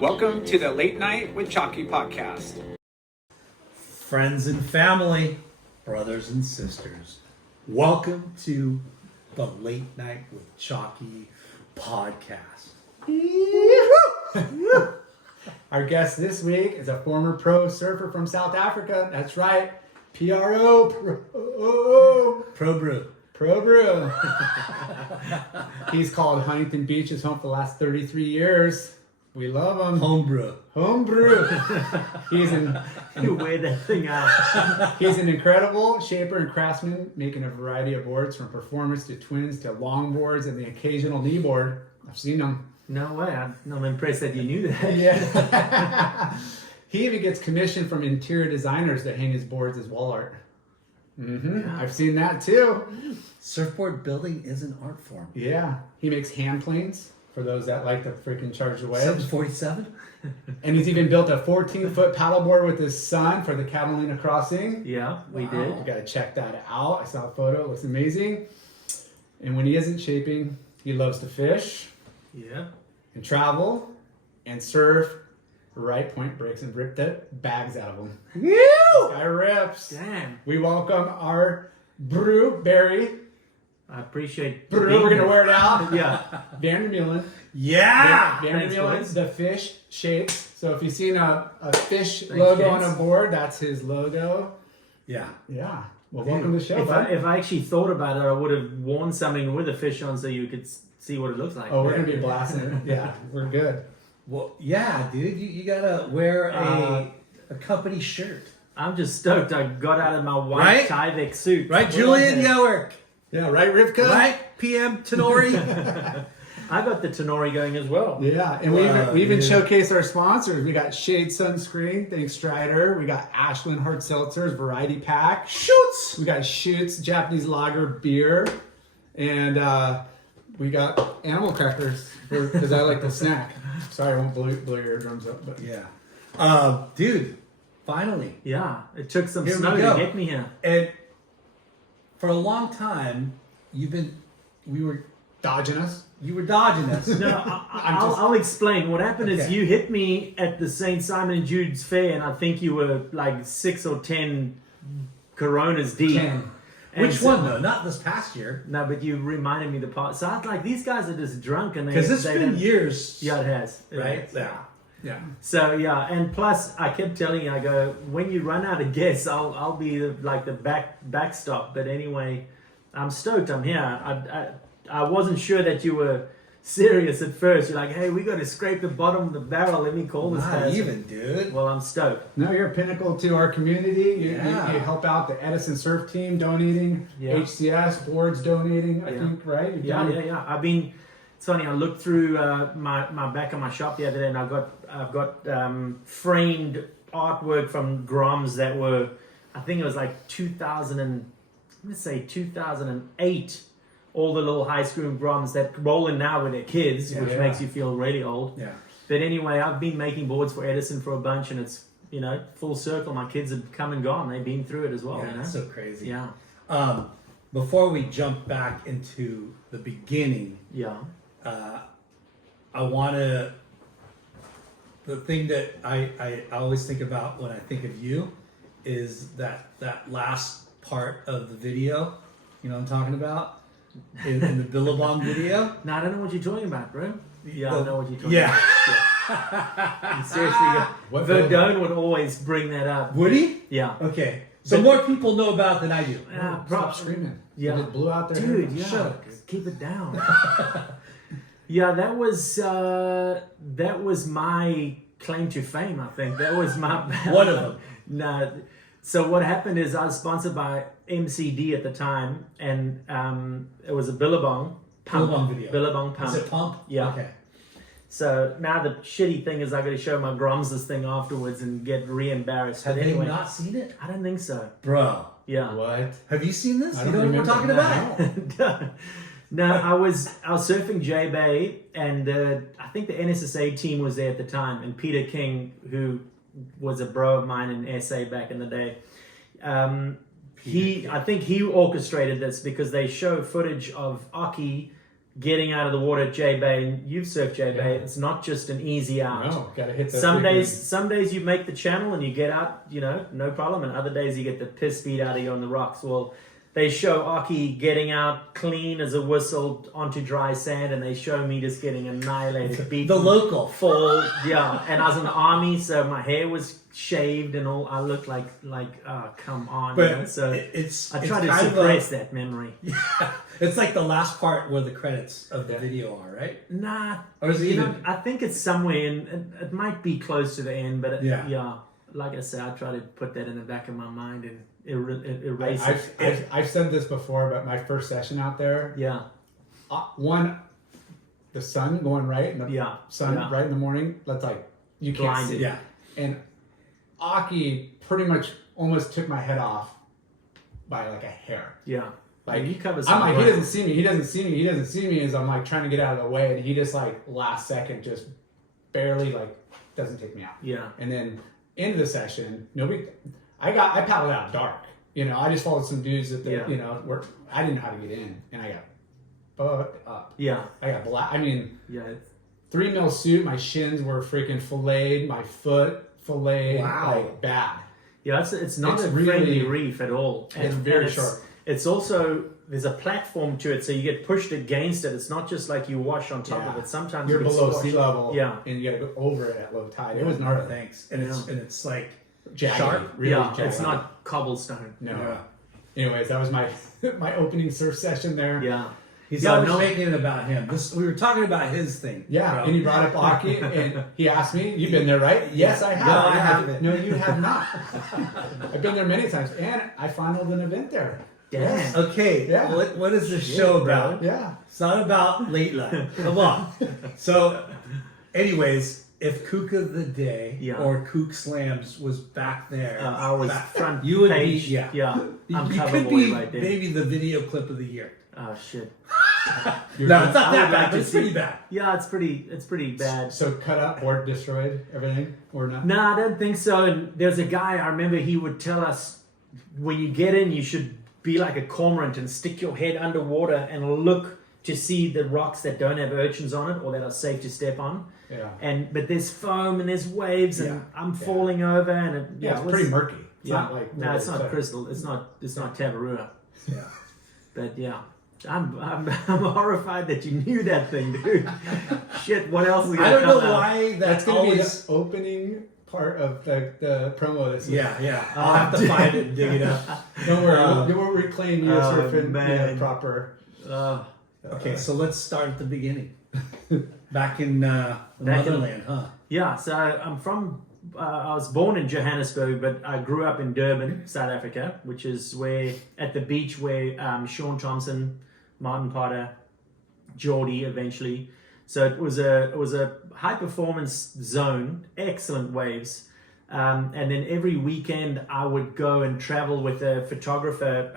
Welcome to the Late Night with Chalky podcast. Friends and family, brothers and sisters, welcome to the Late Night with Chalky podcast. Our guest this week is a former pro surfer from South Africa. That's right, PRO, Pro Bru. Pro Bru. He's called Huntington Beach his home for the last 33 years. We love him. Homebrew. Homebrew. He's an You wear that thing out. He's an incredible shaper and craftsman, making a variety of boards from performance to twins to longboards and the occasional kneeboard. I've seen them. No way. I'm impressed that you knew that. Yeah. He even gets commissioned from interior designers to hang his boards as wall art. Yeah. I've seen that too. Surfboard building is an art form. Yeah. He makes hand planes for those that like to freaking charge the wedge. 747? And he's even built a 14-foot paddleboard with his son for the Catalina crossing. Yeah, we Wow. did. You gotta check that out. I saw a photo. It looks amazing. And when he isn't shaping, he loves to fish Yeah. and travel and surf, right point breaks and rip the bags out of them. This guy rips. Damn. We welcome our Bru Barry. I appreciate Bru, being we're gonna here. wear it out. Yeah. VanderMeullen. Yeah! Thanks, VanderMeullen, boys. the fish shape. So if you've seen a fish Thanks, logo on gents. a board, that's his logo. Yeah. Yeah. Well, welcome to the show, If bud. I actually thought about it, I would have worn something with a fish on so you could see what it looks like. Oh, we're gonna be blasting it. Yeah, we're good. Well, yeah, dude, you gotta wear a company shirt. I'm just stoked. I got out of my white Right? Tyvek suit. Right, Julian Yower? Yeah, right, Rivka? Right, PM Tenori? I got the Tenori going as well. Yeah, and Wow, we even dude. showcase our sponsors. We got Shade Sunscreen, thanks Strider. We got Ashland Hard Seltzers Variety Pack. Shoots! We got Shoots Japanese Lager Beer, and we got animal crackers because I like to snack. Sorry, I won't blow your eardrums up, but Yeah. Dude, finally. Yeah. It took some Here we snow go. to get me here. And for a long time, you were dodging us. dodging us. No, I'll explain. What happened is Okay. you hit me at the St. Simon and Jude's fair, and I think you were like 6 or 10 Coronas deep. 10. And Which so- one though? Not this past year. No, but you reminded me the part. So I was like, these guys are just drunk, and Because it's they been don't- years. Yeah, it has. It Right? has. Yeah. Yeah. So yeah, and plus I kept telling you, I go, when you run out of gas, I'll be the backstop. But anyway, I'm stoked. I'm here. I wasn't sure that you were serious at first. You're like, hey, we got to scrape the bottom of the barrel. Let me call this Not person. even, dude. Well, I'm stoked. No, you're a pinnacle to our community. You Yeah. help out the Edison Surf Team donating, Yeah. HCS boards donating. I Yeah. think right. You've Yeah, done- yeah. I've been. It's funny. I looked through my back of my shop the other day, and I've got framed artwork from Groms that were, I think it was like 2008. All the little high school Groms that roll in now with their kids, which Yeah. makes you feel really old. Yeah. But anyway, I've been making boards for Edison for a bunch, and it's full circle. My kids have come and gone. They've been through it as well. Yeah, you know? it's so crazy. Yeah, Before we jump back into the beginning, yeah. I want to. The thing that I always think about when I think of you is that last part of the video. You know what I'm talking about? In the Billabong video. No, I don't know what you're talking about, bro. Yeah, I know what you're talking Yeah. about. Seriously, What Verdone would always bring that up. Would he? Yeah. Okay. So But- more people know about it than I do. Yeah, Stop screaming. Yeah. It blew out their Dude, head. yeah. Shut up. Keep it down. Yeah, that was my claim to fame, I think. That was my One of them. No. So what happened is I was sponsored by MCD at the time, and it was a Billabong pump. Billabong video. Billabong pump. Is it pump? Yeah. Okay. So now the shitty thing is I got to show my Groms this thing afterwards and get re-embarrassed. Have But they anyway, not seen it, I don't think so. bro? Yeah. What? Have you seen this? I You don't know what we're remember. talking about? No, I was surfing J Bay, and I think the NSSA team was there at the time, and Peter King, who was a bro of mine in SA back in the day. I think he orchestrated this because they show footage of Aki getting out of the water at J Bay, and you've surfed J Bay, it's not just an easy out. No, gotta hit the Some days you make the channel and you get out, no problem, and other days you get the piss beat out of you on the rocks. Well, they show Aki getting out clean as a whistle onto dry sand, and they show me just getting annihilated, beat The local. fall, and I was in the army, so my hair was shaved and all. I looked like oh, come on. But so I try to kind of suppress that memory. It's like the last part where the credits of the video are, right? Nah, Or is it even? I think it's somewhere in. It might be close to the end, but like I said, I try to put that in the back of my mind and erase it. I've said this before, but my first session out there, the sun going right and the sun right in the morning, that's like, you can't Blinded. see. Yeah. And Aki pretty much almost took my head off by like a hair. Yeah. Like, you cover I'm like, ground. he doesn't see me as I'm like trying to get out of the way, and he just like last second just barely like doesn't take me out. Yeah. And then into the session, I paddled out dark. I just followed some dudes that were I didn't know how to get in, and I got fucked up. Yeah. I got black. I mean, Yeah. 3 mil suit. My shins were freaking filleted. My foot filleted. Wow. Like bad. Yeah, it's not It's a really- friendly reef at all. It's very sharp. It's also, there's a platform to it, so you get pushed against it. It's not just like you wash on top of it. Sometimes You're you get below squashed. sea level. Yeah. And you got to go over it at low tide. It was gnarly. Thanks. And it's like Jaggedy, sharp. really jaggedy. It's not cobblestone. No. Yeah. Anyways, that was my my opening surf session there. Yeah. He's Yeah, always no- making it about him. We were talking about his thing. Yeah, bro. and he brought up Aki, and he asked me, "You've been there, right?" Yes, I have. No, I haven't. No, you have not. I've been there many times, and I finaled an event there. Damn. Okay. Yeah. What is this show about? Yeah. It's not about late life. Come on. So, anyways, if Kook of the Day or Kook Slams was back there, I was front you would page. be, yeah. I'm You cover could boy be right there. maybe the video clip of the year. Oh shit. No, it's not I that would bad, like but to it's see- pretty bad. Yeah, it's pretty bad. So cut up or destroyed everything or not? No, I don't think so. And there's a guy, I remember he would tell us, when you get in, you should be like a cormorant and stick your head underwater and look to see the rocks that don't have urchins on it or that are safe to step on. Yeah. But there's foam and there's waves and I'm falling over and it It's was pretty murky. It's Yeah. not like No, it's not clear. crystal. It's not Tabarua. Yeah. But yeah. I'm horrified that you knew that thing, dude. Shit, what else is I gonna don't know come out? why That's that's gonna be always. the opening part of the promo. This Yeah. I'll have to find it and dig it up. Don't worry, we'll reclaim your Oh, surfing man. proper. Okay, so let's start at the beginning. Back in motherland, huh? Yeah, so I'm from. I was born in Johannesburg, but I grew up in Durban, South Africa, which is where at the beach where Sean Thompson, Martin Potter, Geordie eventually. So it was a high performance zone, excellent waves, and then every weekend I would go and travel with a photographer,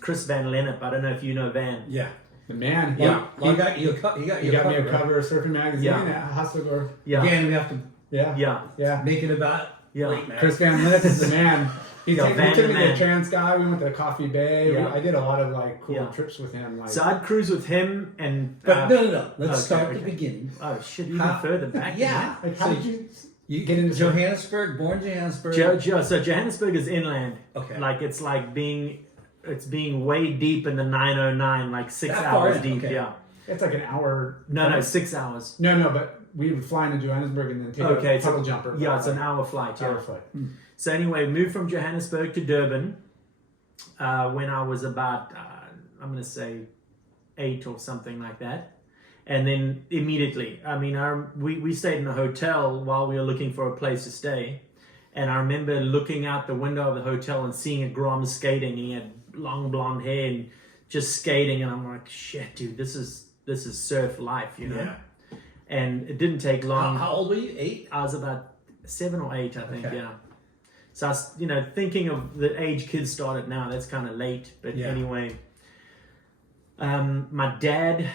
Chris Van Lennep. I don't know if you know Van. Yeah. The man, He got you. he got me a cover of Surfing Magazine Yeah. at Hasselgor. Yeah, Again, we have to yeah. make it about Yeah. late night. Chris Van Lennep is the man. He Yeah, took Van me the to man. Transky. We went to Coffee Bay. Yeah. I did a lot of like cool Yeah. trips with him. Like, So I'd cruise with him and. But no. Let's okay, start at the okay. beginning. Oh shit! Even How- further back. Yeah. like how So did you You get into Johannesburg, born Johannesburg. So Johannesburg is inland. Okay. Like it's like being way deep in the 909, like 6 That far hours in, deep. okay. Yeah. It's like an hour. No, 6 hours. No, but we would fly into Johannesburg and then take Okay, a puddle jumper. Yeah, it's an hour flight. Yeah. Hour flight. So anyway, moved from Johannesburg to Durban when I was about, I'm going to say 8 or something like that. And then immediately, I mean, we stayed in a hotel while we were looking for a place to stay. And I remember looking out the window of the hotel and seeing a Grom skating. And he had long blonde hair and just skating. And I'm like, shit, dude, this is surf life, you know? Yeah. And it didn't take long. How old were you? 8? I was about 7 or 8, I think, Okay. yeah. So I was, thinking of the age kids started now, that's kind of late. But Yeah. anyway, my dad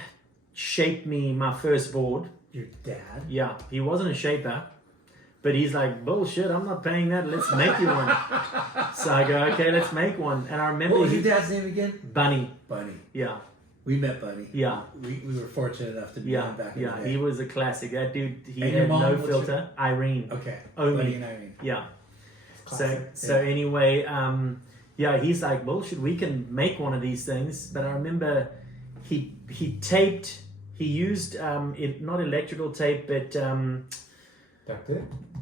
shaped me my first board. Your dad? Yeah, he wasn't a shaper, but he's like, bullshit, I'm not paying that, let's make you one. So I go, okay, let's make one. And I remember What was your dad's name again? Bunny, Bunny. yeah. We met Buddy. Yeah. We were fortunate enough to be Yeah, back in the day. he was a classic. That dude, he And your had mom, no what's filter. Irene. Okay. Omi. Buddy and Irene. Yeah. Classic. So anyway, yeah, he's like, bullshit, we can make one of these things. But I remember he used not electrical tape, but Duct tape?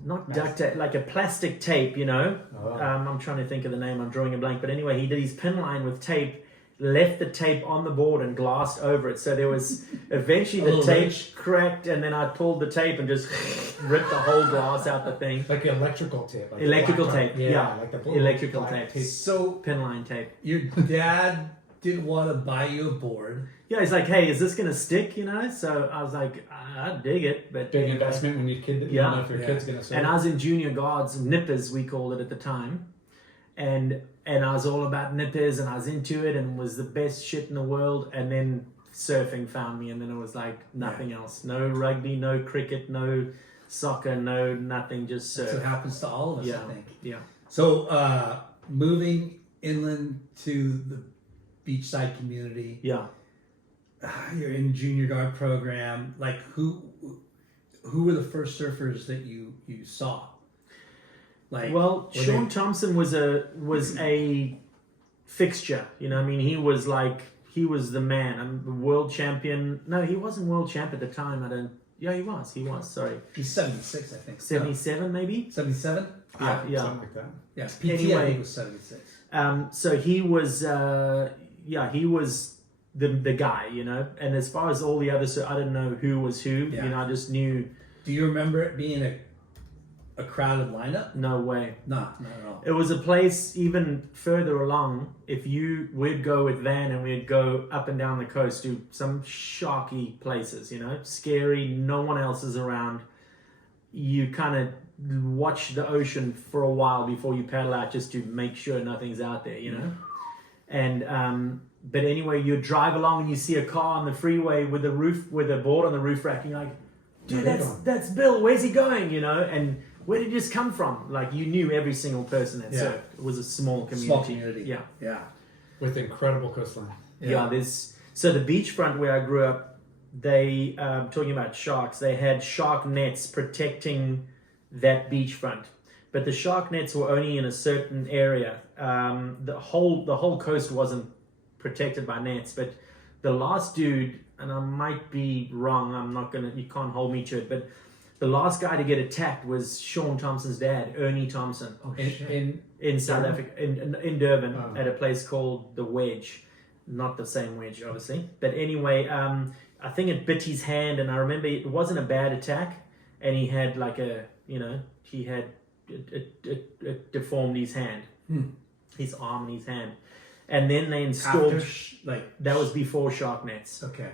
not Nice. duct tape, like a plastic tape, you know. Oh. I'm trying to think of the name. I'm drawing a blank. But anyway, he did his pin line with tape, left the tape on the board and glassed over it. So there was eventually A the little tape ridge. cracked, and then I pulled the tape and just ripped the whole glass out the thing. Like electrical tape. Like Electrical black tape, yeah. Like the blue Electrical black tape. So Pin line tape. your dad didn't want to buy you a board. Yeah, he's like, hey, is this gonna stick? You know. So I was like, I dig it, but Big anyway. investment when your kid, you Yeah. don't know if your Yeah. kid's gonna serve. And I was in junior guards, nippers we called it at the time, and I was all about nippers, and I was into it, and was the best shit in the world. And then surfing found me, and then it was like nothing else. No rugby, no cricket, no soccer, no nothing. Just That's what surf. happens to all of us, Yeah, I think. yeah. So moving inland to the beachside community, Yeah. you're in junior guard program. Like who were the first surfers that you saw? Like, Well, were Sean they- Thompson was a fixture. You know, I mean, he was the man. I'm the world champion. No, he wasn't world champ at the time. Yeah, he was. He was. Sorry, he's 76, I think. 77 maybe. 77? Yeah, yeah. Something like that. Yeah, PT I Anyway. think was 76. So he was, he was the guy, you know. And as far as all the others, so I didn't know who was who. Yeah. You know, I just knew Do you remember it being a crowded lineup? no way. No, not at all. It was a place even further along. We'd go with Van and we'd go up and down the coast to some sharky places, you know, scary. No one else is around. You kind of watch the ocean for a while before you paddle out, just to make sure nothing's out there, you know. And but anyway, you drive along and you see a car on the freeway with a board on the roof rack, and you're like, dude, Where they going? that's Bill. Where's he going? You know, and where did he just come from? Like, you knew every single person that Yeah. surfed. It was a small community. Small community. Yeah. Yeah. With incredible coastline. Yeah. So the beachfront where I grew up, they talking about sharks. They had shark nets protecting that beachfront, but the shark nets were only in a certain area. The whole coast wasn't protected by nets. But the last dude, and I might be wrong. You can't hold me to it, but the last guy to get attacked was Sean Thompson's dad, Ernie Thompson, in South Africa, in Durban, Oh. at a place called the Wedge. Not the same wedge, obviously. But anyway, I think it bit his hand, and I remember it wasn't a bad attack, and he had it deformed his hand, his arm and his hand. And then they installed, that was before shark nets. Okay.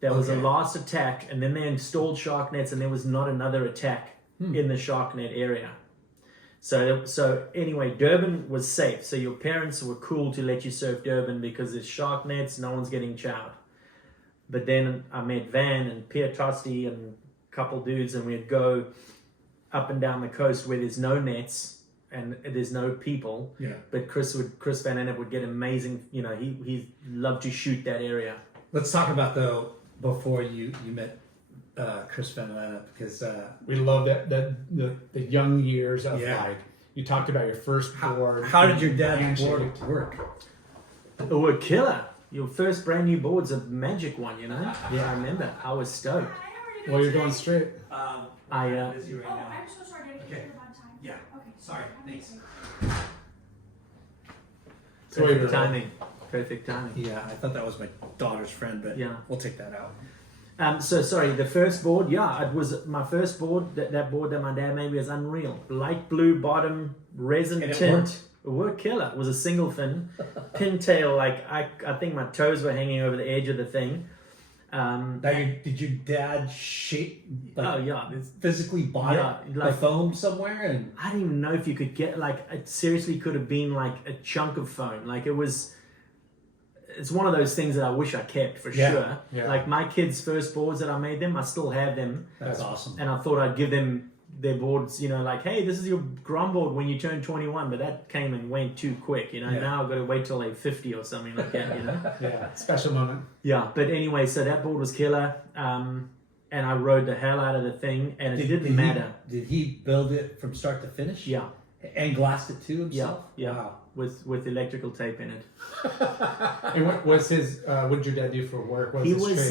That was the Okay. last attack, and then they installed shark nets, and there was not another attack in the shark net area. So anyway, Durban was safe. So your parents were cool to let you surf Durban because there's shark nets, no one's getting chowed. But then I met Van and Pierre Tosti and a couple dudes, and we'd go up and down the coast where there's no nets and there's no people. Yeah. But Chris Van Ennep would get amazing, you know, he loved to shoot that area. Let's talk about, though, before you met Chris Van Ennep, because We love the young years of Yeah. like you talked about your first board. how did your dad's handshake. board work? It was killer. Your first brand new board's a magic one, you know? Yeah, I remember. I was stoked. Well, you're going straight. I busy right Oh, now. I'm so sorry. Did I get Okay. you on time? Yeah. Okay. Sorry. Thanks. So wait, perfect timing. Perfect timing. Yeah, I thought that was my daughter's friend, but Yeah. we'll take that out. So sorry, the first board, yeah, it was my first board. That board that my dad made me was unreal. Light blue bottom, resin And it tint. worked? It worked killer. It was a single fin, pintail. Like I think my toes were hanging over the edge of the thing. Did your dad shape? Oh yeah, Physically bought Yeah, it, like- the foam somewhere, and I don't even know if you could get it seriously could have been like a chunk of foam. Like it's one of those things that I wish I kept for Yeah, sure. yeah. Like my kids' first boards that I made them, I still have them. that's awesome. And I thought I'd give them their boards, like, hey, this is your Grom board when you turn 21, but that came and went too quick, Now I've got to wait till they're 50 or something like that, Yeah, special moment. Yeah, but anyway, so that board was killer, and I rode the hell out of the thing, and it didn't matter. Did he build it from start to finish? Yeah. And glassed it to himself? Yeah. Wow. With electrical tape in it. And what was his? What did your dad do for work? He was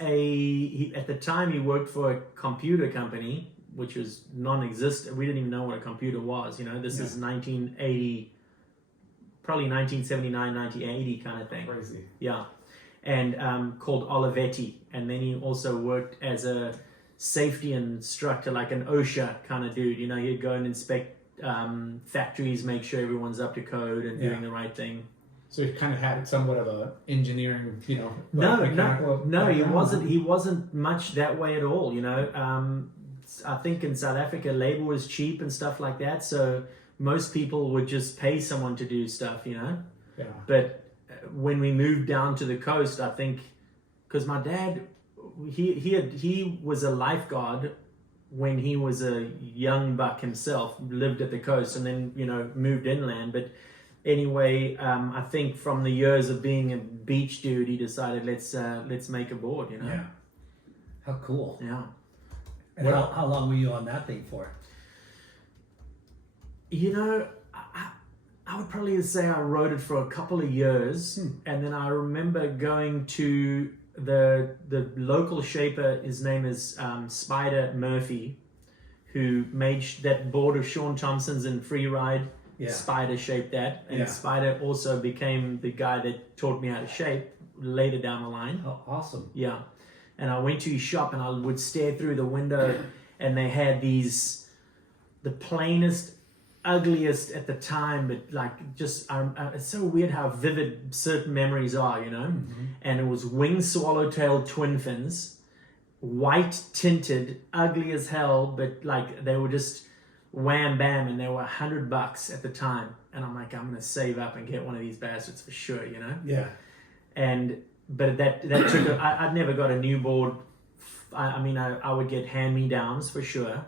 at the time he worked for a computer company, which was non-existent. We didn't even know what a computer was. This is 1980, probably 1979, 1980 kind of thing. Crazy. Yeah, and called Olivetti, and then he also worked as a safety instructor, like an OSHA kind of dude. He'd go and inspect factories, make sure everyone's up to code and doing the right thing. So he kind of had somewhat of a engineering, No, he wasn't much that way at all. I think in South Africa labor was cheap and stuff like that, so most people would just pay someone to do stuff. Yeah. But when we moved down to the coast, I think because my dad, he was a lifeguard when he was a young buck himself, lived at the coast, and then moved inland. But anyway, I think from the years of being a beach dude, he decided let's make a board. Yeah. How cool. Yeah. And how long were you on that thing for? I would probably say I rode it for a couple of years, and then I remember going to the local shaper. His name is Spider Murphy, who made that board of Sean Thompson's in free ride. Yeah. Spider shaped that, and Spider also became the guy that taught me how to shape later down the line. Oh, awesome. Yeah. And I went to his shop and I would stare through the window, and they had the plainest, ugliest at the time, but like just it's so weird how vivid certain memories are, And it was wing swallowtail twin fins, white tinted, ugly as hell, but like they were just wham bam, and they were $100 at the time. And I'm like, I'm gonna save up and get one of these bastards for sure, Yeah. But that took I'd never got a new board. I would get hand-me-downs for sure.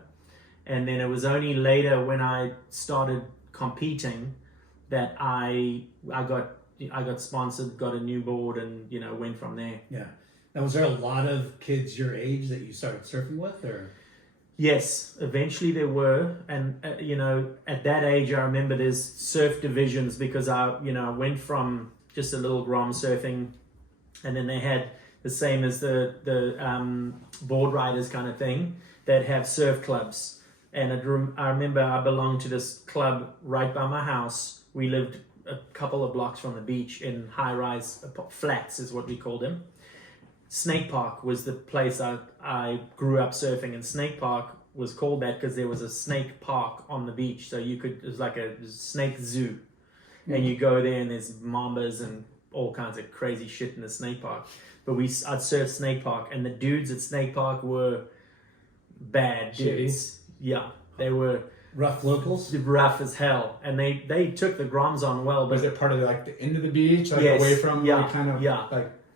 And then it was only later when I started competing that I got sponsored, got a new board, and went from there. Yeah. Now, was there a lot of kids your age that you started surfing with, or? Yes, eventually there were, and at that age I remember there's surf divisions because I went from just a little Grom surfing, and then they had the same as the board riders kind of thing that have surf clubs. And I remember I belonged to this club right by my house. We lived a couple of blocks from the beach in high-rise flats is what we called them. Snake Park was the place I grew up surfing, and Snake Park was called that because there was a snake park on the beach. So it was like a snake zoo. And you go there and there's mambas and all kinds of crazy shit in the snake park. But I'd surf Snake Park, and the dudes at Snake Park were bad dudes. Yeah, they were rough locals, rough as hell, and they took the Groms on well. But was it part of the end of the beach, like yes, away from like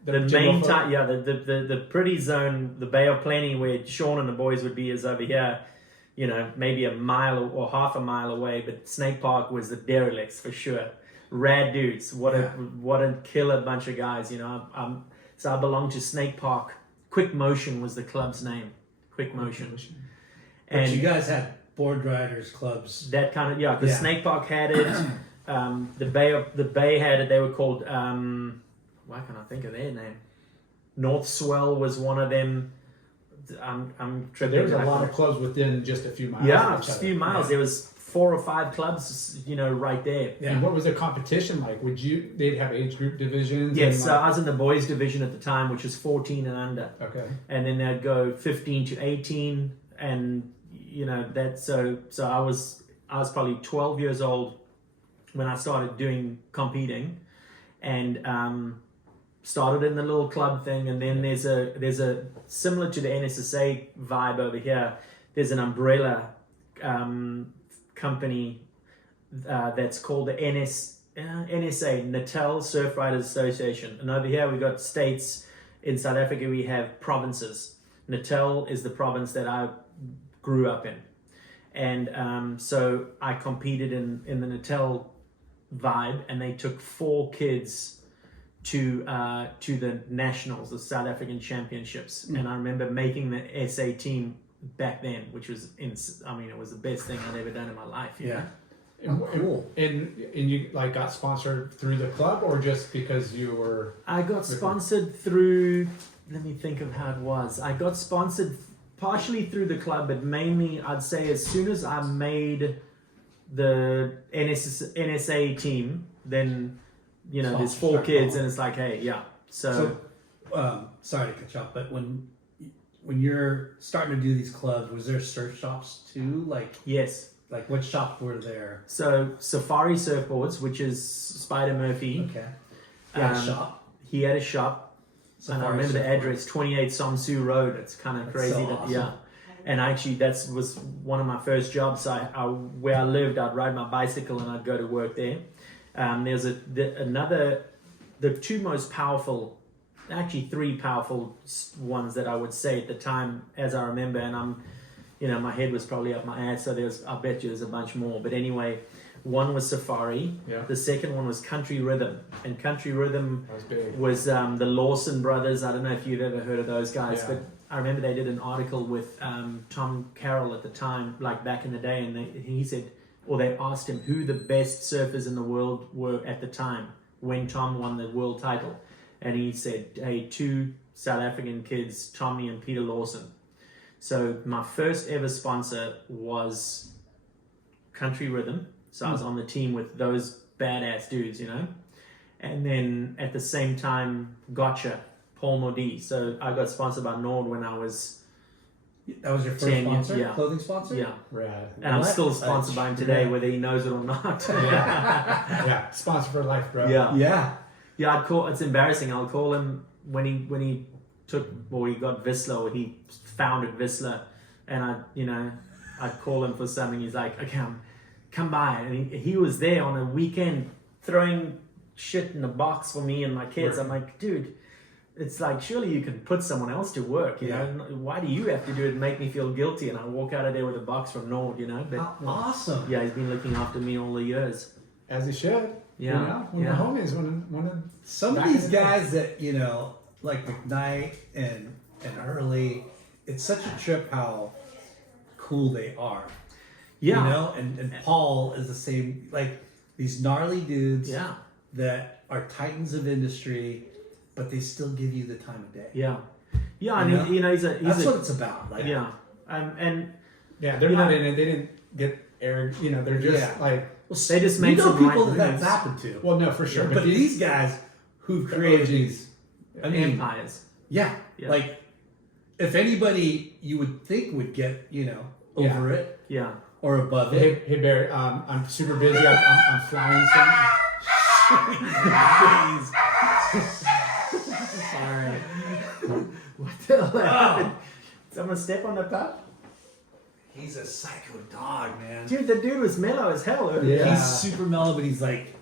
the main time? Yeah, the pretty zone, the Bay of Plenty, where Sean and the boys would be, is over here. Maybe a mile or half a mile away. But Snake Park was the derelicts for sure. Rad dudes, what a killer bunch of guys. So I belonged to Snake Park. Quick Motion was the club's name. Quick Motion. And you guys had board riders clubs. That kind of because Snake Park had it. The Bay had it. They were called. Why can't I think of their name? North Swell was one of them. I'm tripping. There was a lot of clubs within just a few miles. Yeah, just a few miles. There was 4 or 5 clubs, right there. Yeah. And what was the competition like? They'd have age group divisions? Yes, so I was in the boys division at the time, which was 14 and under. Okay. And then they'd go 15 to 18, and so I was probably 12 years old when I started doing competing, and started in the little club thing. And then there's a similar to the NSSA vibe over here. There's an umbrella company that's called the NSA, Natal Surf Riders Association. And over here we got states. In South Africa we have provinces. Natal is the province that I grew up in. And so I competed in the Natal vibe, and they took 4 kids to the nationals, the South African championships. And I remember making the SA team back then, which was it was the best thing I'd ever done in my life. Yeah. Cool. And you like got sponsored through the club, or just because you were? I got sponsored through. Let me think of how it was. I got sponsored partially through the club, but mainly I'd say as soon as I made the NSA team, then there's 4 kids, and it's like, hey, yeah. So sorry to cut you off, but when you're starting to do these clubs, was there surf shops too? Like, yes. Like, what shop were there? So Safari Surfboards, which is Spider Murphy. Okay. He had a shop. He had a shop. And I remember the address, 28 Somsu Road. It's kind of crazy. So awesome. Yeah. And actually, that was one of my first jobs. Where I lived, I'd ride my bicycle and I'd go to work there. There's the 2 most powerful, actually 3 powerful ones that I would say at the time, as I remember. And my head was probably up my ass, so I bet you there's a bunch more. But anyway, one was Safari. Yeah. The second one was Country Rhythm. And Country Rhythm was big. the Lawson brothers. I don't know if you've ever heard of those guys, Yeah. but I remember they did an article with Tom Carroll at the time, like back in the day, and they asked him who the best surfers in the world were at the time when Tom won the world title. And he said, hey, 2 South African kids, Tommy and Peter Lawson. So my first ever sponsor was Country Rhythm. So I was on the team with those badass dudes, And then at the same time, Gotcha, Paul Nordie. So I got sponsored by Nord when I was... That was your first 10 sponsor? yeah. Clothing sponsor? Yeah. Rad. And I'm still sponsored by him today, Yeah. whether he knows it or not. Yeah, sponsor for life, bro. Yeah. Yeah. Yeah, it's embarrassing. I'll call him when he got Whistler, or he founded Whistler, and I'd call him for something. He's like, okay, come by. And he was there on a weekend throwing shit in a box for me and my kids. Right. I'm like, dude, it's like, surely you can put someone else to work, you know? Why do you have to do it and make me feel guilty? And I walk out of there with a box from Nord, But awesome. yeah, he's been looking after me all the years. As he should. Yeah. One of the homies, one of Some of these guys that, like McKnight and Hurley, it's such a trip how cool they are. Yeah. And Paul is the same, like these gnarly dudes Yeah. that are titans of industry, but they still give you the time of day. Yeah. Yeah, and he's That's what it's about. Like, yeah. And they're not in it. They didn't get aired. They're just like. Well, they just made some people right that's moves. happened to. Well, no, for sure. But these guys who've created these, empires. Yeah. Yeah. Like, if anybody you would think would get, over it Yeah. or above it. Hey Barry, I'm super busy. I'm flying some. Sorry. What the hell happened? Someone step on the pup? He's a psycho dog, man. Dude, the dude was mellow as hell earlier. Yeah. He's super mellow, but he's like,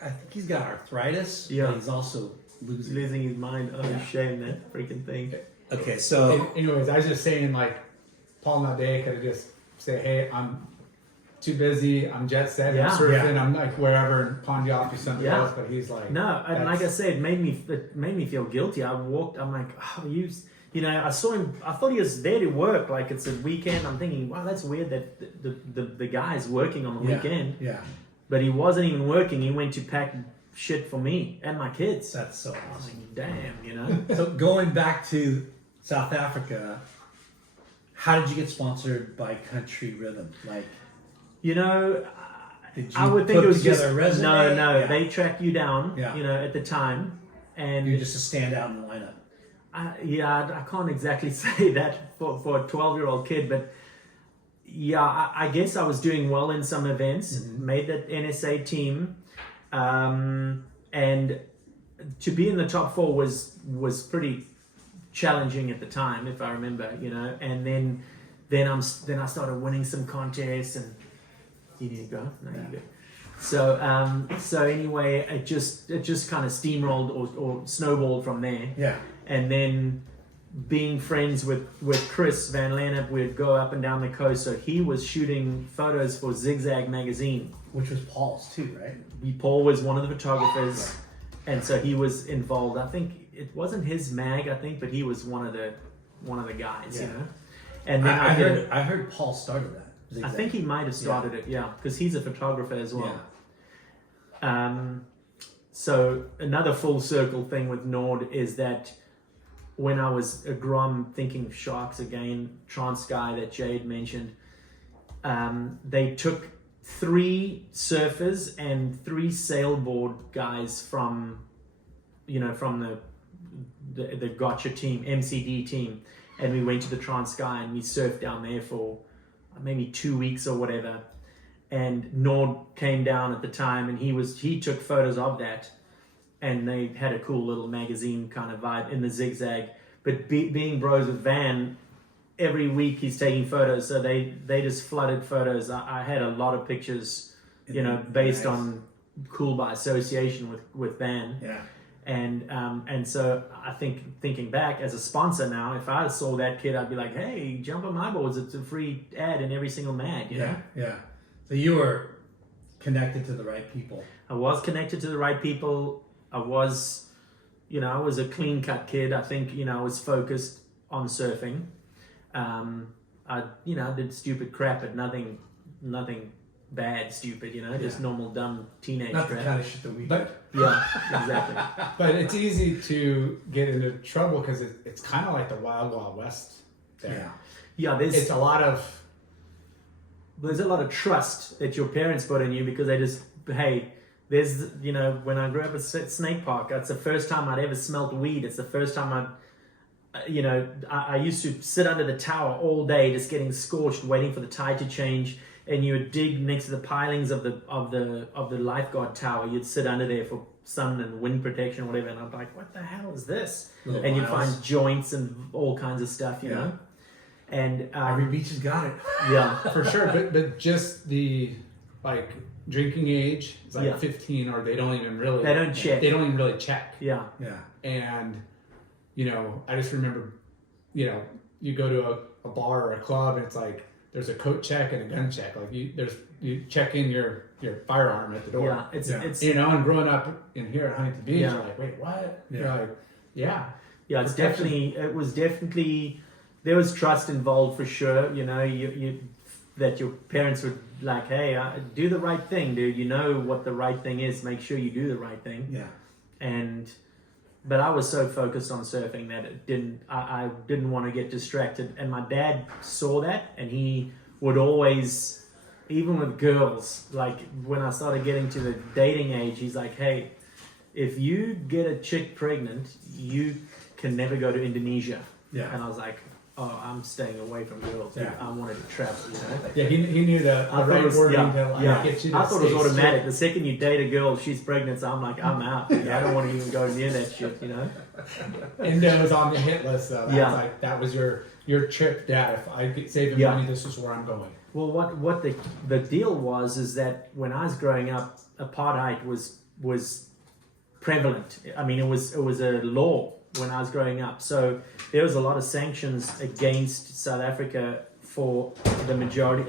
I think he's got arthritis. Yeah. But he's also Losing his mind. Oh, shame, that freaking thing. Okay, so Anyways, I was just saying, like, Paul Nade could have just say, hey, I'm too busy. I'm jet set. Yeah. I'm surfing. Yeah. I'm like wherever and pawn you off to something Yeah. else. But he's like, No, and like I said, it made me feel guilty. I'm like, oh, I saw him. I thought he was there to work. Like it's a weekend. I'm thinking, wow, that's weird that the guy's working on the weekend. Yeah. But he wasn't even working. He went to pack shit for me and my kids. That's so I was awesome. like, damn, So going back to South Africa, how did you get sponsored by Country Rhythm? Like, did you I would think it was together just a resume? no. Yeah. They track you down. Yeah. At the time, and You're just a standout in the lineup. I can't exactly say that for a 12-year-old kid, but yeah, I guess I was doing well in some events, made that NSA team, and to be in the top 4 was pretty challenging at the time, if I remember, and then I started winning some contests, and you need to go? No, you go. So anyway, it just kind of steamrolled or snowballed from there. Yeah. And then being friends with Chris Van Lennep, we'd go up and down the coast. So he was shooting photos for Zigzag magazine. Which was Paul's too, right? Paul was one of the photographers, and so he was involved. I think it wasn't his mag, but he was one of the guys, Yeah. you know. And then I heard Paul started that. I think he might have started it, because he's a photographer as well. So another full circle thing with Nord is that when I was a Grom, thinking of sharks again, Transky that Jade mentioned, they took 3 surfers and 3 sailboard guys from the Gotcha team, MCD team, and we went to the Transky and we surfed down there for maybe 2 weeks or whatever. And Nord came down at the time, and he took photos of that, and they had a cool little magazine kind of vibe in the Zigzag. But being bros with Van, every week he's taking photos, so they just flooded photos. I had a lot of pictures, based on cool by association with Van. Yeah. And so I think, thinking back as a sponsor now, if I saw that kid, I'd be like, hey, jump on my boards. It's a free ad in every single mag. You know? Yeah. So you were connected to the right people. I was connected to the right people. I was a clean cut kid. I think, I was focused on surfing. I did stupid crap, but nothing bad, stupid, just normal, dumb teenage Not the crap. kind of shit that we But Yeah, exactly. but it's easy to get into trouble because it's kind of like the Wild Wild West there. Yeah, It's a lot of there's a lot of trust that your parents put in you, because they just, hey, there's, when I grew up at Snake Park, that's the first time I'd ever smelt weed. It's the first time I used to sit under the tower all day just getting scorched, waiting for the tide to change, and you would dig next to the pilings of the lifeguard tower. You'd sit under there for sun and wind protection or whatever, and I'm like, what the hell is this? Little and you'd miles. find joints and all kinds of stuff, you know? And Every beach has got it. yeah. for sure. But just the drinking age is 15, or they don't even really check. They don't even really check. Yeah. Yeah. And I just remember, you go to a bar or a club, and it's like there's a coat check and a gun check. Like you check in your firearm at the door. Yeah. It's and growing up in here at Huntington Beach, Yeah. you're like, wait, what? Yeah. You're like, yeah. Yeah, it was definitely, there was trust involved for sure. You that your parents would like, hey, do the right thing, dude. You know what the right thing is. Make sure you do the right thing. Yeah. But I was so focused on surfing that I didn't want to get distracted. And my dad saw that, and he would always, even with girls, like when I started getting to the dating age, he's like, hey, if you get a chick pregnant, you can never go to Indonesia. Yeah. And I was like, oh, I'm staying away from girls. Yeah. I wanted to travel, Yeah, he knew the I thought right it was, wording yeah, to yeah. get you to I thought it was stay automatic. The second you date a girl, she's pregnant, so I'm like, I'm out. I don't want to even go near that shit, Indo was on the hit list, though. Yeah. That was your trip, Dad. If I get saving Yeah. money, this is where I'm going. Well, what the deal was is that when I was growing up, apartheid was prevalent. I mean, it was a law when I was growing up. So there was a lot of sanctions against South Africa for the majority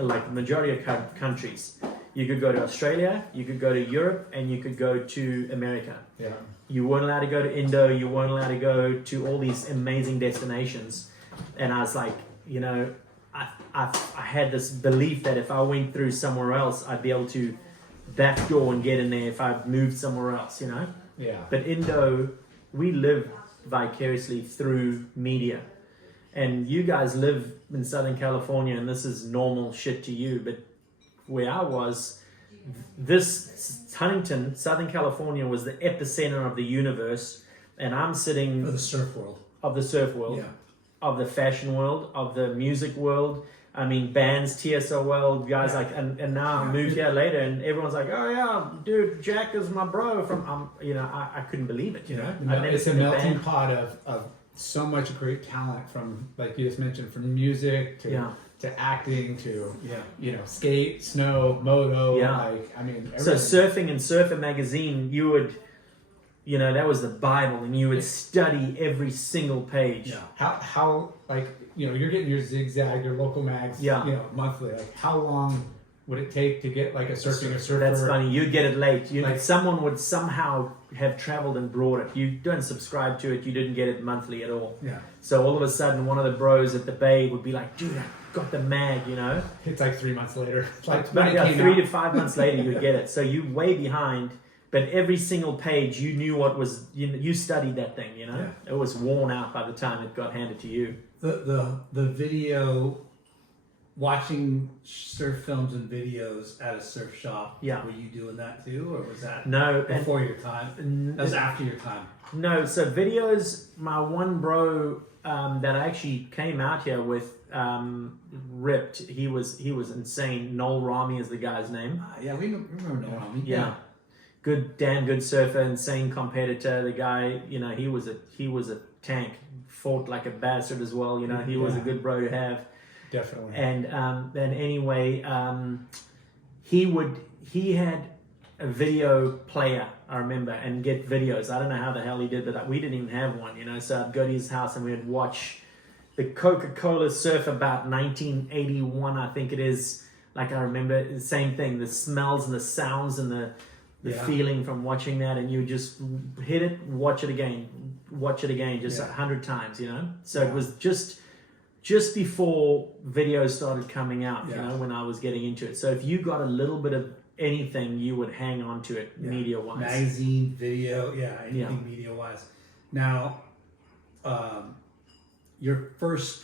of countries. You could go to Australia, you could go to Europe, and you could go to America. Yeah. You weren't allowed to go to Indo. You weren't allowed to go to all these amazing destinations. And I was like, I had this belief that if I went through somewhere else, I'd be able to backdoor and get in there if I moved somewhere else, Yeah. But Indo, we live vicariously through media. And you guys live in Southern California, and this is normal shit to you. But where I was, this Huntington, Southern California, was the epicenter of the universe. And I'm sitting For the surf world. of the surf world, Yeah. of the fashion world, of the music world. I mean, bands, TSOL, guys like, and now I moved here later, and everyone's like, oh yeah, dude, Jack is my bro from, I couldn't believe it, I'd never It's a seen melting band. pot of so much great talent, from, like you just mentioned, from music to acting to skate, snow, moto. Yeah. I mean, So everything. surfing and Surfer magazine, you would, You know, that was the Bible, and you would study every single page. Yeah. How like, you know, you're getting your zigzag, your local mags, Yeah. you know, monthly. Like, how long would it take to get like a surfing or surfer? That's funny. You'd get it late. Like- Someone would somehow have traveled and brought it. You don't subscribe to it. You didn't get it monthly at all. Yeah. So all of a sudden, one of the bros at the bay would be like, "Dude, I got the mag," you know. It's like 3 months later. It's like when But it yeah, came 3 out. to 5 months later, you would get it. So you're way behind. But every single page, you knew what was. You studied that thing. You know, Yeah. it was worn out by the time it got handed to you. The video, watching surf films and videos at a surf shop. Yeah. Were you doing that too, or was that No, and- before your time? That was after your time. No, so videos. My one bro that I actually came out here with ripped. He was insane. Noel Rami is the guy's name. Yeah, we remember Noel Rami. Yeah. Good, damn good surfer, insane competitor. The guy, you know, he was a tank. Fought like a bastard as well. You know, he was a good bro to have. Definitely. And then anyway, he had a video player, I remember, and get videos. I don't know how the hell he did, but we didn't even have one, you know. So I'd go to his house and we'd watch the Coca-Cola surf about 1981, I think it is. Like I remember the same thing, the smells and the sounds and the feeling from watching that, and you just hit it, watch it again, just 100 times, you know. So it was just before videos started coming out, you know, when I was getting into it. So if you got a little bit of anything, you would hang on to it media-wise. Magazine, video, anything media-wise. Now, your first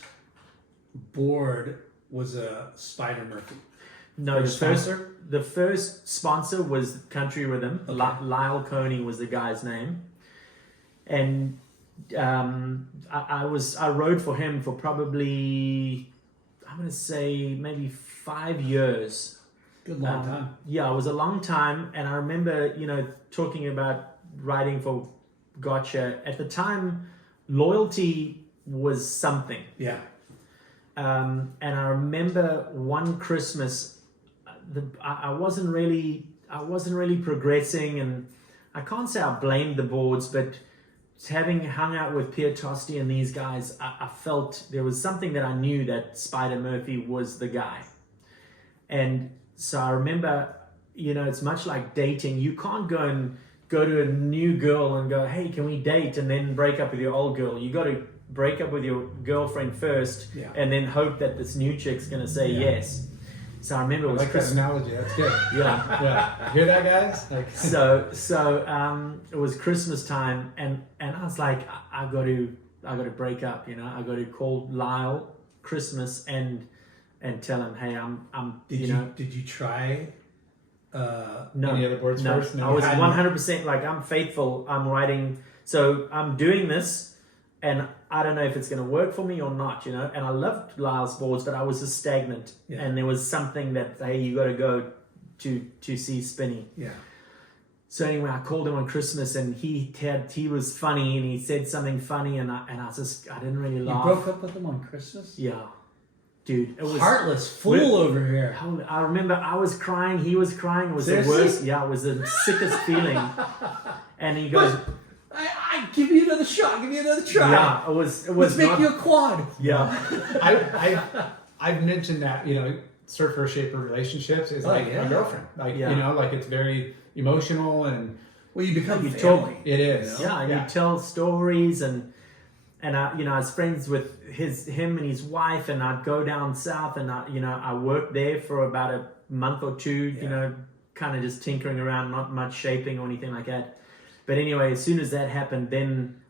board was a Spider Murphy. No, First sponsor? the first sponsor was Country Rhythm. Okay. Lyle Coney was the guy's name, and I rode for him for probably, I'm gonna say maybe 5 years. Good long time. Yeah, it was a long time, and I remember, you know, talking about riding for Gotcha at the time. Loyalty was something. Yeah. And I remember one Christmas, I wasn't really progressing, and I can't say I blamed the boards, but having hung out with Pierre Tosti and these guys, I felt there was something that I knew that Spider Murphy was the guy. And so I remember, you know, it's much like dating. You can't go to a new girl and go, "Hey, can we date?" and then break up with your old girl. You got to break up with your girlfriend first, and then hope that this new chick's gonna say yes. So I remember it was I like that analogy. That's good. Yeah. Hear that, guys? Like, So it was Christmas time, and I was like, I got to break up. You know, I got to call Lyle Christmas and tell him, hey, I'm. Did you try? No, any other boards no. first? I was 100% like, I'm faithful. I'm writing, so I'm doing this, and I don't know if it's going to work for me or not, you know. And I loved Lyle's boards, but I was just stagnant, and there was something that, hey, you got to go to see Spinny. Yeah. So anyway, I called him on Christmas, and he was funny, and he said something funny, and I didn't really laugh. You broke up with him on Christmas? Yeah, dude, it was heartless fool over here. I remember I was crying, he was crying. It was Seriously? the worst. Yeah, it was the sickest feeling. And he goes, I give you another shot. Give me another try. yeah, it was. Let's make you a quad. Yeah, I've mentioned that, you know, surfer shaper relationships is like a girlfriend. Like, you know, like it's very emotional, and well, you become You family. it is. yeah, and you tell stories, and I, you know, I was friends with him and his wife, and I'd go down south, and I worked there for about a month or two, you know, kind of just tinkering around, not much shaping or anything like that. But anyway, as soon as that happened, then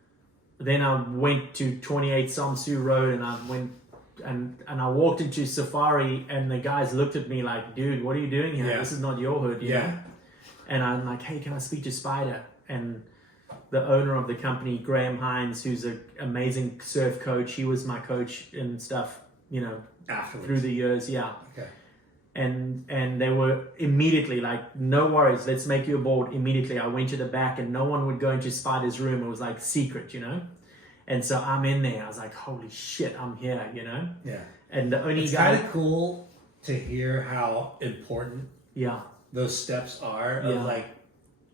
I went to 28 Somsu Road, and I went and I walked into Safari, and the guys looked at me like, "Dude, what are you doing here? Yeah. This is not your hood." You know? And I'm like, "Hey, can I speak to Spider?" And the owner of the company, Graham Hines, who's an amazing surf coach, he was my coach and stuff, you know, Afterwards. through the years. Yeah. Okay. And they were immediately like, "No worries, let's make you a board." Immediately, I went to the back, and no one would go into Spider's room. It was like secret, you know. And so I'm in there. I was like, "Holy shit, I'm here," you know. Yeah. And the only It's guy, kind of cool to hear how important yeah, those steps are of like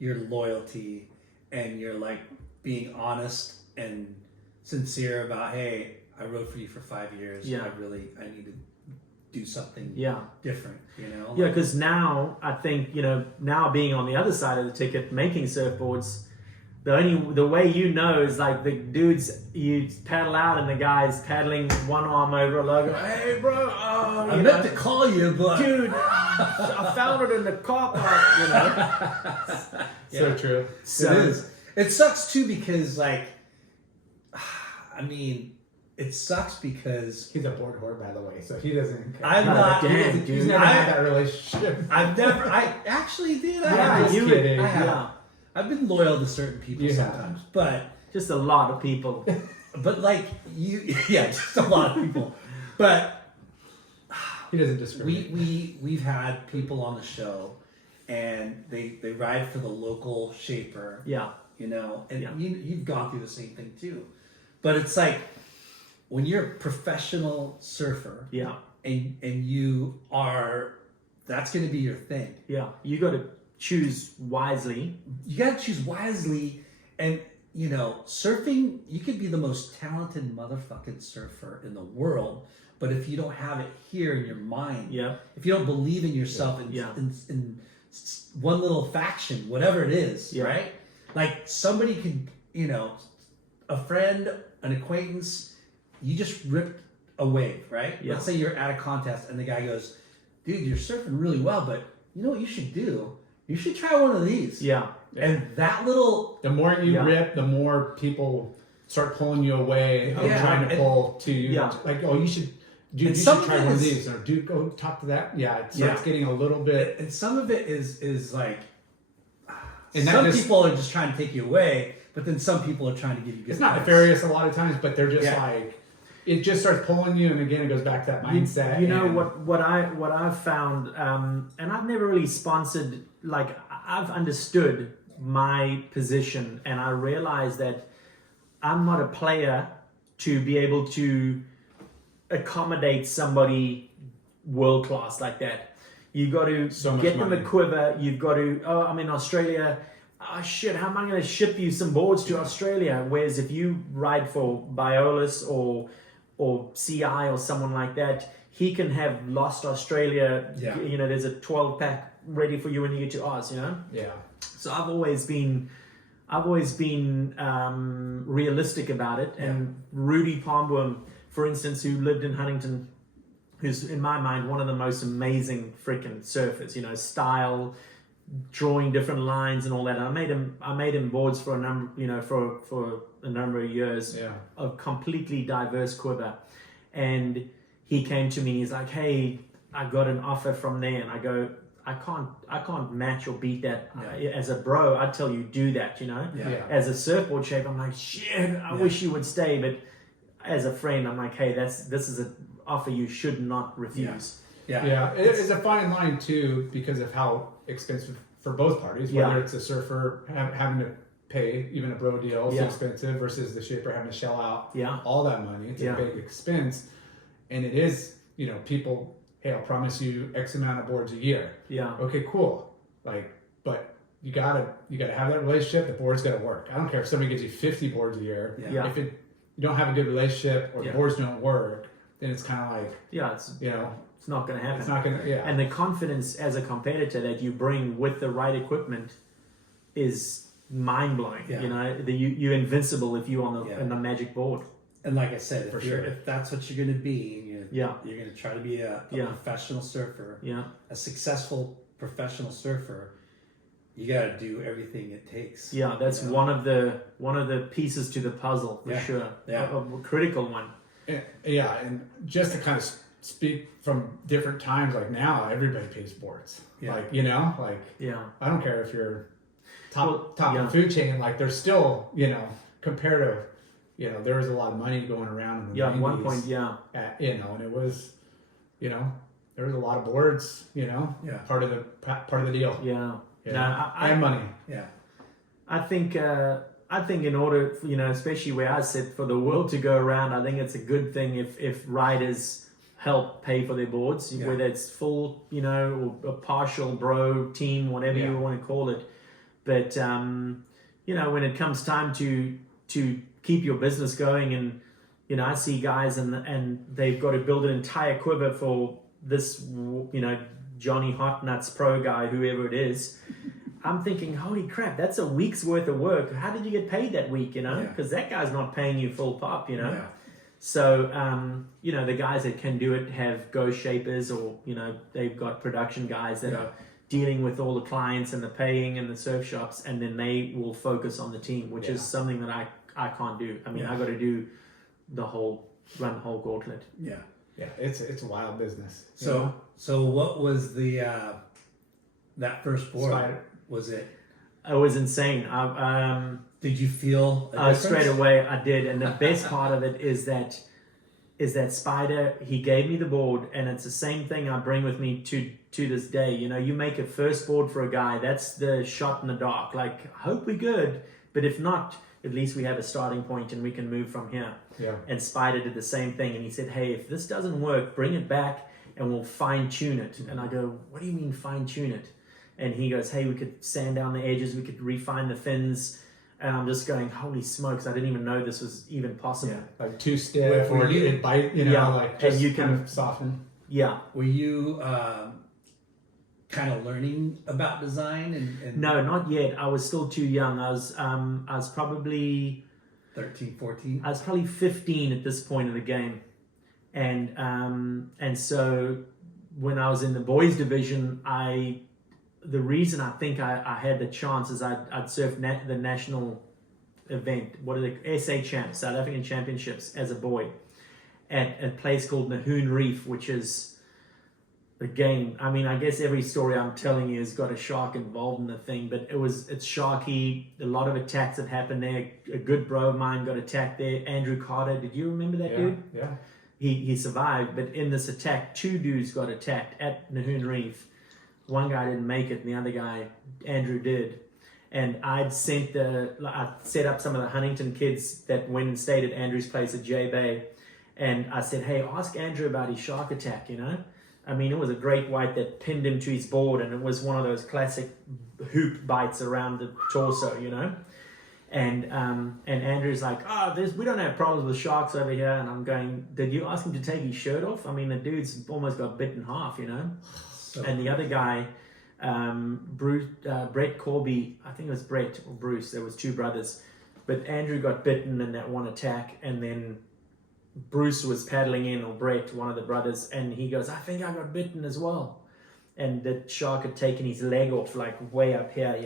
your loyalty and you're like being honest and sincere about, hey, I rode for you for 5 years. Yeah. I need to do something different, you know? Yeah, because now I think, now being on the other side of the ticket, making surfboards, the way is like the dudes, you paddle out and the guy's paddling one arm over a logo. Hey, bro, I meant to call you, but dude, I found it in the car park. So true. So, it is. It sucks too because, like, I mean, it sucks because he's a board whore, by the way, so he doesn't. I'm not. He's never had that relationship. I actually did. I have. Just kidding. I have. I've been loyal to certain people sometimes, but just a lot of people. But like just a lot of people. But he doesn't discriminate. We've had people on the show, and they ride for the local shaper. Yeah. And you've gone through the same thing too. But it's like when you're a professional surfer. Yeah. And you are, that's going to be your thing. Yeah. You got to choose wisely. You got to choose wisely. And, surfing, you could be the most talented motherfucking surfer in the world. But if you don't have it here in your mind, if you don't believe in yourself in one little faction, whatever it is, right? Like somebody could, a friend, an acquaintance, you just ripped a wave, right? Yeah. Let's say you're at a contest and the guy goes, dude, you're surfing really well, but you know what you should do? You should try one of these. Yeah. And that little... The more you rip, the more people start pulling you away of trying to pull to you. Yeah. Like, oh, you should... Dude, you should try one of these. Or dude, go talk to that. Yeah, it starts getting a little bit... And some of it is like... And some people are just trying to take you away, but then some people are trying to give you good It's not nefarious a lot of times, but they're just like... It just starts pulling you, and again, it goes back to that mindset. What I've found, and I've never really sponsored. Like, I've understood my position, and I realize that I'm not a player to be able to accommodate somebody world class like that. You got to get them a quiver. You've got to. Oh, I'm in Australia. Oh shit! How am I going to ship you some boards to Australia? Whereas if you ride for Biolis or CI or someone like that, he can have lost Australia. Yeah. There's a 12-pack ready for you when you get to Oz. Yeah. So I've always been realistic about it. Yeah. And Rudy Palmworm, for instance, who lived in Huntington, who's in my mind one of the most amazing freaking surfers. Style, drawing different lines and all that. And I made him boards for a number, for a number of years. Yeah. A completely diverse quiver. And he came to me and he's like, hey, I got an offer from there. And I go, I can't match or beat that. As a bro, I'd tell you do that, As a surfboard shaper, I'm like, shit, I wish you would stay. But as a friend, I'm like, hey, this is an offer you should not refuse. Yeah. It's a fine line too, because of how expensive for both parties, whether it's a surfer having to pay, even a bro deal is expensive, versus the shaper having to shell out all that money. It's a big expense. And it is, people, hey, I'll promise you X amount of boards a year. Yeah. Okay, cool. But you gotta have that relationship. The board's gotta work. I don't care if somebody gives you 50 boards a year. Yeah. If you don't have a good relationship or the boards don't work, then it's kind of like it's not going to happen. It's not going to, And the confidence as a competitor that you bring with the right equipment is mind blowing. Yeah. You're invincible if you're on the magic board. And like I said, if that's what you're going to be, you're going to try to be a professional surfer, a successful professional surfer, you got to do everything it takes. Yeah, that's one of the pieces to the puzzle for sure. Yeah, a critical one. Yeah, and just to kind of speak from different times, like now everybody pays boards. Yeah. I don't care if you're top of the food chain. Like there's still compared to there was a lot of money going around in the 90s. At one point, and it was there was a lot of boards. Part of the deal. Yeah. And money. Yeah. I think in order, especially where I sit, for the world to go around, I think it's a good thing if riders help pay for their boards, whether it's full, or a partial bro team, whatever you want to call it. But when it comes time to keep your business going, and I see guys and they've got to build an entire quiver for this, Johnny Hot Nuts Pro guy, whoever it is. I'm thinking, holy crap, that's a week's worth of work. How did you get paid that week? Because that guy's not paying you full pop. Yeah. So, the guys that can do it have ghost shapers, or, they've got production guys that are dealing with all the clients and the paying and the surf shops, and then they will focus on the team, which is something that I can't do. I mean, I got to do run the whole gauntlet. Yeah. Yeah, it's a wild business. So what was the that first board? Spider. Was it? It was insane. Did you feel a difference? Straight away I did, and the best part of it is that Spider, he gave me the board, and it's the same thing I bring with me to this day. You make a first board for a guy, that's the shot in the dark. Like, I hope we're good, but if not, at least we have a starting point and we can move from here. Yeah. And Spider did the same thing, and he said, hey, if this doesn't work, bring it back and we'll fine tune it. And I go, what do you mean fine tune it? And he goes, hey, we could sand down the edges, we could refine the fins. And I'm just going, holy smokes, I didn't even know this was even possible. Yeah, like too stiff, Were or you- it bite, like just and you kind can of soften. Yeah. Were you kind of learning about design and No, not yet. I was still too young. I was probably 13, 14? I was probably 15 at this point of the game, and so when I was in the boys division, the reason I think I had the chance is I'd surfed the national event, what are the SA Champs, South African Championships, as a boy at a place called Nahoon Reef, which is, again, I mean, I guess every story I'm telling you has got a shark involved in the thing, but it's sharky. A lot of attacks have happened there. A good bro of mine got attacked there, Andrew Carter. Did you remember that dude? Yeah. He survived, but in this attack, 2 dudes got attacked at Nahoon Reef. One guy didn't make it, and the other guy, Andrew, did. And I set up some of the Huntington kids that went and stayed at Andrew's place at J Bay, and I said, hey, ask Andrew about his shark attack, I mean, it was a great white that pinned him to his board, and it was one of those classic hoop bites around the torso, And Andrew's like, we don't have problems with sharks over here. And I'm going, did you ask him to take his shirt off? I mean, the dude's almost got bit in half, And the other guy, Brett Corby, I think it was Brett or Bruce, there was 2 brothers. But Andrew got bitten in that one attack, and then Bruce was paddling in, or Brett, one of the brothers, and he goes, I think I got bitten as well. And the shark had taken his leg off, like way up here,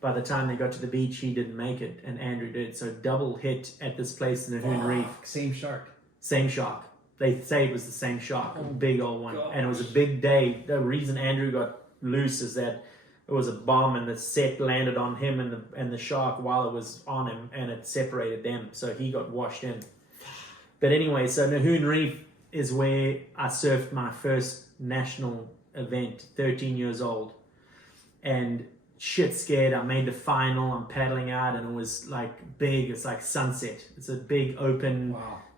By the time they got to the beach, he didn't make it, and Andrew did. So double hit at this place in the Nahoon Reef. Same shark. Same shark. They say it was the same shark, a big old one. Gosh. And it was a big day. The reason Andrew got loose is that it was a bomb, and the set landed on him and the shark while it was on him, and it separated them. So he got washed in. But anyway, so Nahoon Reef is where I surfed my first national event, 13 years old. And shit scared, I made the final, I'm paddling out, and it was like big, it's like sunset. It's a big open,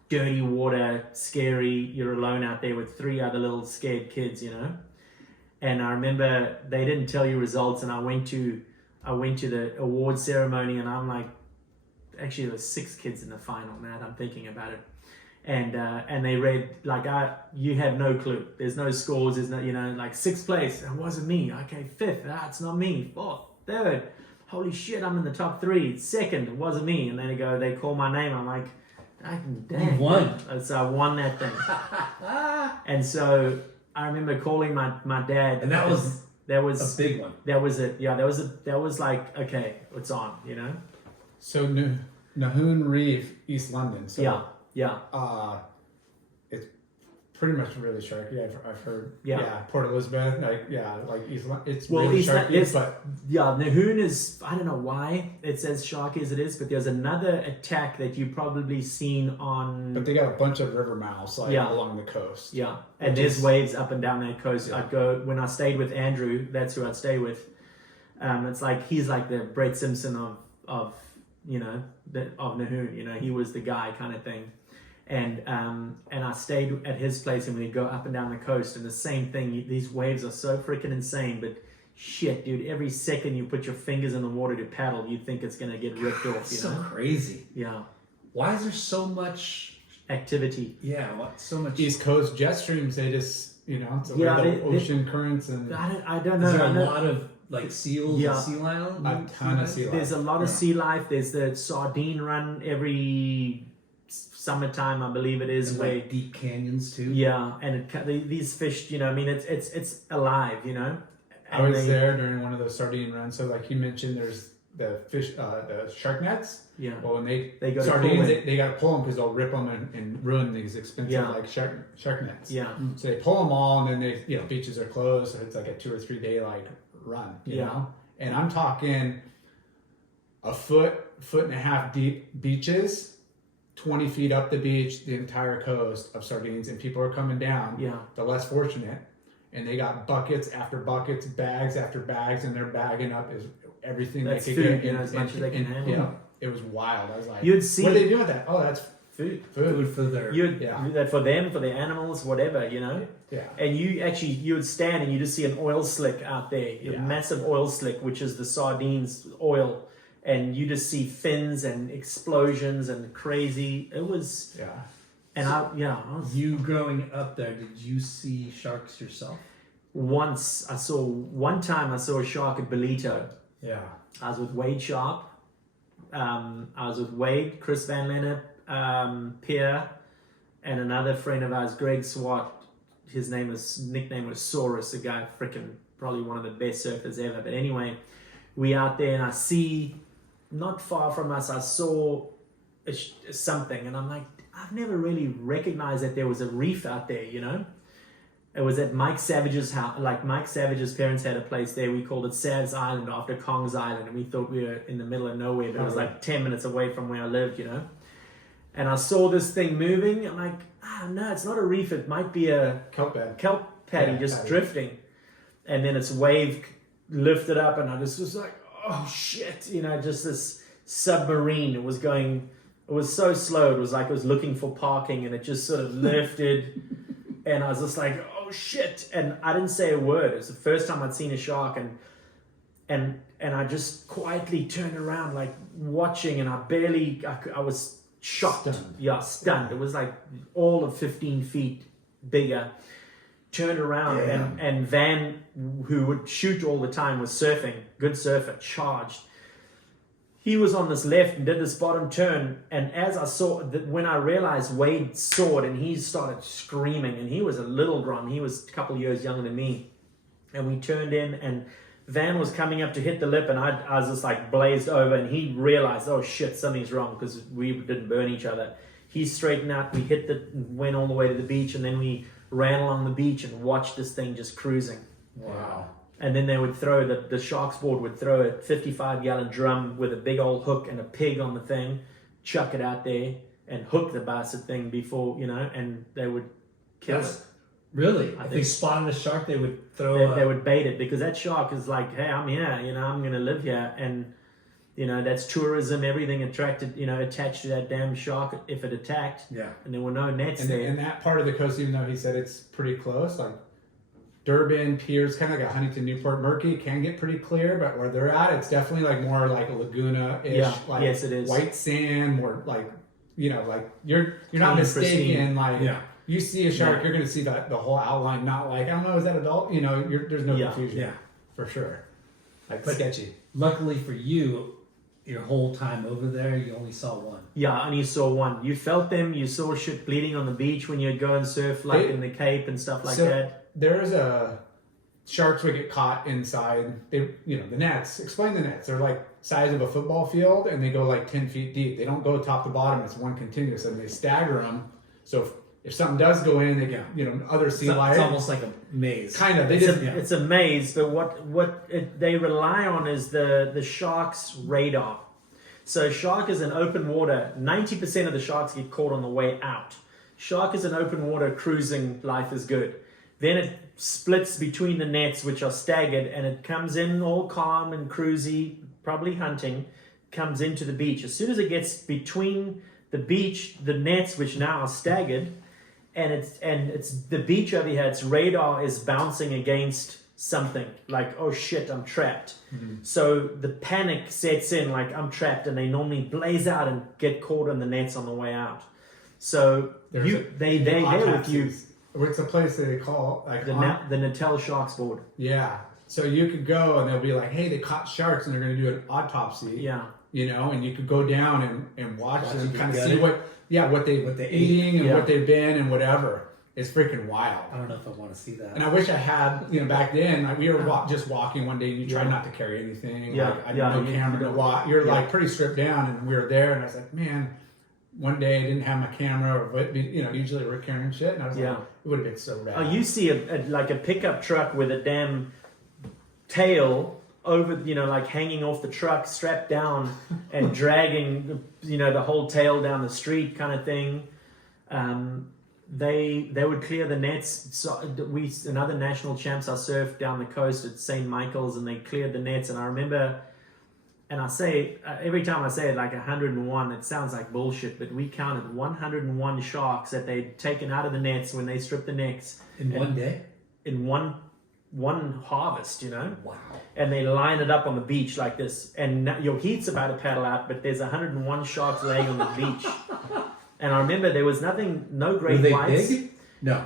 dirty water, scary, you're alone out there with 3 other little scared kids, And I remember they didn't tell you results, and I went to the award ceremony, and I'm like, actually there was 6 kids in the final, now that I'm thinking about it. And they read, like, you have no clue. There's no scores, there's no, like 6th place, it wasn't me. Okay, 5th, it's not me. 4th, 3rd, holy shit, I'm in the top 3. 2nd, it wasn't me. And then they call my name, I'm like, dang. You won. So I won that thing. And so I remember calling my dad. And that was a big one. That was it. Yeah, that was like, okay, it's on, So Nahoon Reef, East London. So Yeah. It's pretty much really sharky. I've heard. Yeah. Port Elizabeth, like East London. It's Well, really East sharky, but Nahoon is, I don't know why it's as sharky as it is, but there's another attack that you've probably seen on. they got a bunch of river mouths along the coast. Yeah, and there's waves up and down that coast. I'd go, when I stayed with Andrew, that's who I'd stay with. It's like, he's like the Brett Simpson of Nahoon, he was the guy kind of thing. And I stayed at his place, and we'd go up and down the coast, and the same thing, these waves are so freaking insane, but shit, dude, every second you put your fingers in the water to paddle, you think it's going to get ripped off, That's you know? so crazy. Yeah. Why is there so much Activity. Yeah, so much East Coast jet streams, they just, you know, it's Yeah, the ocean currents and I don't know. Is there I a know- lot of like seals Yeah. and sea lion? a ton of sea life. There's a lot of Yeah. sea life. There's the sardine run every summertime, I believe it is, And where like deep canyons too. yeah, and these fish, you know, I mean, it's alive, you know. I And was they- there during one of those sardine runs. So like you mentioned, there's the fish, the shark nets. Yeah. Well, when They gotta pull sardines, it. they got to pull them because they'll rip them and ruin these expensive Yeah. like shark nets. Yeah. So they pull them all, and then they, you know, beaches are closed, so it's like a 2 or 3 day like run, you Yeah. know. And I'm talking a foot and a half deep beaches, 20 feet up the beach, the entire coast of sardines, and people are coming down. Yeah. The less fortunate, and they got buckets after buckets, bags after bags, and they're bagging up everything That's they could food, get. you know, as much as they can handle. Yeah, it was wild. I was like, You'd see- what are they doing with that? Oh, that's food. Food for their Yeah. That for them, for the animals, whatever, you know. Yeah. And you would stand and you just see an oil slick out there, a Yeah. massive oil slick, which is the sardines oil, and you just see fins and explosions and crazy. It was, Yeah. and I was, You growing up there, did you see sharks yourself? one time I saw a shark at Belito. Yeah. I was with Wade Sharp. I was with Wade, Chris Van Lennep, Pierre, and another friend of ours, Greg Swart. His nickname was Saurus, a guy freaking probably one of the best surfers ever. But anyway, we out there and I see, not far from us, I saw something, and I'm like, I've never really recognized that there was a reef out there, you know? It was at Mike Savage's house. Like Mike Savage's parents had a place there. We called it Sav's Island after Kong's Island, and we thought we were in the middle of nowhere, but it was like 10 minutes away from where I lived, you know. And I saw this thing moving. I'm like, no, it's not a reef. It might be a Kelp bed. kelp patty Yeah, just patty. drifting. And then its wave lifted up, and I just was like, oh shit, you know, just this submarine. It was so slow. It was like it was looking for parking, and it just sort of lifted. And I was just like, oh shit. And I didn't say a word. It was the first time I'd seen a shark, and I just quietly turned around, like watching, and I was shocked. Stunned. Yeah, stunned. It was like all of 15 feet bigger. Turned around, Yeah. and Van, who would shoot all the time, was surfing, good surfer, charged. He was on this left and did this bottom turn, and as I saw, when I realized Wade saw it, and he started screaming, and he was a little grom, he was a couple of years younger than me, and we turned in, and Van was coming up to hit the lip, and I was just like blazed over, and he realized, oh shit, something's wrong, because we didn't burn each other. He straightened out, we went all the way to the beach, and then we ran along the beach and watched this thing just cruising. Wow. And then they would throw, the sharks board would throw a 55-gallon drum with a big old hook and a pig on the thing, chuck it out there, and hook the bastard thing before, you know, and they would kill it. Really? I If they think- spotted a shark, they would throw. They would bait it, because that shark is like, hey, I'm here, you know, I'm going to live here. And, you know, that's tourism, everything attached to that damn shark if it attacked. Yeah. And there were no nets And there. in that part of the coast, even though he said it's pretty close, like Durban, Piers, kind of like a Huntington, Newport, Murky, can get pretty clear, but where they're at, it's definitely like more like a Laguna-ish, Yeah, like yes, it is. white sand, more like, you know, like you're not Clean, mistaken. pristine. Like Yeah. you see a shark, Yeah. you're going to see the whole outline, not like, I don't know, is that adult? You know, there's no Yeah, confusion. yeah. For sure. Like But- sketchy. Luckily for you, your whole time over there, you only saw one. Yeah, and you saw one. You felt them. You saw shit bleeding on the beach when you'd go and surf, like They- in the Cape and stuff like So, that. There's sharks would get caught inside. The nets. Explain the nets. They're like size of a football field, and they go like 10 feet deep. They don't go top to bottom. It's one continuous, and they stagger them. So if something does go in, they get other sea It's life. almost like a maze. Kind of. They It's just it's a maze, but what they rely on is the shark's radar. So shark is in open water. 90% of the sharks get caught on the way out. Shark is in open water cruising. Life is good. Then it splits between the nets, which are staggered, and it comes in all calm and cruisy, probably hunting, comes into the beach. As soon as it gets between the beach, the nets, which now are staggered, and it's the beach over here, its radar is bouncing against something, like, oh shit, I'm trapped. So the panic sets in, like, I'm trapped, and they normally blaze out and get caught in the nets on the way out. So they're there with you. What's the place they call like The Natel Sharks board. Yeah. So you could go and they'll be like, hey, they caught sharks and they're going to do an autopsy. Yeah. You know, and you could go down and watch them and kind of see gutted. what they're eating and what they've been and whatever. It's freaking wild. I don't know if I want to see that. And I wish I had, back then, like we were just walking one day and you try not to carry anything. Yeah. Like, I didn't know camera to watch. You're like pretty stripped down and we were there and I was like, man, one day I didn't have my camera or, usually we're carrying shit. And I was like, it would have been so bad. Oh, you see a pickup truck with a damn tail over, like hanging off the truck, strapped down and dragging, the whole tail down the street kind of thing. They would clear the nets. So another national champs, I surfed down the coast at St. Michael's and they cleared the nets. And I remember, and I say, every time I say it, like 101, it sounds like bullshit, but we counted 101 sharks that they'd taken out of the nets when they stripped the nets. In one day? In one harvest, Wow. And they line it up on the beach like this. And your heat's about to paddle out, but there's 101 sharks laying on the beach. And I remember there was no great Were they whites. big? No.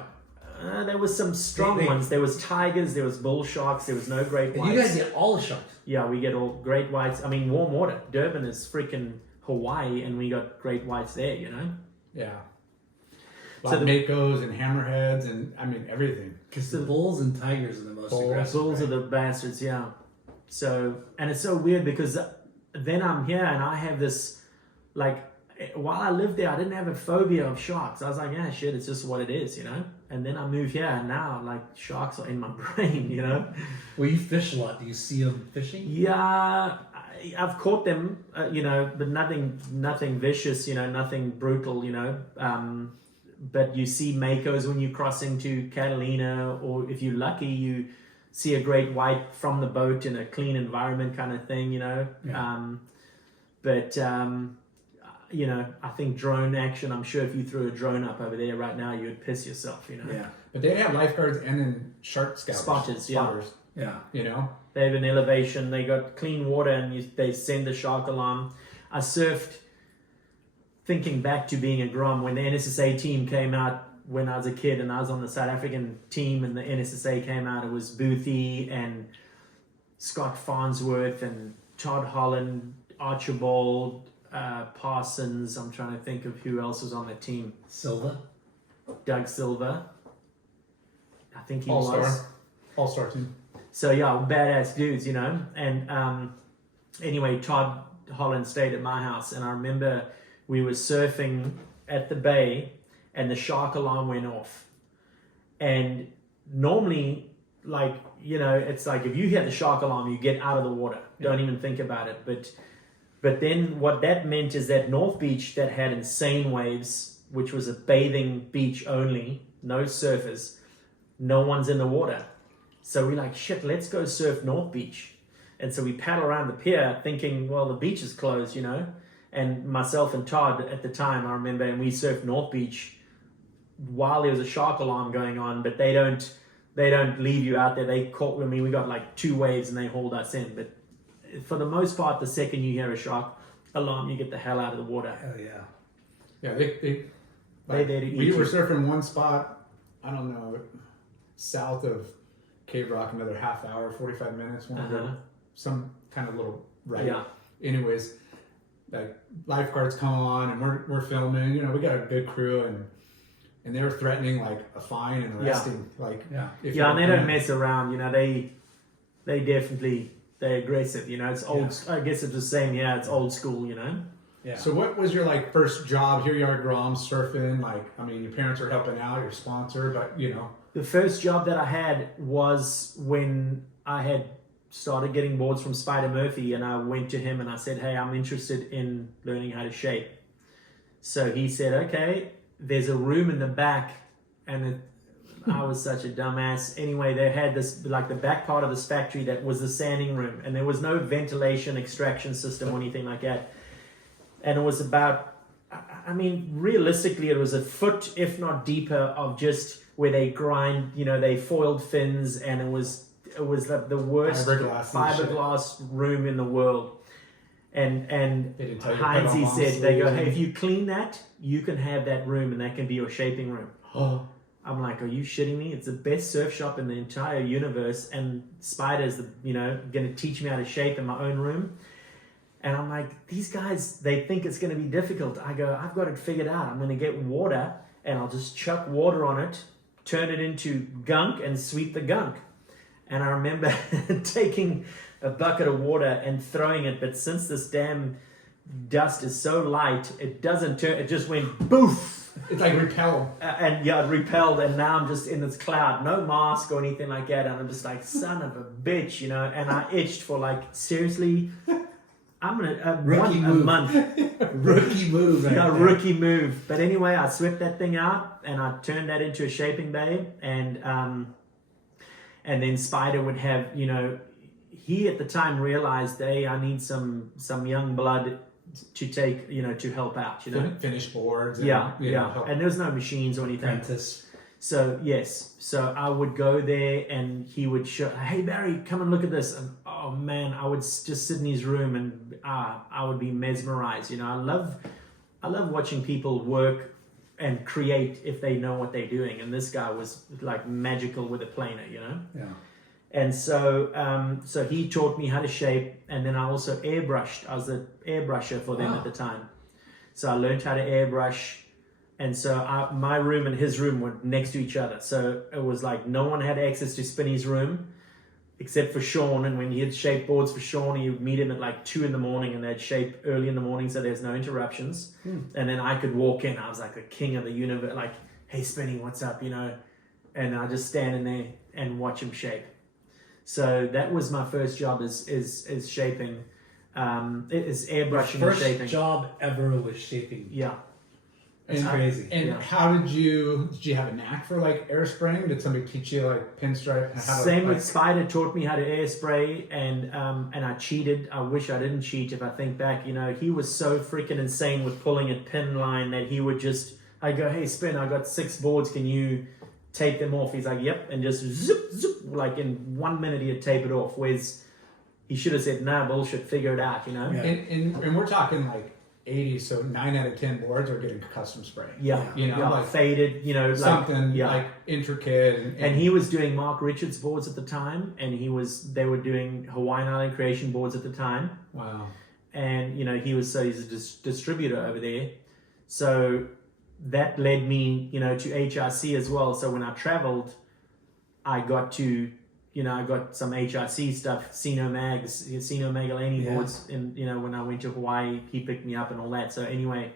There was some strong ones. There was tigers, there was bull sharks, there was no great whites. And you guys get all the sharks? Yeah, we get all great whites. I mean, warm water. Durban is freaking Hawaii, and we got great whites there, Yeah. So the makos and hammerheads and everything. Because the bulls and tigers are the most aggressive. Bulls are the bastards, yeah. So, and it's so weird because then I'm here and I have this, like, while I lived there, I didn't have a phobia of sharks. I was like, yeah, shit, it's just what it is, And then I moved here and now, like, sharks are in my brain, Well, you fish a lot. Do you see them fishing? Yeah, I've caught them, but nothing vicious, nothing brutal, but you see makos when you cross into Catalina, or if you're lucky, you see a great white from the boat in a clean environment kind of thing, Yeah. I think drone action, I'm sure if you threw a drone up over there right now, you would piss yourself, Yeah. But they have lifeguards and then shark Spotters, spotters. Yeah. They have an elevation, they got clean water, and they send the shark alarm. I surfed, thinking back to being a Grom, when the NSSA team came out when I was a kid and I was on the South African team and the NSSA came out, it was Boothie and Scott Farnsworth and Todd Holland, Archibald, Parsons. I'm trying to think of who else was on the team. Silva? Doug Silva. I think he All-star. was. All-star team. So yeah, badass dudes, And anyway, Todd Holland stayed at my house, and I remember we were surfing at the bay, and the shark alarm went off. And normally, like, it's like if you hear the shark alarm, you get out of the water. Don't even think about it. But then what that meant is that North Beach that had insane waves, which was a bathing beach only, no surfers, no one's in the water. So we're like, shit, let's go surf North Beach. And so we paddle around the pier thinking, well, the beach is closed, And myself and Todd at the time, I remember, and we surfed North Beach while there was a shark alarm going on, but they don't leave you out there. We got like 2 waves and they hauled us in. But for the most part, the second you hear a shark alarm, you get the hell out of the water. Oh, yeah. Yeah, We were surfing one spot, I don't know, south of Cave Rock, another half hour, 45 minutes, some kind of little right. Yeah. Anyways, like lifeguards come on and we're filming, we got a good crew and they were threatening like a fine and arresting. And they don't mess around, they definitely, they're aggressive, it's old. I guess it's the same. Yeah, it's old school, Yeah. So what was your first job? Here you are, Grom, surfing. Your parents are helping out, your sponsor, but The first job that I had was when I had started getting boards from Spider Murphy, and I went to him and I said, hey, I'm interested in learning how to shape. So he said, okay, there's a room in the back, and I was such a dumbass. Anyway, they had this, the back part of this factory that was the sanding room, and there was no ventilation extraction system or anything like that. And it was about, realistically, it was a foot, if not deeper, of just where they grind, they foiled fins, and it was the worst fiberglass room in the world. And They didn't tell you to put Heinz on long said, they go, sleeves hey, and- if you clean that, you can have that room and that can be your shaping room. Oh, I'm like, are you shitting me? It's the best surf shop in the entire universe, and Spider's, going to teach me how to shape in my own room. And I'm like, these guys, they think it's going to be difficult. I go, I've got it figured out. I'm going to get water, and I'll just chuck water on it, turn it into gunk, and sweep the gunk. And I remember taking a bucket of water and throwing it, but since this damn dust is so light, it doesn't turn, it just went boof. it's like repelled. And yeah, it repelled, and now I'm just in this cloud, no mask or anything like that, and I'm just like, son of a bitch, and I itched for like, seriously, I'm gonna Rookie a move. month. Rookie move. Right there. Rookie move. But anyway, I swept that thing out and I turned that into a shaping bay, and then Spider would have, he at the time realized, hey, I need some young blood to take, to help out, Finish boards. And, Yeah, help. and there's no machines or anything. Apprentice. So yes, so I would go there and he would show, hey Barry, come and look at this. And oh man, I would just sit in his room and I would be mesmerized. I love watching people work and create if they know what they're doing. And this guy was like magical with a planer, Yeah. And so so he taught me how to shape, and then I also airbrushed. I was an airbrusher for them at the time. So I learned how to airbrush. And so my room and his room were next to each other. So it was like no one had access to Spinny's room except for Sean. And when he had shape boards for Sean, he would meet him at like 2 a.m. and they'd shape early in the morning so there's no interruptions. And then I could walk in. I was like the king of the universe, like, hey, Spinny, what's up, And I just stand in there and watch him shape. So that was my first job is shaping, is airbrushing and First shaping. job ever was shaping. Yeah. It's crazy. And Yeah. how did you have a knack for like air spraying? Did somebody teach you like pinstripe? Same with Spider taught me how to air spray, and I cheated. I wish I didn't cheat. If I think back, he was so freaking insane with pulling a pin line that he would just, I go, hey Spin, I got 6 boards, can you tape them off? He's like, yep, and just zip, like in 1 minute he'd tape it off, whereas he should have said, nah, bullshit, figure it out, Yeah. And we're talking like 80, so 9 out of 10 boards are getting custom spray. Yeah, like faded, like, something yeah. like intricate. And he was doing Mark Richards boards at the time, and they were doing Hawaiian Island Creation boards at the time. Wow. And he's a distributor over there, so that led me to HRC as well. So when I traveled, I got to I got some HRC stuff, Sino Magalani boards, and when I went to Hawaii, he picked me up and all that. So anyway,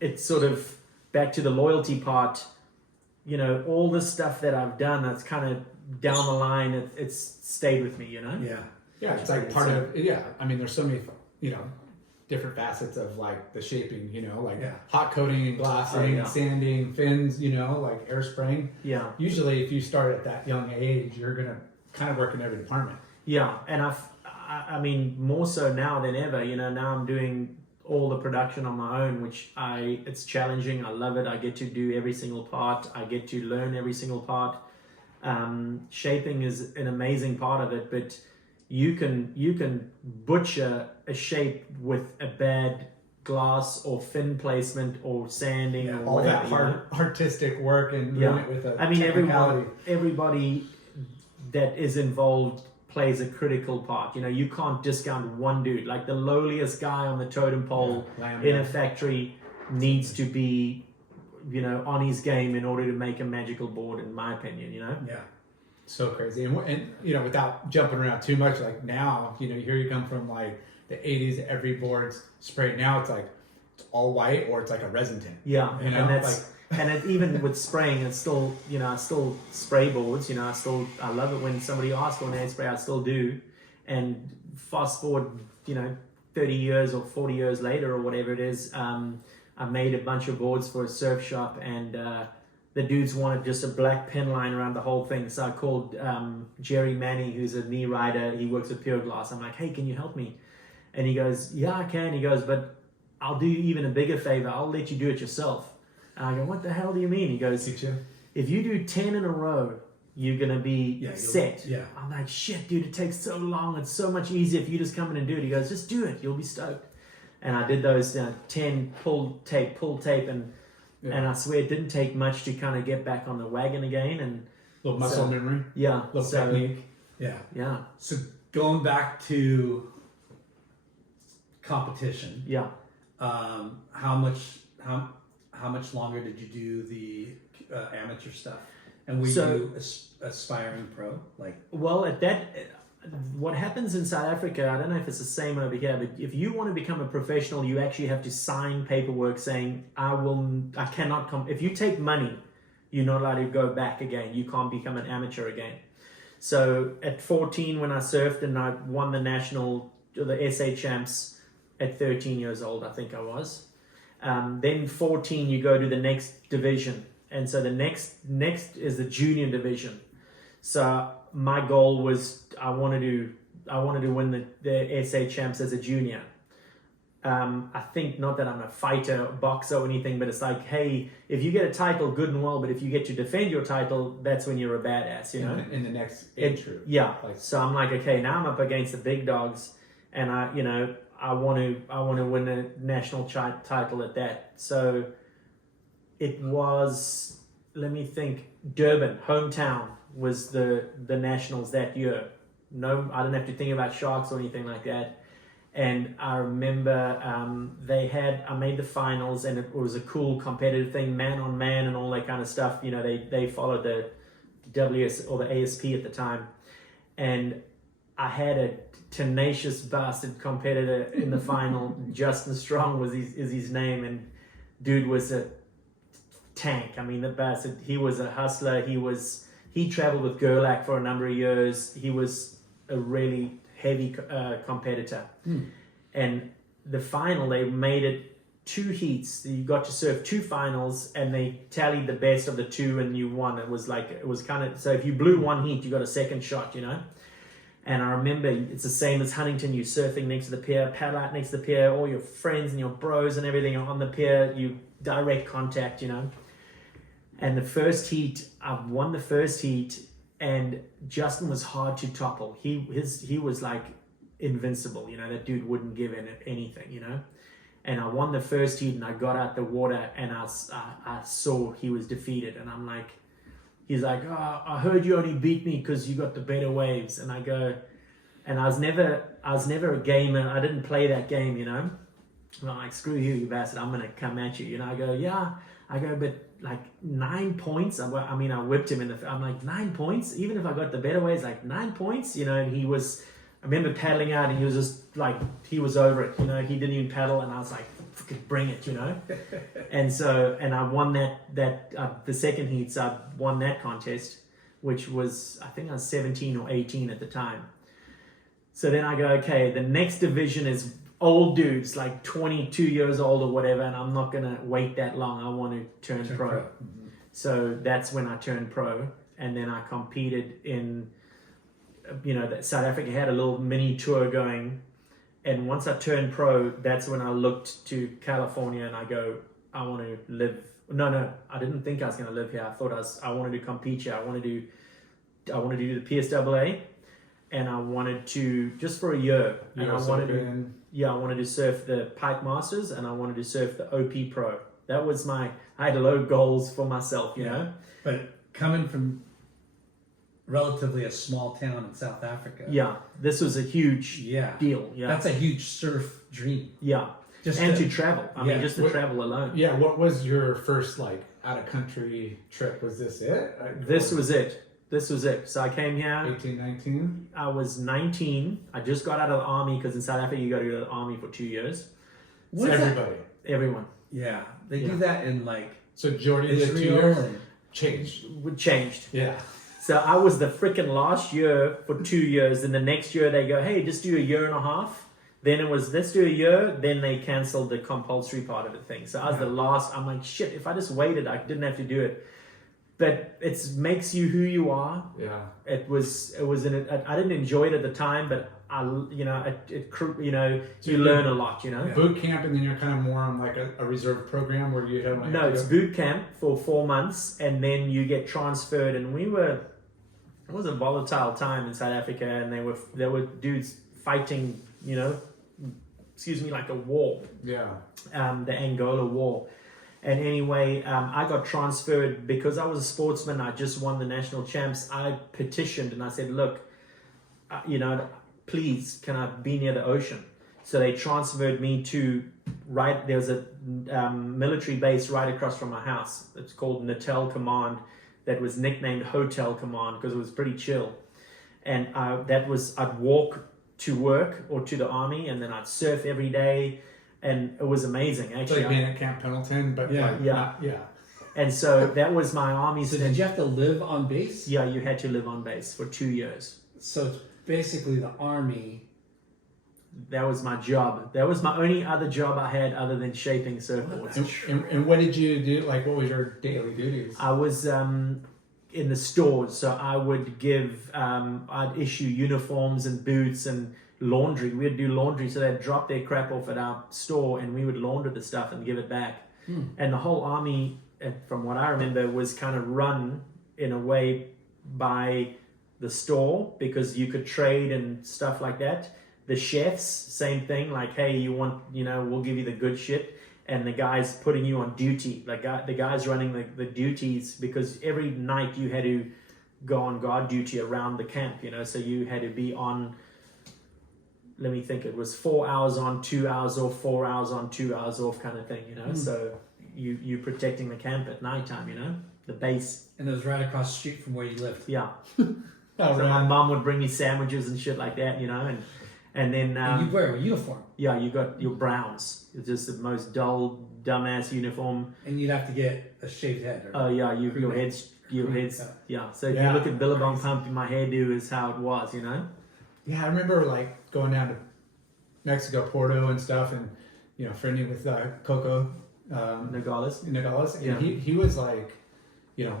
it's sort of back to the loyalty part. All the stuff that I've done, that's kind of down the line. It's stayed with me. Yeah. Yeah, it's like part of. Yeah, I mean, there's so many different facets of like the shaping. Hot coating and glassing, sanding, fins. Like air spraying. Yeah. Usually, if you start at that young age, you're gonna kind of work in every department. Yeah, and I mean more so now than ever. Now I'm doing all the production on my own, which it's challenging. I love it. I get to do every single part. I get to learn every single part. Shaping is an amazing part of it, but you can butcher a shape with a bad glass or fin placement or sanding or All whatever. that hard artistic work and doing it with a I mean, technicality. everybody that is involved plays a critical part. You can't discount one dude. Like the lowliest guy on the totem pole in a factory needs to be, on his game in order to make a magical board, in my opinion, Yeah. So crazy. And without jumping around too much, like now, here you come from like the 80s, every board's sprayed. Now it's like, it's all white or it's like a resin tint. Yeah, and that's... And even with spraying, it's still, I still spray boards. I love it when somebody asks for an air spray. I still do. And fast forward, 30 years or 40 years later or whatever it is, I made a bunch of boards for a surf shop, and the dudes wanted just a black pen line around the whole thing. So I called Jerry Manny, who's a knee rider. He works at Pure Glass. I'm like, hey, can you help me? And he goes, yeah, I can. He goes, but I'll do you even a bigger favor. I'll let you do it yourself. And I go, what the hell do you mean? He goes, if you do 10 in a row, you're gonna be set. Yeah. I'm like, shit, dude, it takes so long. It's so much easier if you just come in and do it. He goes, just do it. You'll be stoked. And I did those 10 pull tape, and I swear it didn't take much to kind of get back on the wagon again. And little muscle memory. Yeah. Little technique. Yeah. So going back to competition. Yeah. How much longer did you do the amateur stuff? And were you aspiring pro? Well, what happens in South Africa, I don't know if it's the same over here, but if you want to become a professional, you actually have to sign paperwork saying, I cannot if you take money, you're not allowed to go back again. You can't become an amateur again. So at 14, when I surfed and I won the SA champs at 13 years old, I think I was. Then 14, you go to the next division. And so the next is the junior division. So my goal was I wanted to win the SA champs as a junior. I think not that I'm a fighter, boxer or anything, but it's like, hey, if you get a title, good and well, but if you get to defend your title, that's when you're a badass, you know? In the next age group. Yeah. So I'm like, okay, now I'm up against the big dogs, and I want to win a national title at that. So it was, let me think, Durban, hometown, was the nationals that year. No, I didn't have to think about sharks or anything like that. And I remember I made the finals, and it was a cool competitive thing, man on man and all that kind of stuff. You know, they followed the WS or the ASP at the time. And I had a tenacious bastard competitor in the final. Justin Strong is his name, and dude was a tank. I mean, the bastard, he was a hustler. He traveled with Gerlach for a number of years. He was a really heavy competitor. And the final, they made it 2 heats. You got to surf 2 finals, and they tallied the best of the 2, and you won. It was kind of, so if you blew 1 heat, you got a second shot, you know. And I remember it's the same as Huntington. You're surfing next to the pier, paddle out next to the pier, all your friends and your bros and everything are on the pier. You direct contact, you know. And the first heat, I won the first heat, and Justin was hard to topple. He was like invincible, you know. That dude wouldn't give in at anything, you know. And I won the first heat, and I got out the water, and I saw he was defeated, and I'm like, he's like, oh, I heard you only beat me because you got the better waves. And I go, and I was never a gamer. I didn't play that game, you know. And I'm like, screw you bastard, I'm gonna come at you, you know. I go, yeah. I go, but like 9 points. I whipped him I'm like, 9 points? Even if I got the better waves, like 9 points, you know. And I remember paddling out, and he was just like, he was over it, you know. He didn't even paddle, and I was like, fucking bring it, you know. and I won the second heats. I won that contest, which was, I think I was 17 or 18 at the time. So then I go, okay, the next division is old dudes, like 22 years old or whatever, and I'm not gonna wait that long. I want to turn pro. Mm-hmm. So that's when I turned pro, and then I competed in, you know, South Africa had a little mini tour going. And once I turned pro, that's when I looked to California, and I go, I want to live. No, I didn't think I was going to live here. I thought I wanted to compete here. I wanted to do the PSAA, and I wanted to, just for a year. And I wanted to surf the Pike Masters, and I wanted to surf the OP Pro. That was I had low goals for myself, you know. But coming from relatively a small town in South Africa. Yeah, this was a huge deal. Yeah, that's a huge surf dream. Yeah, to travel. I mean, just to travel alone. Yeah, what was your first like out of country trip? Was this it? This was it. So I came here. 18, 19? I was 19. I just got out of the army, because in South Africa you got to go to the army for 2 years. So everybody. Everyone. Yeah, they do that in like. So Jordy did 2 years. Changed. Yeah. So I was the freaking last year for 2 years, and the next year they go, hey, just do a year and a half. Then it was, let's do a year. Then they canceled the compulsory part of the thing. So I was the last. I'm like, shit, if I just waited, I didn't have to do it. But it makes you who you are. Yeah. I didn't enjoy it at the time, but you learn a lot, you know. Yeah. Boot camp, and then you're kind of more on like a reserve program where you have like. No, it's boot camp for 4 months, and then you get transferred. And we were it was a volatile time in South Africa, and there were dudes fighting, like a war. Yeah. The Angola War. And anyway, I got transferred because I was a sportsman. I just won the national champs. I petitioned and I said, look, please, can I be near the ocean? So they transferred me to there's a military base right across from my house. It's called Natal Command, that was nicknamed Hotel Command because it was pretty chill. And I'd walk to work or to the army, and then I'd surf every day. And it was amazing, actually. Like being at Camp Pendleton, but Yeah. yeah. And so that was my army. So did you have to live on base? Yeah, you had to live on base for 2 years. So it's basically the army. That was my job. That was my only other job I had other than shaping surfboards. And what did you do? Like, what was your daily duties? I was in the stores, so I would I'd issue uniforms and boots and laundry. We'd do laundry, so they'd drop their crap off at our store and we would launder the stuff and give it back. And the whole army, from what I remember, was kind of run in a way by the store because you could trade and stuff like that. The chefs, same thing, like, hey, you want, we'll give you the good shit. And the guys putting you on duty, like the guys running the duties, because every night you had to go on guard duty around the camp, so you had to be on, let me think, it was 4 hours on, 2 hours off, 4 hours on, 2 hours off kind of thing, so you protecting the camp at nighttime, the base. And it was right across the street from where you lived. Yeah. Oh, So right. my mom would bring me sandwiches and shit like that, and then And you'd wear a uniform. yeah, you got your browns. It's just the most dull, dumbass uniform. And you'd have to get a shaved head. Or Oh yeah, your head's, yeah. So if you Yeah. look at Billabong Pump, my hairdo is how it was, Yeah, I remember like going down to Mexico, Porto and stuff, and friendly with Coco Nogales. Nogales, and Yeah. he was like,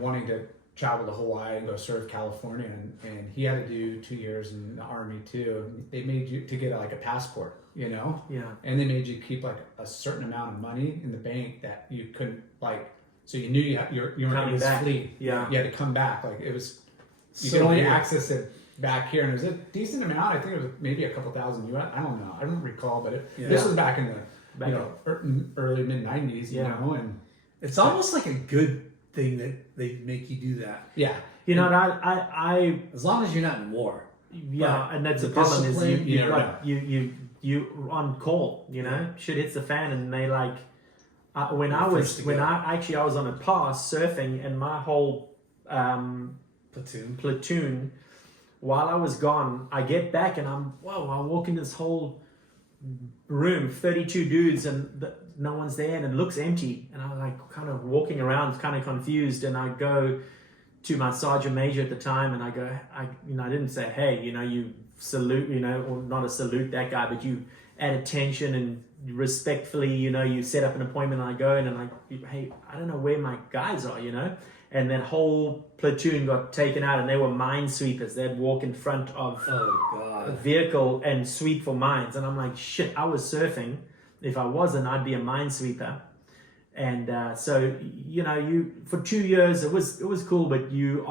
wanting to travel to Hawaii and go surf California, and he had to do 2 years in the army too. They made you to get like a passport, Yeah. and they made you keep like a certain amount of money in the bank that you couldn't so you knew you weren't Coming in this back. fleet. Yeah. You had to come back. Like it was, you So could only weird. access it back here, and it was a decent amount. I think it was maybe a couple thousand US. I don't know. I don't recall, but this was back in the early mid '90s. Yeah. And It's almost like a good thing that they make you do that. yeah. I As long as you're not in war. yeah, and that's the the problem is discipline, you on call, shit hits the fan, and they like when I was on a pass surfing, and my whole platoon, while I was gone, I get back and I walk in this whole room, 32 dudes, and no one's there, and it looks empty, and I'm like kind of walking around kind of confused, and I go to my sergeant major at the time, and I go, I didn't say, hey, you salute, or not a salute that guy, but you add attention and respectfully, you set up an appointment, and I go in and hey, I don't know where my guys are, and that whole platoon got taken out, and they were minesweepers. They'd walk in front of a vehicle and sweep for mines, and I'm like, shit, I was surfing. If I wasn't, I'd be a minesweeper. And so you for 2 years it was cool, but you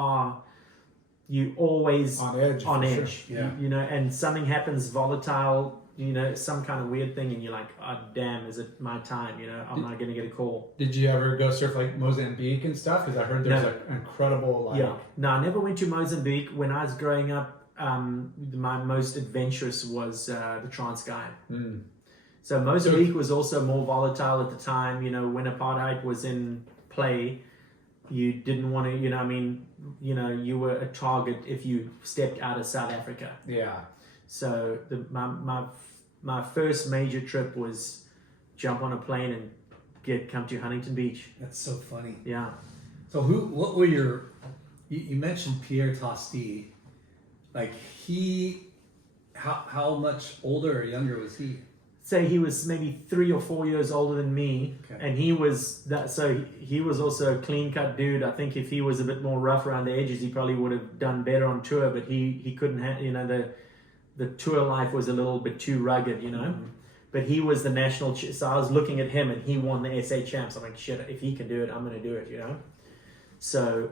always On edge. on for edge. Sure. Yeah. And something happens volatile, some kind of weird thing, and you're like, oh damn, is it my time? I'm not gonna get a call. Did you ever go surf like Mozambique and stuff? Because I heard there's No. an incredible No, I never went to Mozambique. When I was growing up, my most adventurous was the Transkei. So Mozambique was also more volatile at the time. When apartheid was in play, you didn't want to, you were a target if you stepped out of South Africa. Yeah. So my first major trip was jump on a plane and come to Huntington Beach. That's so funny. Yeah. So what were you mentioned Pierre Tosti, like how much older or younger was he? Say he was maybe 3 or 4 years older than me, Okay. and he was he was also a clean cut dude. I think if he was a bit more rough around the edges, he probably would have done better on tour. But he couldn't have, the tour life was a little bit too rugged, But he was the national. So I was looking at him, and he won the SA champs. I'm like, shit, if he can do it, I'm going to do it, So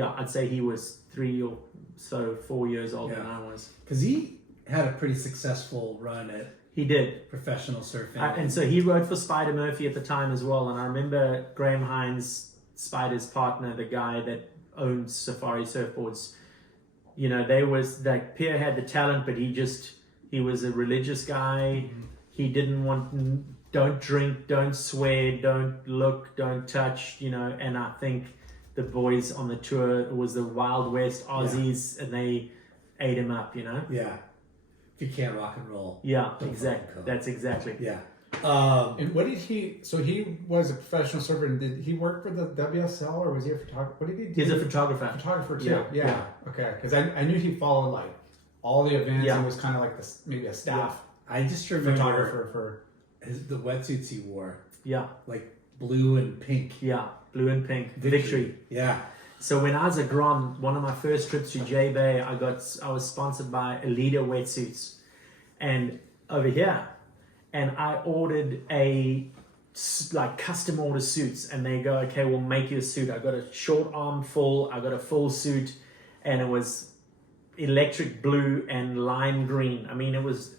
I'd say he was 3 or so 4 years older than I was. Because he had a pretty successful run at He did. professional surfing. And so he rode for Spider Murphy at the time as well. And I remember Graham Hines, Spider's partner, the guy that owns Safari Surfboards, you know, Pierre had the talent, but he was a religious guy. Mm-hmm. He didn't want, don't drink, don't swear, don't look, don't touch, you know. And I think the boys on the tour was the Wild West Aussies, and they ate him up, you know. Yeah. If you can't rock and roll. Yeah, don't exactly. fucking come. That's exactly. Yeah. And what did he? So he was a professional surfer. And did he work for the WSL or was he a photographer? What did he do? He's a photographer. Photographer too. Yeah, Yeah. yeah. Okay. Because I knew he followed like all the events Yeah. and was kind of like this, maybe a staff I just remember photographer for. the wetsuits he wore, Yeah, like blue and pink. yeah. Blue and pink. Victory. Yeah. So when I was at Grand, one of my first trips to J Bay, I was sponsored by Elita wetsuits, and over here, and I ordered like custom order suits, and they go, okay, we'll make you a suit. I got a short arm full, I got a full suit, and it was electric blue and lime green. I mean, it was,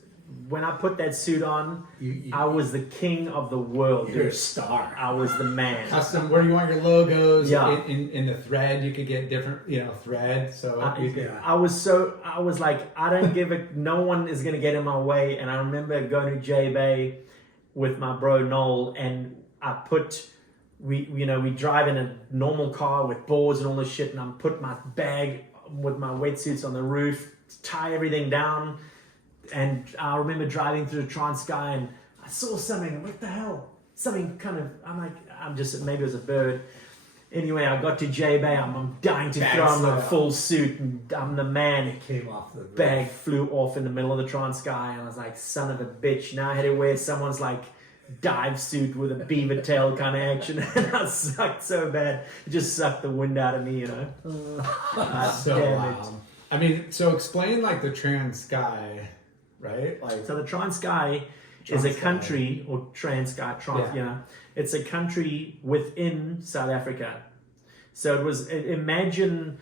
when I put that suit on, I was the king of the world. You're a dude. star. I was the man. Custom, where you want your logos, Yeah. in the thread, you could get different, thread. So I was like, I don't give a, no one is going to get in my way. And I remember going to J Bay with my bro Noel, and we drive in a normal car with boards and all this shit, and I put my bag with my wetsuits on the roof, tie everything down. And I remember driving through the Transky, and I saw something. What the hell? Something kind of. Maybe it was a bird. Anyway, I got to J Bay. I'm dying to throw on the full suit, and I'm the man. It came off the roof. Bag flew off in the middle of the Transky, and I was like, son of a bitch. Now I had to wear someone's like dive suit with a beaver tail kind of action, and I sucked so bad. It just sucked the wind out of me, you know. so damn it. wow. I mean, so explain like the Transky, right? Like So the Transky is a country, or Transky, you know, it's a country within South Africa. So it was, imagine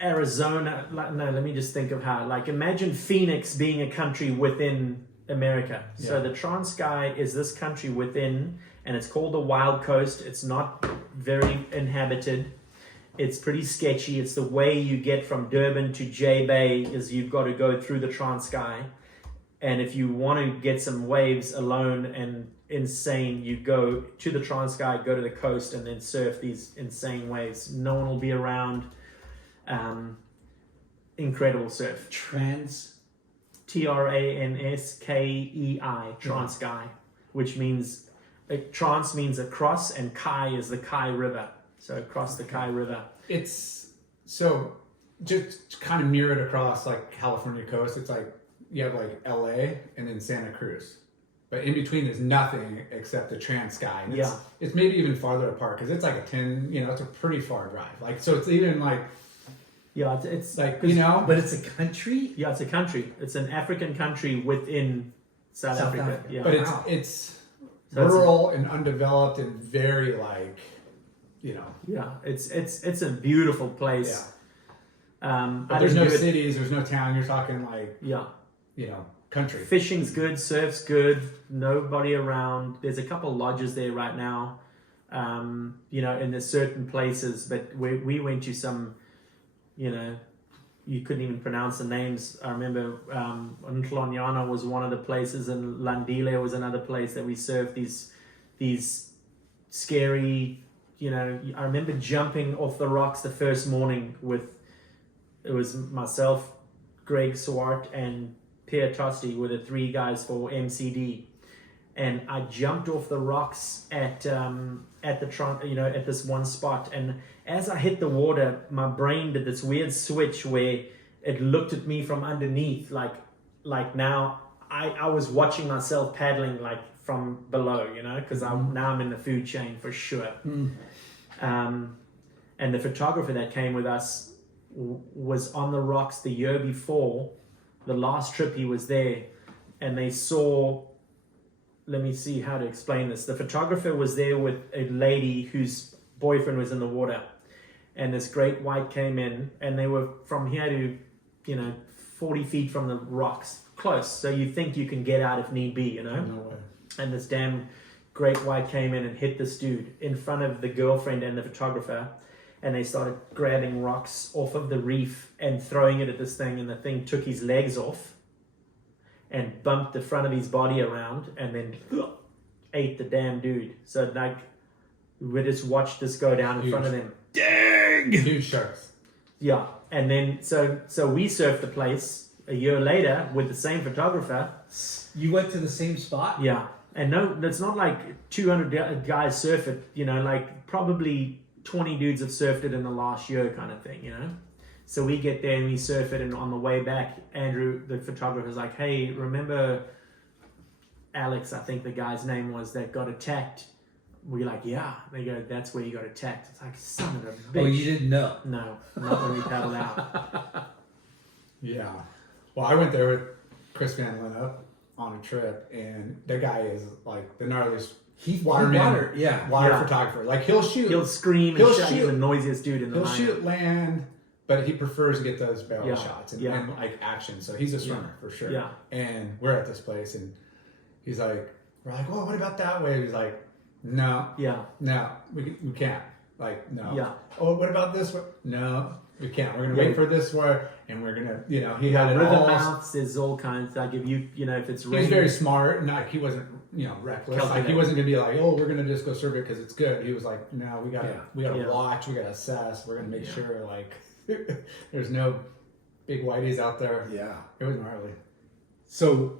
Arizona, let me just think of how, like imagine Phoenix being a country within America. So the Transky is this country within, and it's called the Wild Coast. It's not very inhabited. It's pretty sketchy. It's the way you get from Durban to J Bay is you've got to go through the Transky. And if you want to get some waves alone and insane, you go to the Transky, go to the coast, and then surf these insane waves. No one will be around. Incredible surf. Transkei, Transky, which means, trans means across, and Kai is the Kai River. So across the Kai River. it's so just kind of mirrored across like California coast. It's like you have like LA and then Santa Cruz, but in between there's nothing except the Transky. And it's maybe even farther apart because it's like it's a pretty far drive. Like so, it's even like it's like but it's a country. Yeah, it's a country. It's an African country within South Africa. Yeah, but it's rural and undeveloped and very like. Yeah, it's a beautiful place. Yeah. But there's no cities, there's no town. You're talking like country. Fishing's good, surf's good. Nobody around. There's a couple lodges there right now. In there's certain places, but we went to some. You couldn't even pronounce the names. I remember Nhlonyana was one of the places, and Landile was another place that we surfed these scary. I remember jumping off the rocks the first morning it was myself, Greg Swart, and Pierre Tosti were the three guys for MCD. And I jumped off the rocks at this one spot. And as I hit the water, my brain did this weird switch where it looked at me from underneath, like now I was watching myself paddling like from below, because now I'm in the food chain for sure. And the photographer that came with us was on the rocks the year before, the last trip he was there, and they saw, let me see how to explain this. The photographer was there with a lady whose boyfriend was in the water, and this great white came in, and they were from here to, 40 feet from the rocks, close. So you think you can get out if need be, No way. And this damn great white came in and hit this dude in front of the girlfriend and the photographer, and they started grabbing rocks off of the reef and throwing it at this thing, and the thing took his legs off and bumped the front of his body around, and then ate the damn dude. So like, we just watched this go down in front of them. Dang! Huge sharks. Yeah, and then so we surfed the place a year later with the same photographer. You went to the same spot? Yeah, and no, it's not like 200 guys surf it. Like probably 20 dudes have surfed it in the last year, kind of thing. So we get there and we surf it, and on the way back, Andrew, the photographer, is like, "Hey, remember Alex? I think the guy's name was that got attacked." We're like, "Yeah." They go, "That's where you got attacked." It's like, son of a bitch. Oh, you didn't know? No, not when we paddled out. Yeah. Well, I went there with Chris VanDerMeulen up on a trip, and the guy is like the gnarliest water Yeah. photographer. Like he'll scream and he'll shout. He's shoot. the noisiest dude in the He'll lineup. shoot land, but he prefers to get those barrel Yeah. shots and, Yeah. and like action. So he's a swimmer for sure. Yeah. And we're at this place, and he's like, we're like, "Oh, what about that way?" He's like, "No, Yeah. no, we can't." Like, no. Yeah. "Oh, what about this way?" "No, we can't. We're gonna wait for this one, and we're gonna, he had it Rhythm all. mouths, there's all kinds. Like if if it's He was raining, very smart, and like he wasn't, reckless. Like he Calculated. wasn't gonna be like, "Oh, we're gonna just go serve it because it's good." He was like, "No, we gotta Yeah. watch, we gotta assess, we're gonna make sure like there's no big whiteys out there." Yeah. It was gnarly. So,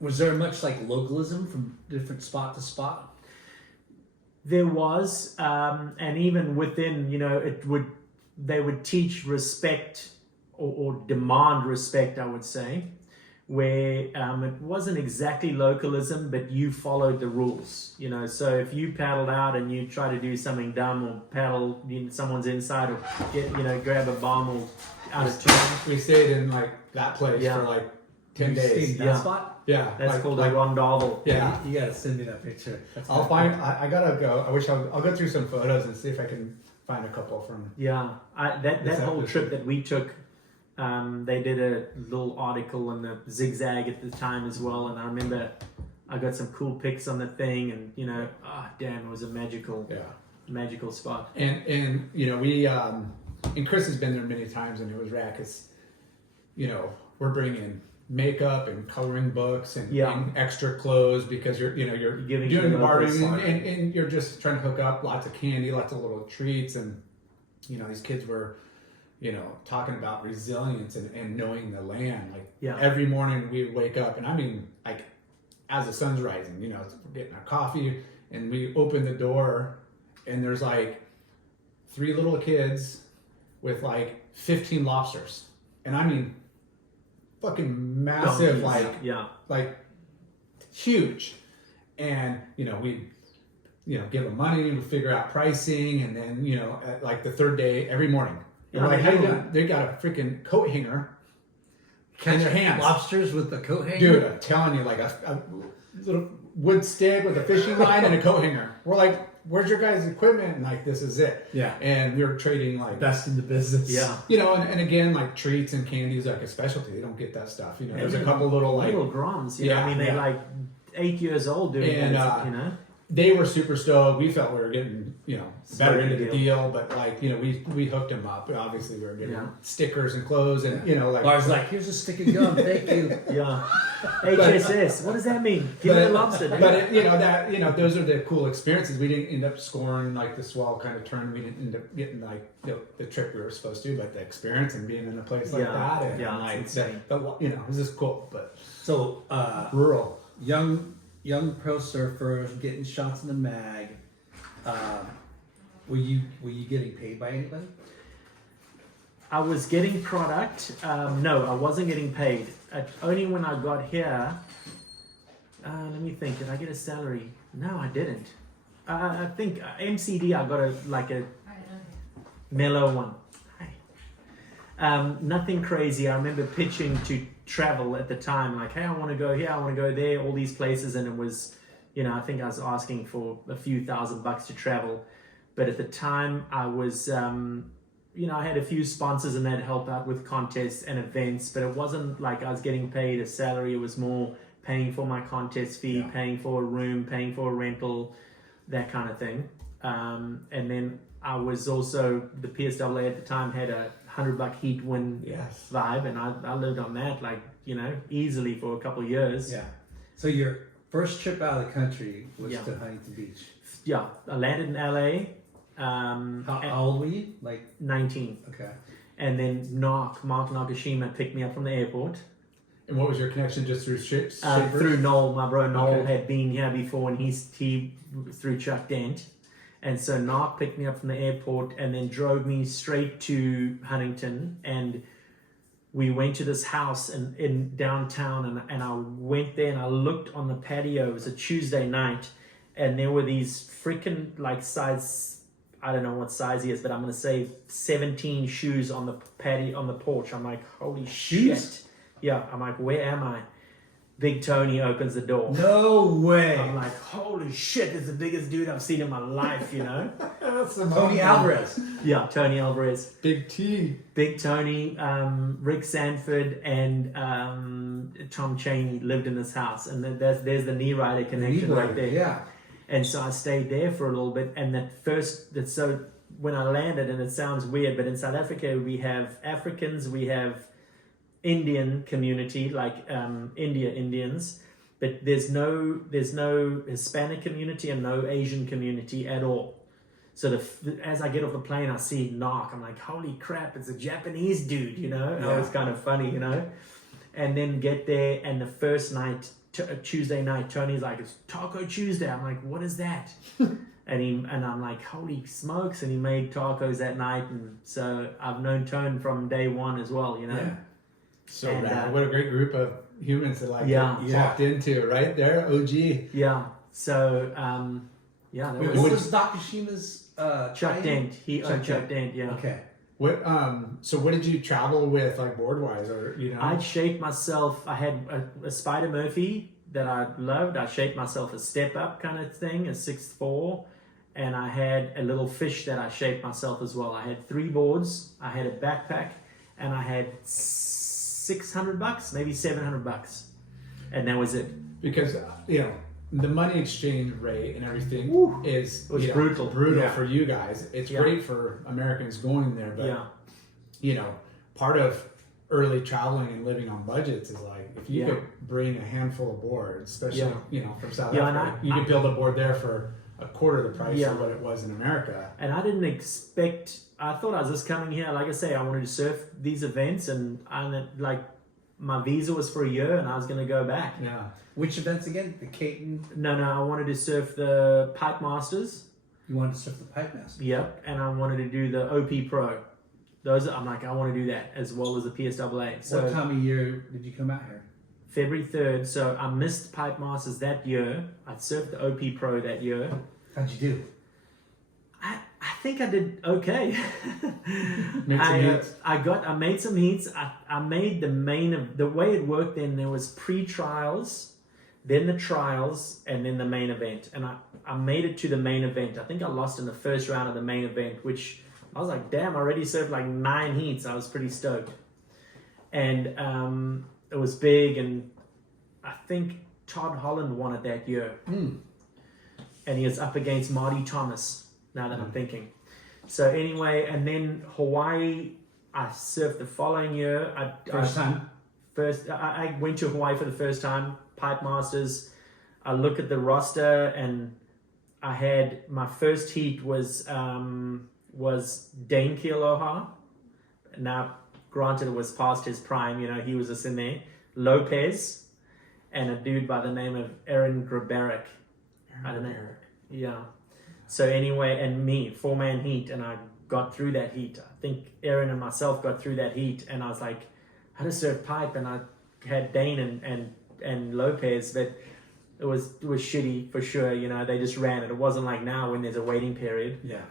was there much like localism from different spot to spot? there was, and even within, they would teach respect or demand respect, I would say, where it wasn't exactly localism, but you followed the rules, so if you paddled out and you try to do something dumb or paddle someone's inside or grab a bomb or out of turn. We stayed in like that place Yeah. for like 10 You days. stayed in that Yeah. spot? Yeah, That's called a rondavel. Yeah, You gotta send me that picture. That's I'll not find. bad. I gotta go. I wish I'll go through some photos and see if I can find a couple from. Yeah, that This whole episode. trip that we took, they did a little article on the Zigzag at the time as well, and I remember I got some cool pics on the thing, and damn, it was a magical spot. And we and Chris has been there many times, and it was rad 'cause, we're bringing makeup and coloring books and extra clothes because you're giving doing the to locals. bartering and you're just trying to hook up lots of candy, lots of little treats, and these kids were talking about resilience and knowing the land. Like every morning we would wake up, and I mean like as the sun's rising, we're getting our coffee and we open the door and there's like 3 little kids with like 15 lobsters, and I mean fucking massive, Donkeys. like huge. And we give them money, we figure out pricing, and then at like the 3rd day every morning they're like, "How you doing?" They got a freaking coat hanger in their hands. Lobsters with the coat hanger? Dude, I'm telling you, like a little wood stick with a fishing line and a coat hanger. We're like, "Where's your guys' equipment?" And like, this is it. Yeah. And we were trading like Best in the business. and again, like treats and candies, like a specialty. They don't get that stuff. There's a couple little like little Groms. Yeah, I mean, they're yeah. like 8 years old doing And, that. they were super stoked. We felt we were getting, better Smoking into the deal, but like, we hooked them up. Obviously, we were getting stickers and clothes, and like. I was like, "Here's a stick of gum, thank you." Yeah. HSS. What does that mean? Give me a lobster. Dude. But those are the cool experiences. We didn't end up scoring like the swell kind of turn. We didn't end up getting like the trip we were supposed to, but the experience and being in a place like that, and like it's insane. it was just cool. But So, rural. young pro surfer getting shots in the mag. Were you getting paid by anybody? I was getting product. No, I wasn't getting paid. Only when I got here. Let me think. Did I get a salary? No, I didn't. I think MCD. I got a mellow one. Nothing crazy. I remember pitching to travel at the time. Like, hey, I want to go here. I want to go there. All these places, and it was, I think I was asking for a few $1,000 to travel. But at the time, I was, I had a few sponsors and that help out with contests and events, but it wasn't like I was getting paid a salary. It was more paying for my contest fee, paying for a room, paying for a rental, that kind of thing. And then I was also, the PSAA at the time had a $100 heat win vibe, and I lived on that, easily for a couple of years. Yeah. So your first trip out of the country was to Huntington Beach. Yeah, I landed in LA. How old were you? Like 19. Okay. And then Mark Nakashima picked me up from the airport. And what was your connection, just through Shaper? Through Noel, my bro Noel had been here before, and he through Chuck Dent. And so Nark picked me up from the airport and then drove me straight to Huntington, and we went to this house in downtown, and I went there and I looked on the patio. It was a Tuesday night, and there were these freaking size, I don't know what size he is, but I'm gonna say 17 shoes on the patio, on the porch. I'm like, holy shit. Yeah, I'm like, where am I? Big Tony opens the door. No way. I'm like, holy shit, this is the biggest dude I've seen in my life, Tony Alvarez. Yeah, Tony Alvarez. Big T. Big Tony, Rick Sanford, and Tom Chaney lived in this house. And then there's the knee rider connection right there. Yeah. And so I stayed there for a little bit. And so when I landed, and it sounds weird, but in South Africa, we have Africans, we have Indian community, Indians, but there's no Hispanic community and no Asian community at all. So as I get off the plane, I see Nark. I'm like, holy crap, it's a Japanese dude, And it was kind of funny, And then get there, and the first night, Tuesday night, Tony's like, it's Taco Tuesday. I'm like, what is that? and I'm like, holy smokes! And he made tacos that night, and so I've known Tone from day one as well, Yeah. So rad. What a great group of humans that walked into right there. OG. Yeah. So What was Nakashima's Chuck Dent. He owned Chuck Dent. Yeah. Okay. What so what did you travel with, board wise, or I'd shaped myself. I had a Spider Murphy that I loved. I shaped myself a step up kind of thing, a 6'4", and I had a little fish that I shaped myself as well. I had 3 boards. I had a backpack, and I had $600, maybe $700, and that was it. Because the money exchange rate and everything is brutal for you guys. It's great for Americans going there, but part of early traveling and living on budgets is if you could bring a handful of boards, especially from South Africa, you could build a board there for a quarter the price of what it was in America. And I didn't expect. I thought I was just coming here, like I say, I wanted to surf these events, and my visa was for a year, and I was going to go back. Yeah. Which events again? The Caton? No, I wanted to surf the Pipe Masters. You wanted to surf the Pipe Masters? Yep, and I wanted to do the OP Pro. I want to do that as well as the PSAA. So what time of year did you come out here? February 3rd. So I missed Pipe Masters that year. I surfed the OP Pro that year. How'd you do? I think I did okay. I made some heats. I made the way it worked then, there was pre-trials, then the trials, and then the main event. And I made it to the main event. I think I lost in the first round of the main event, which I was like, damn, I already surfed 9 heats. I was pretty stoked. And it was big, and I think Todd Holland won it that year. And he was up against Marty Thomas, now that I'm thinking. So anyway, and then Hawaii, I surfed the following year. I went to Hawaii for the first time, Pipe Masters. I look at the roster, and I had, my first heat was Dane Kealoha. Now, granted, it was past his prime, he was just in there. Lopez, and a dude by the name of Aaron Grabarek. I don't know. Yeah. So anyway, and me, 4-man heat, and I got through that heat. I think Aaron and myself got through that heat, and I was like, how to surf pipe, and I had Dane and Lopez, but it was shitty for sure. They just ran it. It wasn't like now when there's a waiting period. Yeah.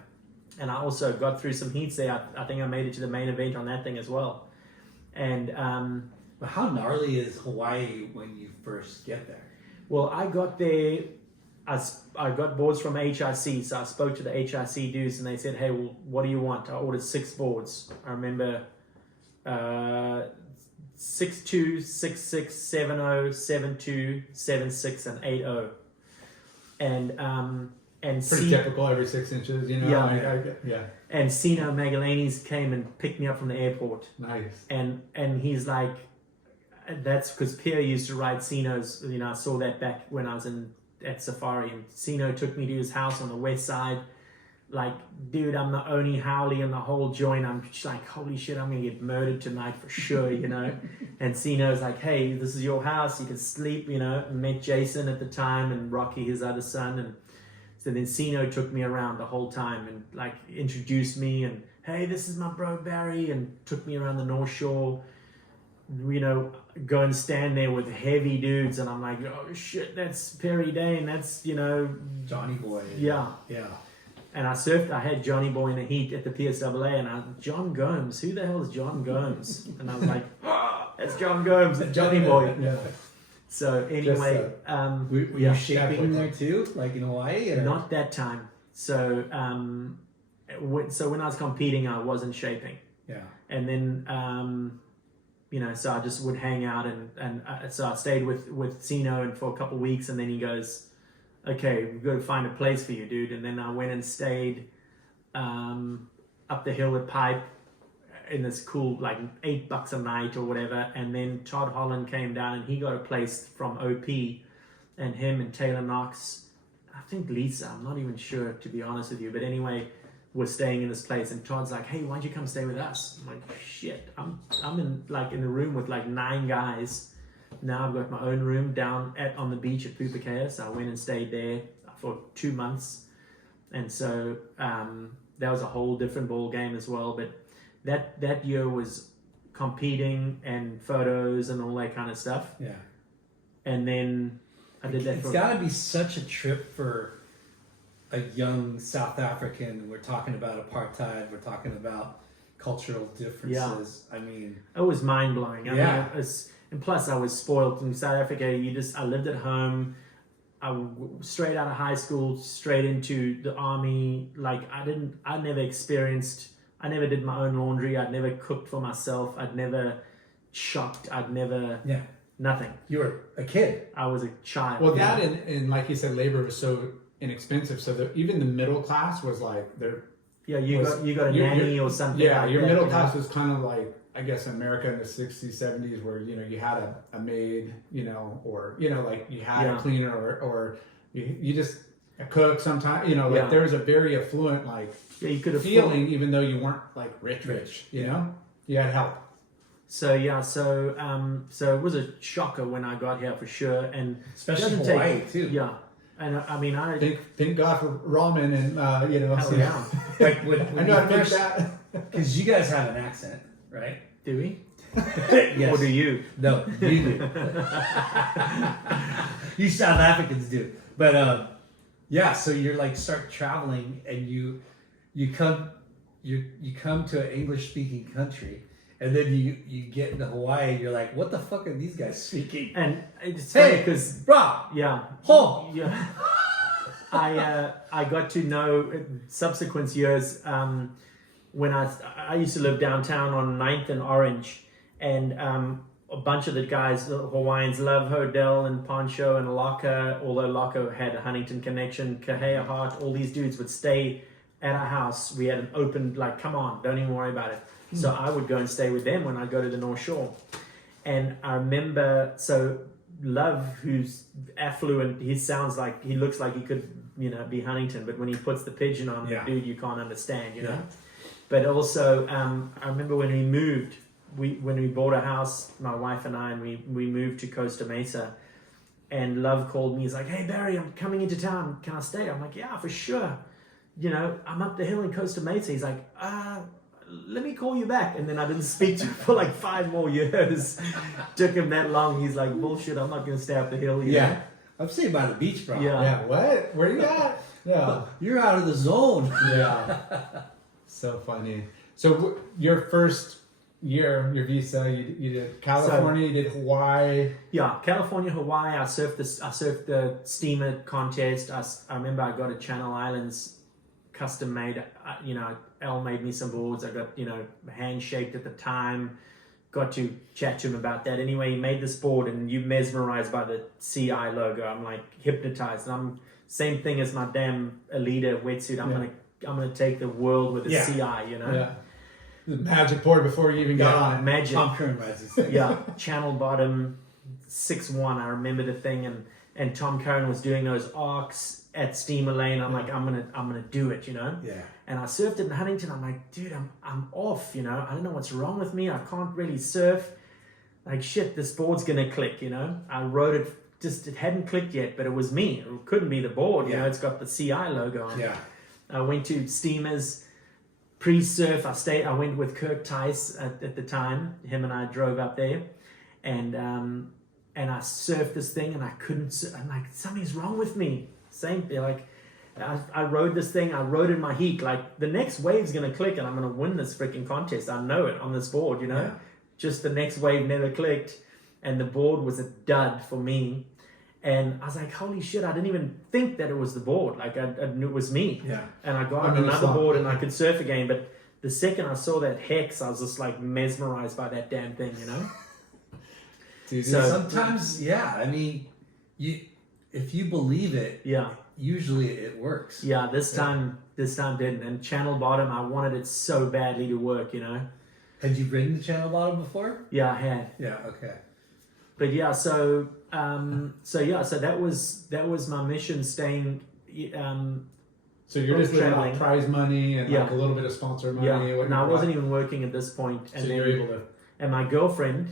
And I also got through some heats there. I think I made it to the main event on that thing as well. And but how gnarly is Hawaii when you first get there? Well, I got there. I got boards from HIC, so I spoke to the HIC dudes, and they said, "Hey, well, what do you want?" I ordered 6 boards. I remember 62, 66, 70, 72, 76, and 80, and Pretty typical, every 6 inches, you know. Yeah. Yeah. And Sino Magalanis came and picked me up from the airport, Nice. and he's like, that's because Pierre used to ride Sino's. You know, I saw that back when I was at Safari, and Sino took me to his house on the west side. Like, dude, I'm the only Howley in the whole joint. I'm just like, holy shit, I'm gonna get murdered tonight for sure, you know. And Sino's like, hey, this is your house, you can sleep, you know. And met Jason at the time and Rocky, his other son, and so then Sino took me around the whole time and like introduced me and, hey, this is my bro Barry, and took me around the North Shore. You know, go and stand there with heavy dudes, and I'm like, oh shit, that's Perry Dane, that's, you know, Johnny Boy. Yeah. Yeah. And I surfed, I had Johnny Boy in the heat at the PSAA, and I was, John Gomes, who the hell is John Gomes? And I was like, oh, that's John Gomes, Johnny Boy. Yeah. So anyway, Were you shaping there too, like in Hawaii? Or? Not that time. So when I was competing, I wasn't shaping. Yeah. And then, you know, so I just would hang out, and so I stayed with Sino and for a couple of weeks, and then he goes, okay, we've got to find a place for you, dude. And then I went and stayed up the hill at Pipe in this cool, like $8 a night or whatever. And then Todd Holland came down, and he got a place from OP, and him and Taylor Knox, I think Lisa, I'm not even sure, to be honest with you. But anyway, we're staying in this place, and Todd's like, hey, why don't you come stay with us? I'm like, shit, I'm in a room with like 9 guys. Now I've got my own room down on the beach at Pupukea, so I went and stayed there for 2 months, and so that was a whole different ball game as well. But that year was competing and photos and all that kind of stuff. Yeah. And then I did that. It's got to be such a trip for a young South African. We're talking about apartheid. We're talking about cultural differences. Yeah. I mean, it was mind blowing. I yeah. mean, and plus, I was spoiled in South Africa. I lived at home. Straight out of high school, straight into the army. Like I never did my own laundry. I'd never cooked for myself. I'd never shopped. Nothing. You were a kid. I was a child. Well, that and like you said, labor was so inexpensive. So even the middle class was like yeah, you got a nanny or something. Yeah, like your that, middle class was kind of like, I guess, America in the 60s, 70s, where, you know, you had a maid, you know, or, you know, like you had a cleaner or you just a cook sometimes, you know, like there was a very affluent, like, you could feeling, even though you weren't like rich, you know, you had help. So so it was a shocker when I got here for sure, and especially Hawaii too. Yeah, and I mean, thank God for ramen and you know. Yeah. Like when I know how to make that because you guys have an accent, right? Do we? Yes. Or do you? No, you do. You South Africans do. But yeah, so you're like start traveling, and you come to an English speaking country, and then you get into Hawaii, and you're like, what the fuck are these guys speaking? And it's funny because Rob, yeah, I got to know in subsequent years when I used to live downtown on 9th and Orange, and a bunch of the guys, the Hawaiians, love Hodel and Poncho and Laka, although Laka had a Huntington connection, Kahea Hart, all these dudes would stay at our house. We had an open, like, come on, don't even worry about it. So I would go and stay with them when I go to the North Shore. And I remember, so Love, who's affluent, he looks like he could, you know, be Huntington, but when he puts the pigeon on, dude, you can't understand, you know. But also, I remember when we moved, when we bought a house, my wife and I, and we moved to Costa Mesa, and Love called me. He's like, hey, Barry, I'm coming into town. Can I stay? I'm like, yeah, for sure. You know, I'm up the hill in Costa Mesa. He's like, let me call you back. And then I didn't speak to him for like 5 more years. Took him that long. He's like, bullshit, I'm not going to stay up the hill. You know? I'm sitting by the beach, bro. Yeah, what? Where you at? Yeah. You're out of the zone. Yeah. So funny. So your first year, your visa, you did California, you did Hawaii. Yeah, California, Hawaii. I surfed the steamer contest. I remember I got a Channel Islands custom made. Al made me some boards. I got hand shaped at the time. Got to chat to him about that. Anyway, he made this board, and you mesmerized by the CI logo. I'm like hypnotized. And I'm same thing as my damn Alita wetsuit. I'm gonna take the world with a CI. Yeah. The magic board before you even got on it. Magic. Tom Curran writes this thing. Yeah, channel bottom 6'1". I remember the thing, and Tom Curran was doing those arcs at Steamer Lane. I'm like, I'm gonna do it, Yeah. And I surfed in Huntington. I'm like, dude, I'm off, I don't know what's wrong with me. I can't really surf. Like shit, this board's gonna click, I wrote it. Just it hadn't clicked yet, but it was me. It couldn't be the board, It's got the CI logo on it. Yeah. I went to Steamers. Pre-surf, I went with Kirk Tice at the time. Him and I drove up there, and I surfed this thing, and I couldn't. I'm like, something's wrong with me. Same thing. Like, I rode this thing. I rode in my heat. Like the next wave's gonna click, and I'm gonna win this freaking contest. I know it on this board. Yeah. Just the next wave never clicked, and the board was a dud for me. And I was like, holy shit, I didn't even think that it was the board. Like, I knew it was me. Yeah. And I got another board and I could surf again. But the second I saw that hex, I was just like mesmerized by that damn thing, Dude, So- sometimes, I mean, if you believe it, Yeah. usually it works. Yeah, this time didn't. And channel bottom, I wanted it so badly to work, Had you ridden the channel bottom before? Yeah, I had. Yeah, okay. But yeah, so that was my mission, staying. So you're just living traveling. on prize money and like Yeah. a little bit of sponsor money. Yeah, what and you I wasn't brought. even working at this point. And So then, you're able to. and my girlfriend,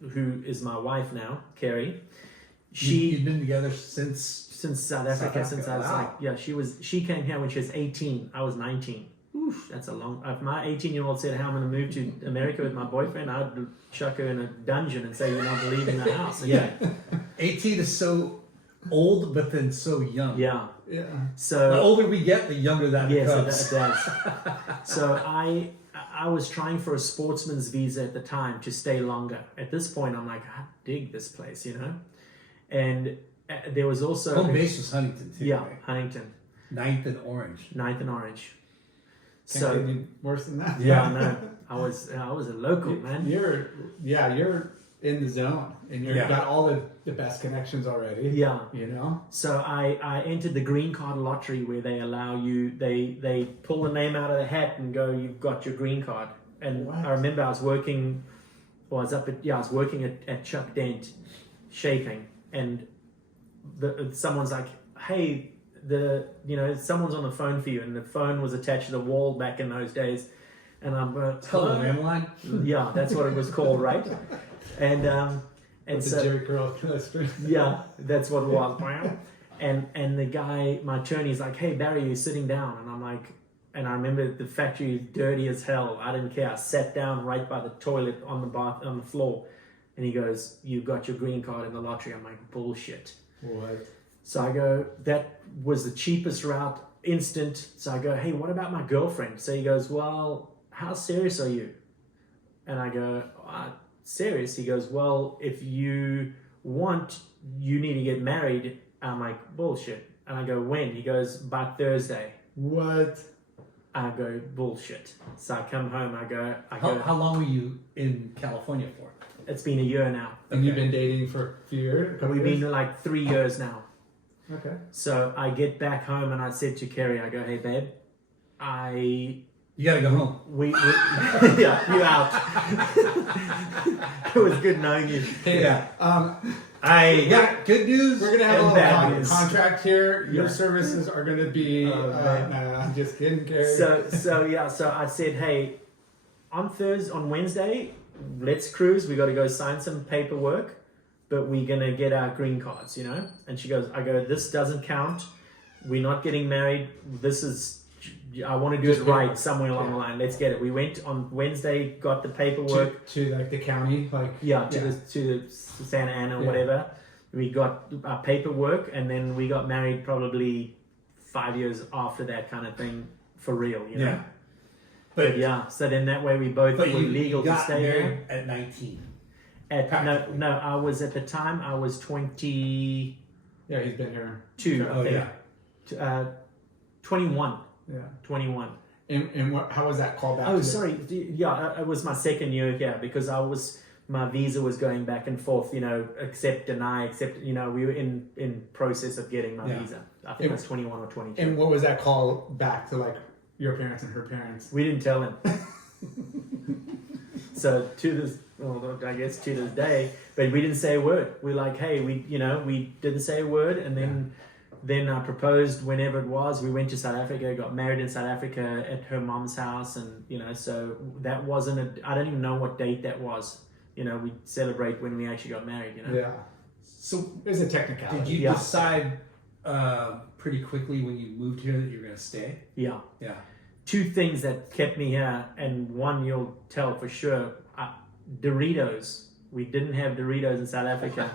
who is my wife now, Carrie, You've been together since South Africa, Africa, since I was wow. she came here when she was 18. I was 19. Oof, that's a long. If my 18-year-old said how I'm going to move to America with my boyfriend, I'd chuck her in a dungeon and say you're not leaving the house. Yeah. 18 is so old, but then so young. Yeah. Yeah. So The older we get, the younger that yes, becomes. it does. So I was trying for a sportsman's visa at the time to stay longer. At this point, I'm like, I dig this place, And there was also Home base was Huntington too. yeah, Right? Huntington, 9th and Orange. 9th and Orange. Can't So get any worse than that. yeah, no, I was a local man. You're in the zone and you've Yeah. got all the best connections already. Yeah. So So I entered the green card lottery where they allow you, they pull the name out of the hat and go, you've got your green card. And What? I remember I was working at Chuck Dent shaping, and someone's like, hey, someone's on the phone for you, and the phone was attached to the wall back in those days. And I'm going, Hello, landline. yeah, that's what it was called, right? And with so the Jerry Curl screen. yeah, that's what it was. And the guy, my attorney's like, hey, Barry, you're sitting down. And I'm like, and I remember the factory dirty as hell. I didn't care. I sat down right by the toilet on the floor. And he goes, you got your green card in the lottery. I'm like, bullshit. What? So I go, that was the cheapest route, instant. So I go, hey, what about my girlfriend? So he goes, well, how serious are you? And I go, serious? He goes, well, if you want, you need to get married. I'm like, bullshit. And I go, when? He goes, by Thursday. What? I go, bullshit. So I come home, I go, How long were you in California for? it's been a year now. And you've been dating for a few years? We've been like 3 years now. Okay. So I get back home and I said to Kerry, I go, hey, babe, You gotta go home. yeah, you out. It was good knowing you. Hey, Yeah. I got good news. We're gonna have and a bad little news. contract here. Your Yeah. services are gonna be. I'm just kidding, Gary. So I said, hey, on Wednesday, let's cruise. We got to go sign some paperwork, but we're gonna get our green cards, And she goes, I go, this doesn't count. We're not getting married. I want to do Just it get right it. somewhere along the line. Let's get it. We went on Wednesday, got the paperwork. to like the county, like To Santa Ana or Yeah. whatever. We got our paperwork, and then we got married probably 5 years after that kind of thing, for real, Yeah. But yeah, so then that way we both were But you legal to got stay married there. at 19. No, I was at the time I was 22. Yeah, he's been here. Oh, I think. yeah. 21. Yeah. 21. And what, how was that called back? Oh, to sorry. Yeah, it was my second year here because my visa was going back and forth, accept, deny, accept, we were in process of getting my visa. I think it was 21 or 22. And what was that call back to, like, your parents and her parents? We didn't tell him. So I guess to this day, but we didn't say a word. We're like, hey, we didn't say a word, and then I proposed whenever it was. We went to South Africa, got married in South Africa at her mom's house, and so that wasn't I don't even know what date that was. We celebrate when we actually got married. Yeah. So There's a technicality. did you decide pretty quickly when you moved here that you were going to stay? Yeah. Yeah. Two things that kept me here, and one you'll tell for sure. Doritos. We didn't have Doritos in South Africa.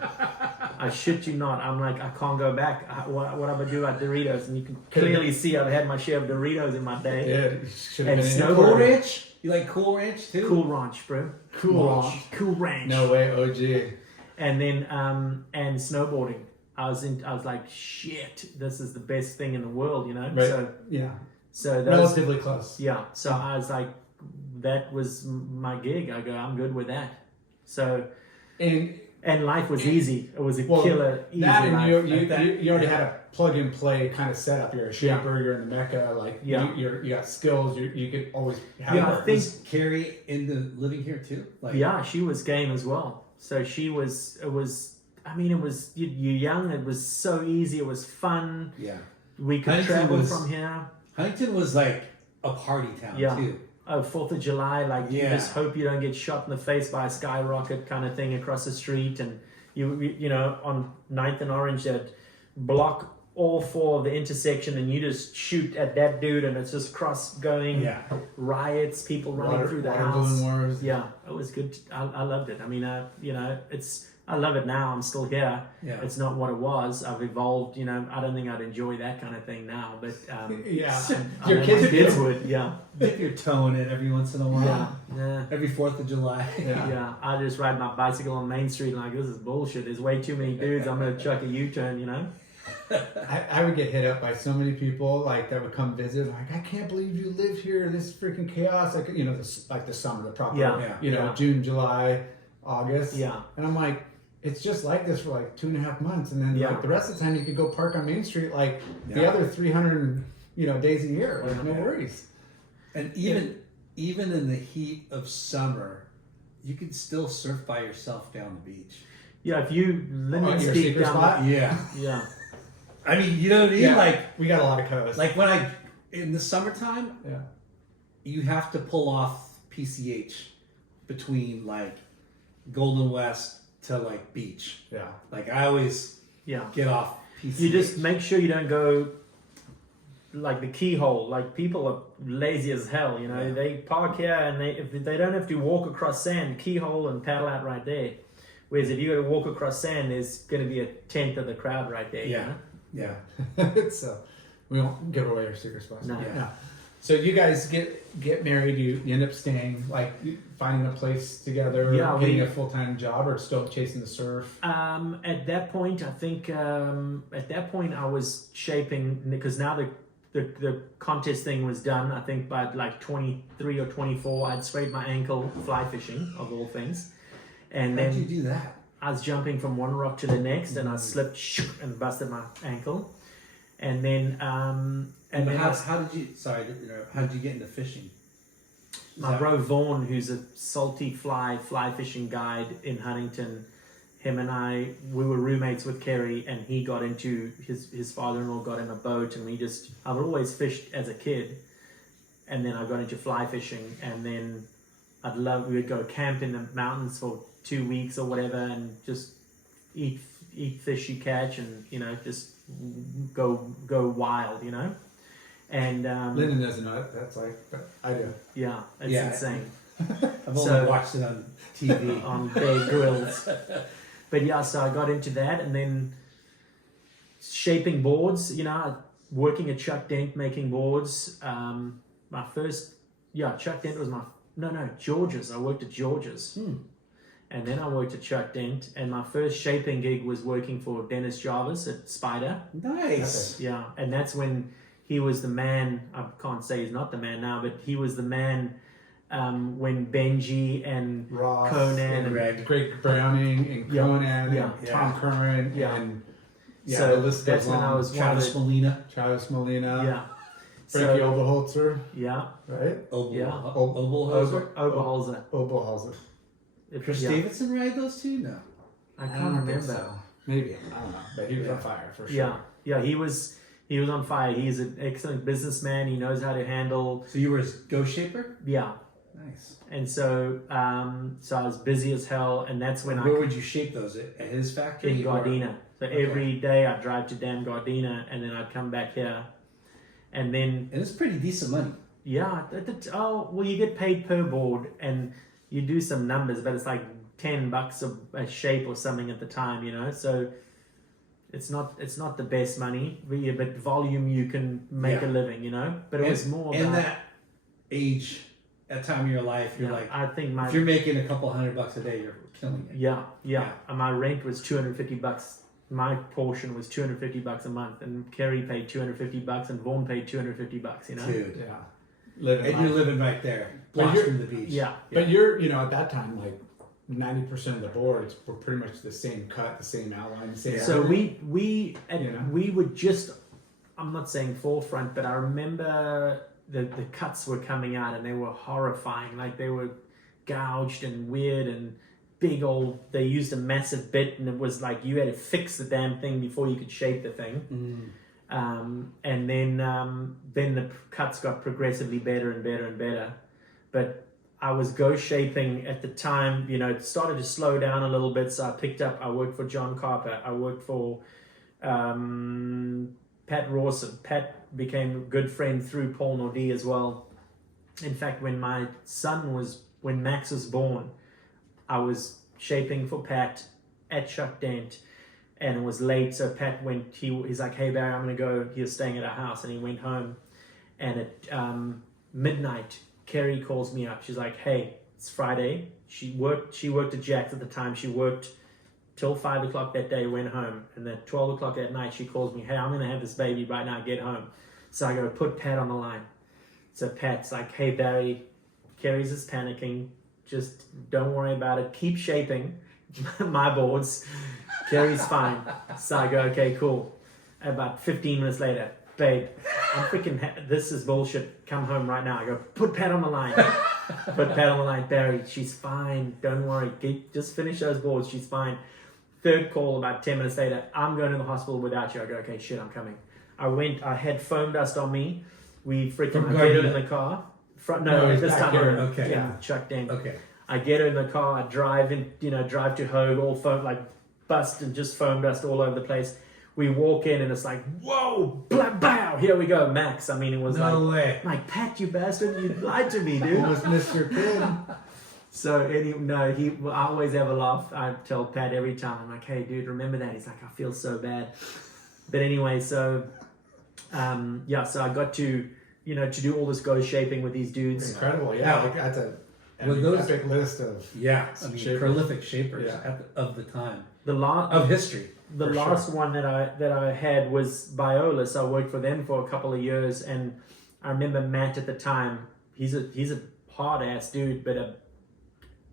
I shit you not. I'm like, I can't go back. What am I gonna do about Doritos? And you can clearly see I've had my share of Doritos in my day. Yeah, you should have And been snow- in Cool it. Ranch? You like Cool Ranch too? Cool Ranch, bro. Cool Ranch. Cool Ranch. No way, OG. And then and snowboarding. I was like, shit, this is the best thing in the world, Right. So those, Relatively close. yeah. So I was like, that was my gig. I go, I'm good with that. So And life was easy. It was a Well, killer easy that, and life. you already had a plug and play kind of setup. You're a shaper. You're in the Mecca. Like you got skills. You could always have. Yeah, work. I think- Was Carrie into living here too? Like, Yeah, she was game as well. So she was. It was. I mean, it was. You're young. It was so easy. It was fun. Yeah. We could Huntington travel was- from here. Huntington was like a party town Yeah. too. Oh, 4th of July, like you Yeah. just hope you don't get shot in the face by a skyrocket kind of thing across the street. And you on 9th and Orange, that block all four of the intersection and you just shoot at that dude and it's just cross going. Yeah. Riots, people running through the water house. balloon wars. Yeah, it was good. I loved it. I mean, I love it now. I'm still here. Yeah. It's not what it was. I've evolved. I don't think I'd enjoy that kind of thing now. But Yeah. I Your know kids my kids would. Yeah. Dip your toe in it every once in a while. Yeah. Yeah. Every 4th of July. Yeah, I just ride my bicycle on Main Street and like, this is bullshit. There's way too many dudes. I'm gonna chuck a U-turn, I would get hit up by so many people like that would come visit. Like, I can't believe you live here. This is freaking chaos. Like, like the summer, the proper, Yeah. Yeah. June, July, August. Yeah. And I'm like, it's just like this for like 2.5 months, and then Yeah. like the rest of the time you could go park on Main Street like the Yeah. other 300 days a year. Like, no Yeah. worries. And even in the heat of summer, you can still surf by yourself down the beach. Yeah, if you lemon your speak secret down spot? Yeah. yeah, I mean, you know what I mean? Yeah. Like We got a lot of coast. when in the summertime, yeah. you have to pull off PCH between like Golden West to like beach. Yeah. Like I always yeah. get off PCH. You just make sure you don't go like the keyhole. Like people are lazy as hell. Yeah. They park here and if they don't have to walk across sand, keyhole and paddle out right there. Whereas if you got to walk across sand, there's going to be a tenth of the crowd right there. Yeah. Yeah. So we won't give away our secret spots. No. Yeah. So you guys get married. You end up staying, like finding a place together, Yeah, getting a full-time job, or still chasing the surf. At that point, I think I was shaping because now the contest thing was done. I think by like 23 or 24, I'd sprayed my ankle fly fishing of all things, and How'd then you do that? I was jumping from one rock to the next, and I slipped and busted my ankle, and then How did you? Sorry, how did you get into fishing? my bro Vaughn, who's a salty fly fishing guide in Huntington, him and we were roommates with Kerry, and he got into his father-in-law got him a boat, and I've always fished as a kid, and then I got into fly fishing, and then we would go camp in the mountains for 2 weeks or whatever, and just eat fish you catch, and just go wild, and Lyndon doesn't know it. That's like, but I do. yeah, it's Yeah. insane. I've only So- watched it on TV. on Bear Grylls. But yeah, so I got into that, and then shaping boards, working at Chuck Dent making boards. My first Chuck Dent was George's. I worked at George's. And then I worked at Chuck Dent, and my first shaping gig was working for Dennis Jarvis at Spider. Nice. Yeah, and that's when he was the man. I can't say he's not the man now, but he was the man when Benji and Ross Conan and Greg Browning and Conan and Tom Curran and so the list that's goes when on. I was Travis Molina. Travis Molina. Yeah. Frankie Oberholzer. Yeah. Right? Oberholzer. Oberholzer. Chris Davidson ride those two? No. I can't remember. So. Maybe. I don't know. But he was on fire for sure. Yeah, he was on fire. He's an excellent businessman. He knows how to handle. So you were his Go Shaper? Yeah. Nice. And so so I was busy as hell, and that's when Where would you shape those? At his factory? In Gardena. So every day I'd drive to damn Gardena, and then I'd come back here. And then... And it's pretty decent money. Yeah. You get paid per board, and you do some numbers, but it's like $10 a shape or something at the time, you know? So it's not the best money, but volume you can make a living, you know? But it was more in about... that age, that time of your life, you're like... I think if you're making a couple $100 a day, you're killing it. Yeah. And my rent was $250. My portion was $250 a month, and Kerry paid $250, and Vaughn paid $250, you know? Dude. Yeah. You're living right there, blocking the beach. Yeah. But you're, at that time, like 90% of the boards were pretty much the same cut, the same outline, the same. So we would just, I'm not saying forefront, but I remember the cuts were coming out and they were horrifying. Like they were gouged and weird and big old. They used a massive bit, and it was like you had to fix the damn thing before you could shape the thing. And then the cuts got progressively better and better and better. But I was go shaping at the time, it started to slow down a little bit. So I worked for John Carper. I worked for Pat Rawson. Pat became a good friend through Paul Nordie as well. In fact, when Max was born, I was shaping for Pat at Chuck Dent. And it was late, so Pat went, he's like, hey Barry, I'm going to go. He was staying at our house, and he went home. And at midnight, Kerry calls me up. She's like, hey, it's Friday. She worked at Jack's at the time. She worked till 5 o'clock that day, went home. And then 12 o'clock that night, she calls me, hey, I'm going to have this baby right now, get home. So I go, put Pat on the line. So Pat's like, hey Barry, Kerry's just panicking. Just don't worry about it. Keep shaping my boards. Kerry's fine. So I go, okay, cool. About 15 minutes later, babe, I'm freaking, this is bullshit. Come home right now. I go, put Pat on the line. Put Pat on the line. Barry, she's fine. Don't worry. Just finish those boards. She's fine. Third call about 10 minutes later, I'm going to the hospital without you. I go, okay, shit, I'm coming. I had foam dust on me. I get her in the car. This time. Okay. Yeah, Chuck Dent. Okay. I get her in the car. I drive to Hogue, all foam, like, bust and just foam dust all over the place. We walk in and it's like, whoa, blah, bow, here we go, Max. I mean, it was no way. Like, Pat, you bastard, you lied to me, dude. Almost missed your kid. So I always have a laugh. I tell Pat every time, I'm like, hey, dude, remember that? He's like, I feel so bad. But anyway, so so I got to do all this go shaping with these dudes. Incredible, yeah. Like that's epic list of prolific shapers of the time. Of history. The last one that I had was Biolis. I worked for them for a couple of years, and I remember Matt at the time. He's a hard ass dude, but a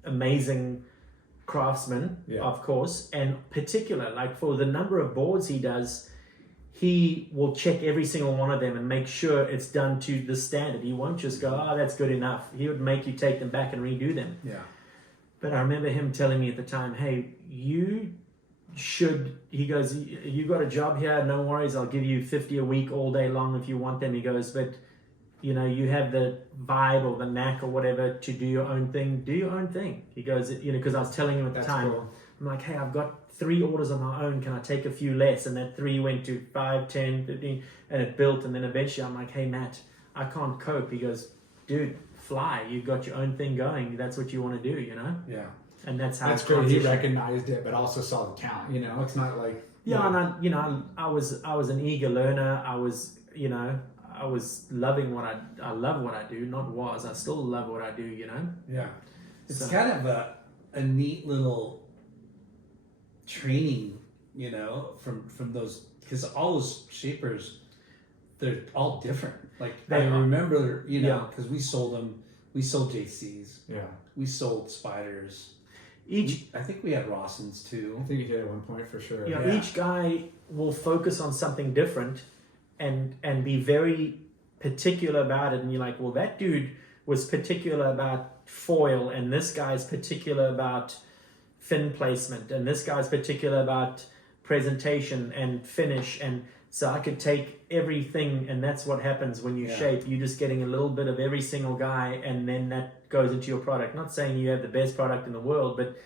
amazing craftsman, of course, and particular, like for the number of boards he does, he will check every single one of them and make sure it's done to the standard. He won't just go, oh, that's good enough. He would make you take them back and redo them. Yeah. But I remember him telling me at the time, hey, he goes, you got a job here, no worries, I'll give you 50 a week all day long if you want them. He goes, but you have the vibe or the knack or whatever to do your own thing, do your own thing. He goes, because I was telling him at the time, cool. I'm like, hey, I've got 3 orders on my own, can I take a few less? And that 3 went to 5, 10, 15, and it built. And then eventually I'm like, hey, Matt, I can't cope. He goes, dude, fly, you've got your own thing going. That's what you want to do, Yeah. And that's how that's good. He recognized it, but also saw the talent. It's not like and I was an eager learner. I was I was loving I love what I do, I still love what I do, you know? Yeah. It's So- kind of a neat little training, you know, from those, because all those shapers, they're all different. Like They I are. remember, you know, Yeah. because we sold JCs, Yeah. we sold spiders. Each I think we had Rossins too. I think you did at one point for sure. you know, Yeah. each guy will focus on something different and be very particular about it, and you're like, well, that dude was particular about foil, and this guy's particular about fin placement, and this guy's particular about presentation and finish, and so I could take everything, and that's what happens when you Yeah. shape. You're just getting a little bit of every single guy, and then that goes into your product. Not saying you have the best product in the world, but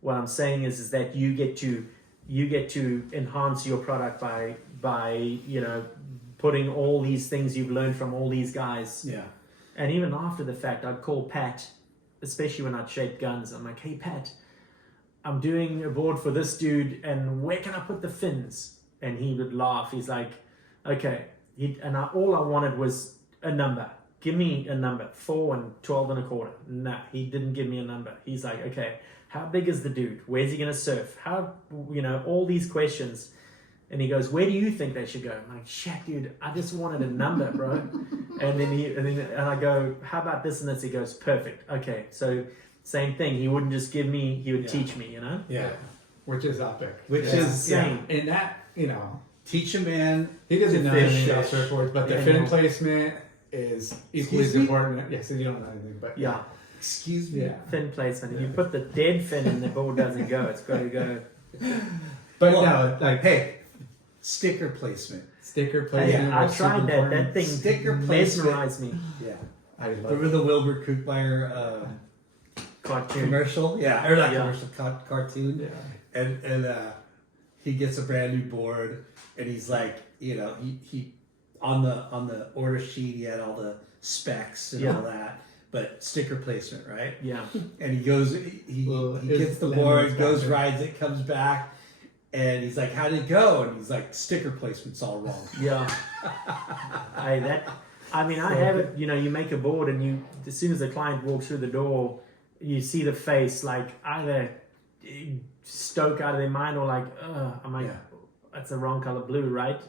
what I'm saying is that you get to enhance your product by you know, putting all these things you've learned from all these guys. Yeah. And even after the fact, I'd call Pat, especially when I'd shape guns. I'm like, hey Pat, I'm doing a board for this dude, and where can I put the fins? And he would laugh. He's like, okay. All I wanted was a number. Give me a number, 4 and 12 and a quarter. No, he didn't give me a number. He's like, okay, how big is the dude? Where's he gonna surf? How, you know, all these questions. And he goes, where do you think they should go? I'm like, shit, dude, I just wanted a number, bro. and I go, how about this and this? He goes, perfect. Okay, so same thing. He wouldn't just give me, he would Yeah. teach me, you know? Yeah. Which is epic. Which It's is insane. And that, you know, teach a man. he doesn't know Fish. anything about surfboards, but the Yeah, fin no. placement is equally Excuse as me? important. Yes, you don't know anything, but Yeah, Excuse me. yeah. fin placement. If you put the dead fin in, the board doesn't go. It's got to go. But Well, no, like Hey, sticker placement. sticker Hey, placement. I was super tried that. important. That thing Sticker placement. mesmerized me. Yeah. I love Remember the Wilbur Kookmeyer Cartoon. commercial? Yeah, or not Yeah. commercial, cartoon. Yeah. And he gets a brand new board, and he's like, you know, he on the order sheet he had all the specs and Yeah. all that, but sticker placement, right? Yeah. And he goes, he Well, gets the lemons board, goes, back there. rides it, comes back, and he's like, "How'd it go?" And he's like, "Sticker placement's all wrong." Yeah. I have it, you know, you make a board and you, as soon as the client walks through the door, you see the face like either stoke out of their mind or like, I'm like, Yeah. that's the wrong color blue, right?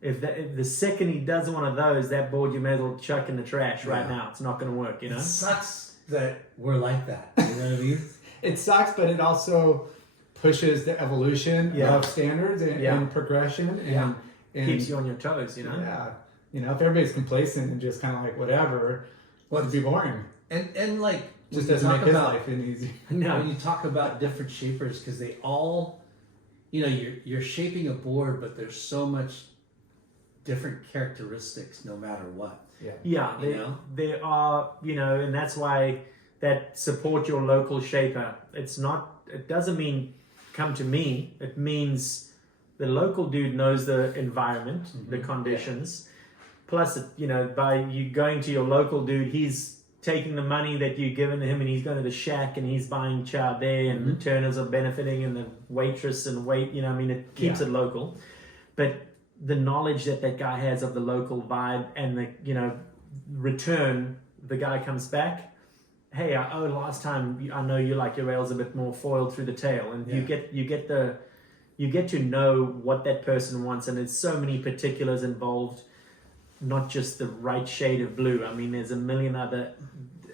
If the second he does one of those, that board you may as well chuck in the trash right Yeah. now. It's not going to work, you know? It sucks that we're like that. You know what I mean? It sucks, but it also pushes the evolution Yeah. of standards and, Yeah. and progression and, Yeah. and Keeps you on your toes, you know? yeah. You know, if everybody's complacent and just kind of like whatever, it'd be boring. And like It just when you doesn't talk make his about- life any easier. No. when you talk about different shapers, because they all, you know, you're shaping a board, but there's so much different characteristics no matter what. Yeah, You know? there are, you know, and that's why that support your local shaper. It doesn't mean come to me. It means the local dude knows the environment, the conditions. Plus, you know, by you going to your local dude, he's taking the money that you've given him and he's going to the shack and he's buying chow there and the turners are benefiting and the waitress and you know, I mean, it keeps it local. But the knowledge that guy has of the local vibe and the, you know, return, the guy comes back, hey, last time I know you like your rails a bit more foiled through the tail, and you get to know what that person wants, and there's so many particulars involved, not just the right shade of blue. I mean, there's a million other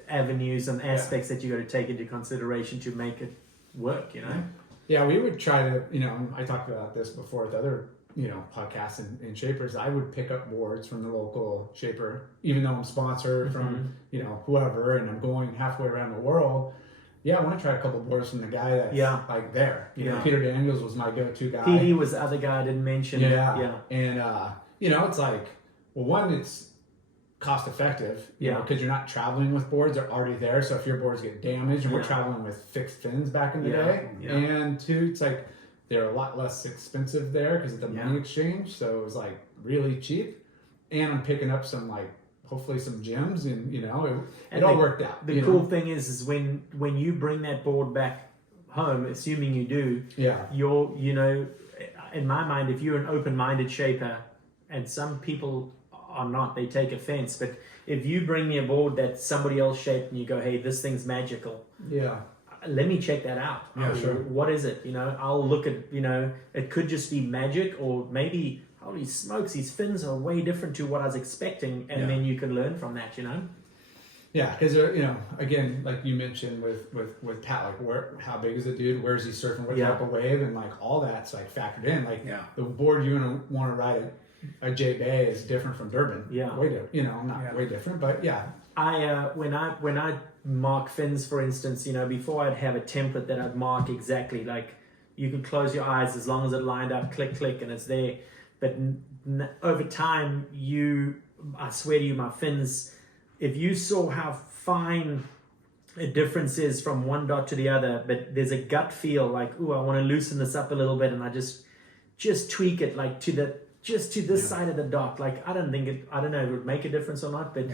avenues and aspects that you got to take into consideration to make it work, you know? Yeah, we would try to, you know, I talked about this before with other, you know, podcasts and shapers. I would pick up boards from the local shaper, even though I'm sponsored from, you know, whoever, and I'm going halfway around the world. Yeah, I want to try a couple boards from the guy that's like there. You know, Peter Daniels was my go-to guy. PD was the other guy I didn't mention. Yeah. And, you know, it's like, well, one, it's cost effective, you know, because you're not traveling with boards, they're already there. So if your boards get damaged, and we're traveling with fixed fins back in the day, and two, it's like they're a lot less expensive there because of the money exchange. So it was like really cheap, and I'm picking up some like hopefully some gems, and you know, it all worked out. The cool thing is when you bring that board back home, assuming you do, you're, you know, in my mind, if you're an open-minded shaper, and some people are not. They take offense. But if you bring me a board that somebody else shaped and you go, hey, this thing's magical, Yeah. let me check that out. Yeah, sure. What is it? I'll look at, it could just be magic, or maybe, holy smokes, these fins are way different to what I was expecting, and then you can learn from that, Yeah, because again, like you mentioned with Pat, like how big is the dude? Where is he surfing? What type of wave? And like all that's like factored in. Like the board you're gonna want to ride a J Bay is different from Durban. Yeah, way different. Not way different, but yeah. When I mark fins, for instance, before I'd have a template that I'd mark exactly. Like you could close your eyes as long as it lined up, click, click, and it's there. But over time, I swear to you, my fins. If you saw how fine a difference is from one dot to the other, but there's a gut feel like, ooh, I want to loosen this up a little bit, and I just tweak it like to this side of the dot. Like I don't know if it would make a difference or not, but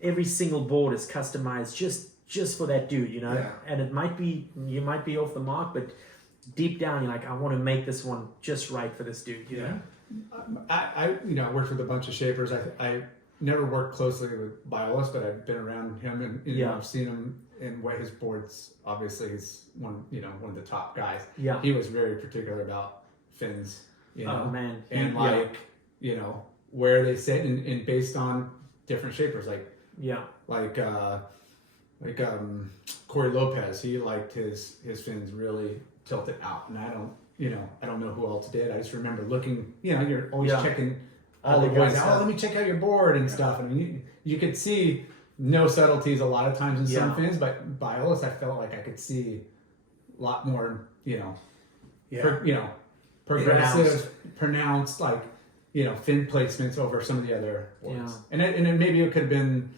every single board is customized just for that dude, And it might be you might be off the mark, but deep down you're like, I want to make this one just right for this dude, I worked with a bunch of shapers. I never worked closely with Biolis, but I've been around him and I've seen him in what his boards. Obviously, he's one of the top guys. Yeah, he was very particular about fins. Oh man, and where they sit and based on different shapers, Corey Lopez. He liked his fins really tilted out, and I don't know who else did. I just remember looking. You're always checking. All the boys out. Let me check out your board and stuff. I mean, you could see no subtleties a lot of times in some fins, but Biolis, I felt like I could see a lot more, progressive, pronounced, fin placements over some of the other boards. And then maybe it could have been,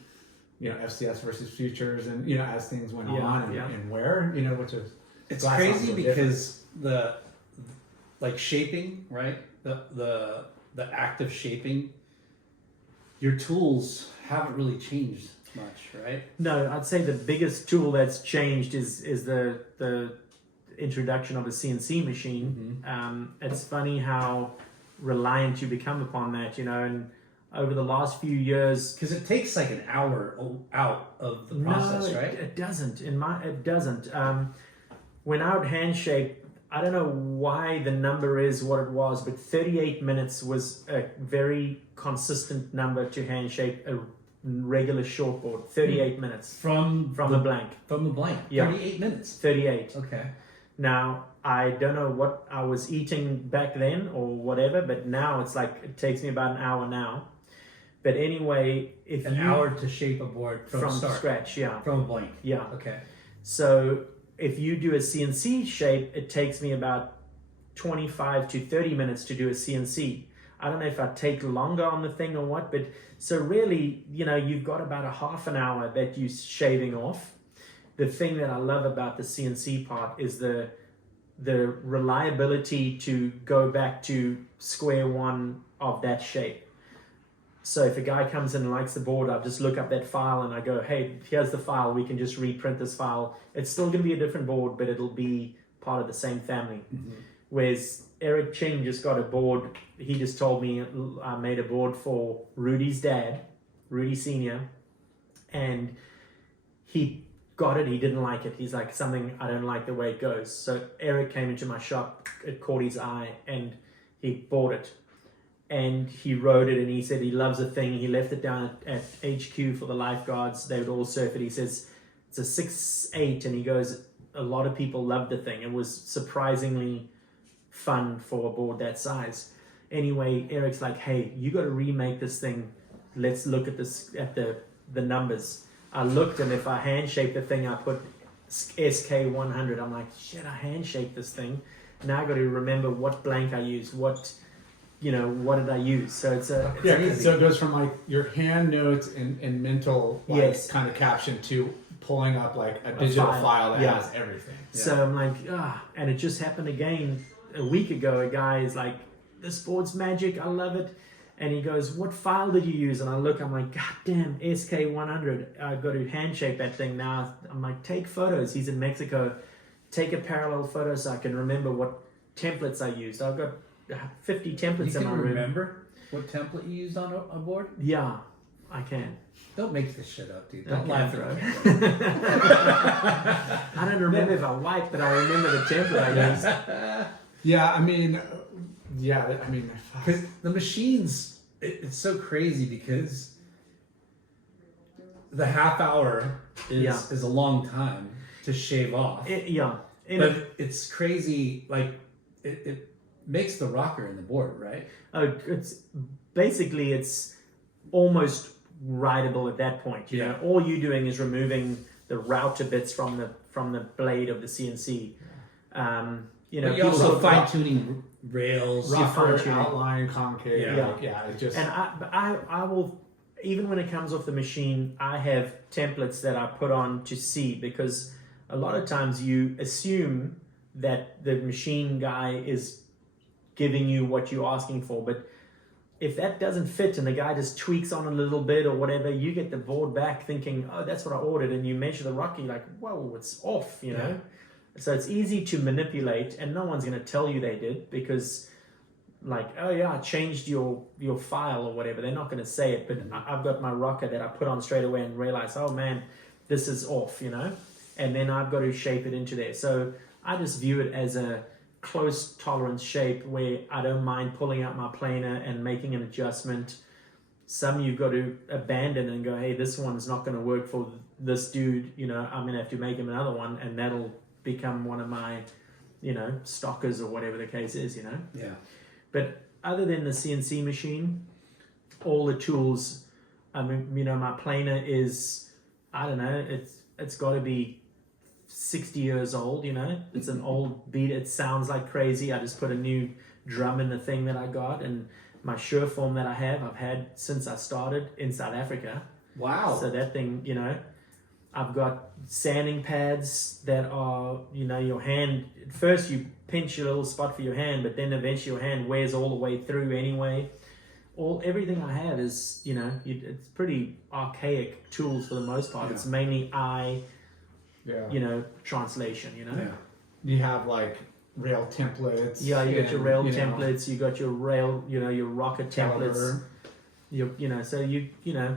FCS versus futures, and as things went on and where, which is it's crazy because the shaping, right? The act of shaping, your tools haven't really changed much, right? No, I'd say the biggest tool that's changed is the introduction of a CNC machine. It's funny how reliant you become upon that, and over the last few years, because it takes like an hour out of the process, right? It doesn't. It doesn't. When I would hand shape, I don't know why the number is what it was, but 38 minutes was a very consistent number to hand shape a regular shortboard. 38 minutes from the blank. From the blank. 38 minutes. 38. Okay. Now I don't know what I was eating back then or whatever, but now it's like it takes me about an hour now. But anyway, if an hour to shape a board from scratch, from a blank. Yeah. Okay. So if you do a CNC shape, it takes me about 25 to 30 minutes to do a CNC. I don't know if I take longer on the thing or what, but so really, you've got about a half an hour that you're shaving off. The thing that I love about the CNC part is the reliability to go back to square one of that shape. So if a guy comes in and likes the board, I'll just look up that file and I go, hey, here's the file. We can just reprint this file. It's still going to be a different board, but it'll be part of the same family. Whereas Eric Ching just got a board. He just told me I made a board for Rudy's dad, Rudy Sr. And he got it. He didn't like it. He's like, something, I don't like the way it goes. So Eric came into my shop. It caught his eye and he bought it. And he rode it and he said he loves the thing. He left it down at HQ for the lifeguards. They would all surf it. He says it's a 6'8", and he goes, a lot of people loved the thing. It was surprisingly fun for a board that size. Anyway, Eric's like, hey, you got to remake this thing. Let's look at this, at the numbers. I looked, and if I hand shape the thing, I put SK100. I'm like, shit, I hand shaped this thing. Now I got to remember what blank I used, what did I use? So it's so it goes from like your hand notes and mental kind of caption to pulling up like a digital file that has everything. So I'm like, and it just happened again a week ago. A guy is like, this board's magic, I love it. And he goes, what file did you use? And I look, I'm like, god damn, SK100. I've got to hand shape that thing now. I'm like, take photos. He's in Mexico. Take a parallel photo so I can remember what templates I used. I've got 50 templates in my room. Remember? what template you used on a board? Yeah, I can. Don't make this shit up, dude. I Don't can, lie bro. for me. I don't remember if I wiped, but I remember the template I used. Yeah, I mean, yeah, I mean, Because the machines, it's so crazy because the half hour is a long time to shave off. But it's crazy, like, it makes the rocker in the board, right? Oh, it's basically it's almost rideable at that point. You know, all you're doing is removing the router bits from the blade of the CNC. You know, but you're also fine tuning rails, rougher outline, concave. It just. And I will, even when it comes off the machine, I have templates that I put on to see, because a lot of times you assume that the machine guy is giving you what you're asking for, but if that doesn't fit and the guy just tweaks on a little bit or whatever, you get the board back thinking, oh, that's what I ordered, and you measure the rocker, you're like, whoa, it's off, you know? So it's easy to manipulate, and no one's going to tell you they did, because like, oh yeah, I changed your file or whatever. They're not going to say it, but I've got my rocker that I put on straight away and realize, oh man, this is off, you know? And then I've got to shape it into there. So I just view it as a close tolerance shape where I don't mind pulling out my planer and making an adjustment. Some you've got to abandon and go, hey, this one's not going to work for this dude, you know, I'm going to have to make him another one, and that'll become one of my, you know, stockers or whatever the case is, you know? Yeah. But other than the CNC machine, all the tools, I mean, you know, my planer is, I don't know, it's got to be 60 years old, you know? It's an old beat. It sounds like crazy. I just put a new drum in the thing that I got, and my Sureform that I've had since I started in South Africa. Wow. So that thing, you know, I've got sanding pads that are, you know, your hand, at first you pinch your little spot for your hand, but then eventually your hand wears all the way through anyway. Everything I have is, you know, it's pretty archaic tools for the most part. It's mainly you know, translation, you know. Yeah. You have like rail templates. Yeah, you got your rail templates, you got your rail, you know, your rocker templates. Caliber. You know, so you know,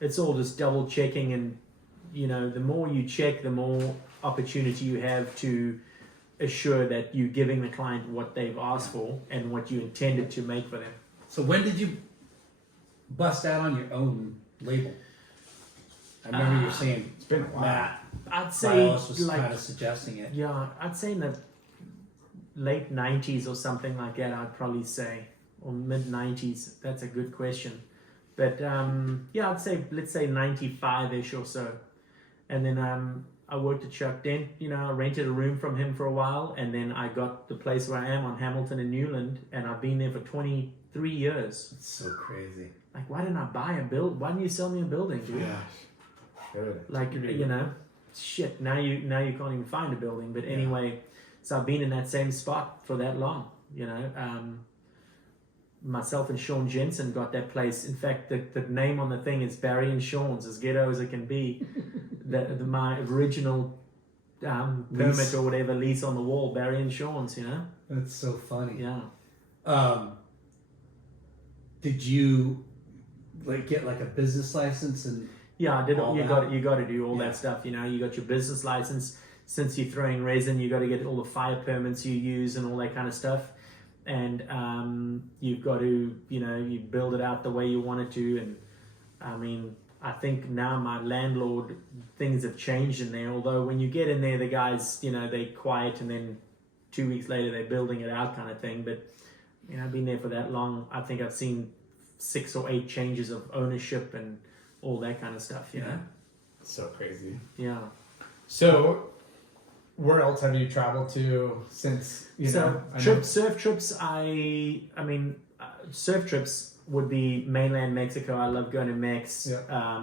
it's all just double checking, and you know, the more you check, the more opportunity you have to assure that you're giving the client what they've asked for and what you intended to make for them. So when did you bust out on your own label? I remember you were saying It's been a while. Matt I'd say Miles was like, kind of suggesting it. yeah, I'd say in the late 90s or something like that, I'd probably say, or mid 90s. That's a good question. But yeah, I'd say, let's say 95-ish or so. And then I worked at Chuck Dent, you know, I rented a room from him for a while, and then I got the place where I am on Hamilton and Newland, and I've been there for 23 years. It's so crazy. Like, why didn't I buy a build? Why didn't you sell me a building, dude? Yeah. Good. Like, you know, shit, now you can't even find a building. But anyway, so I've been in that same spot for that long, you know. Myself and Sean Jensen got that place. In fact, the name on the thing is Barry and Sean's, as ghetto as it can be. My original permit or whatever, lease on the wall, Barry and Sean's, you know. That's so funny. Yeah. Did you like get like a business license and? Yeah, I did. You got to do all Yeah. that stuff. You know, you got your business license. Since you're throwing resin, you got to get all the fire permits you use and all that kind of stuff. And you've got to, you know, you build it out the way you want it to. And I mean, I think now my landlord, things have changed in there. Although when you get in there, the guys, you know, they quiet, and then 2 weeks later they're building it out, kind of thing. But you know, I've been there for that long. I think I've seen 6 or 8 changes of ownership and all that kind of stuff, you know? So crazy. Yeah. So, where else have you traveled to since, surf trips, I mean, surf trips would be mainland Mexico. I love going to Mex. Yeah.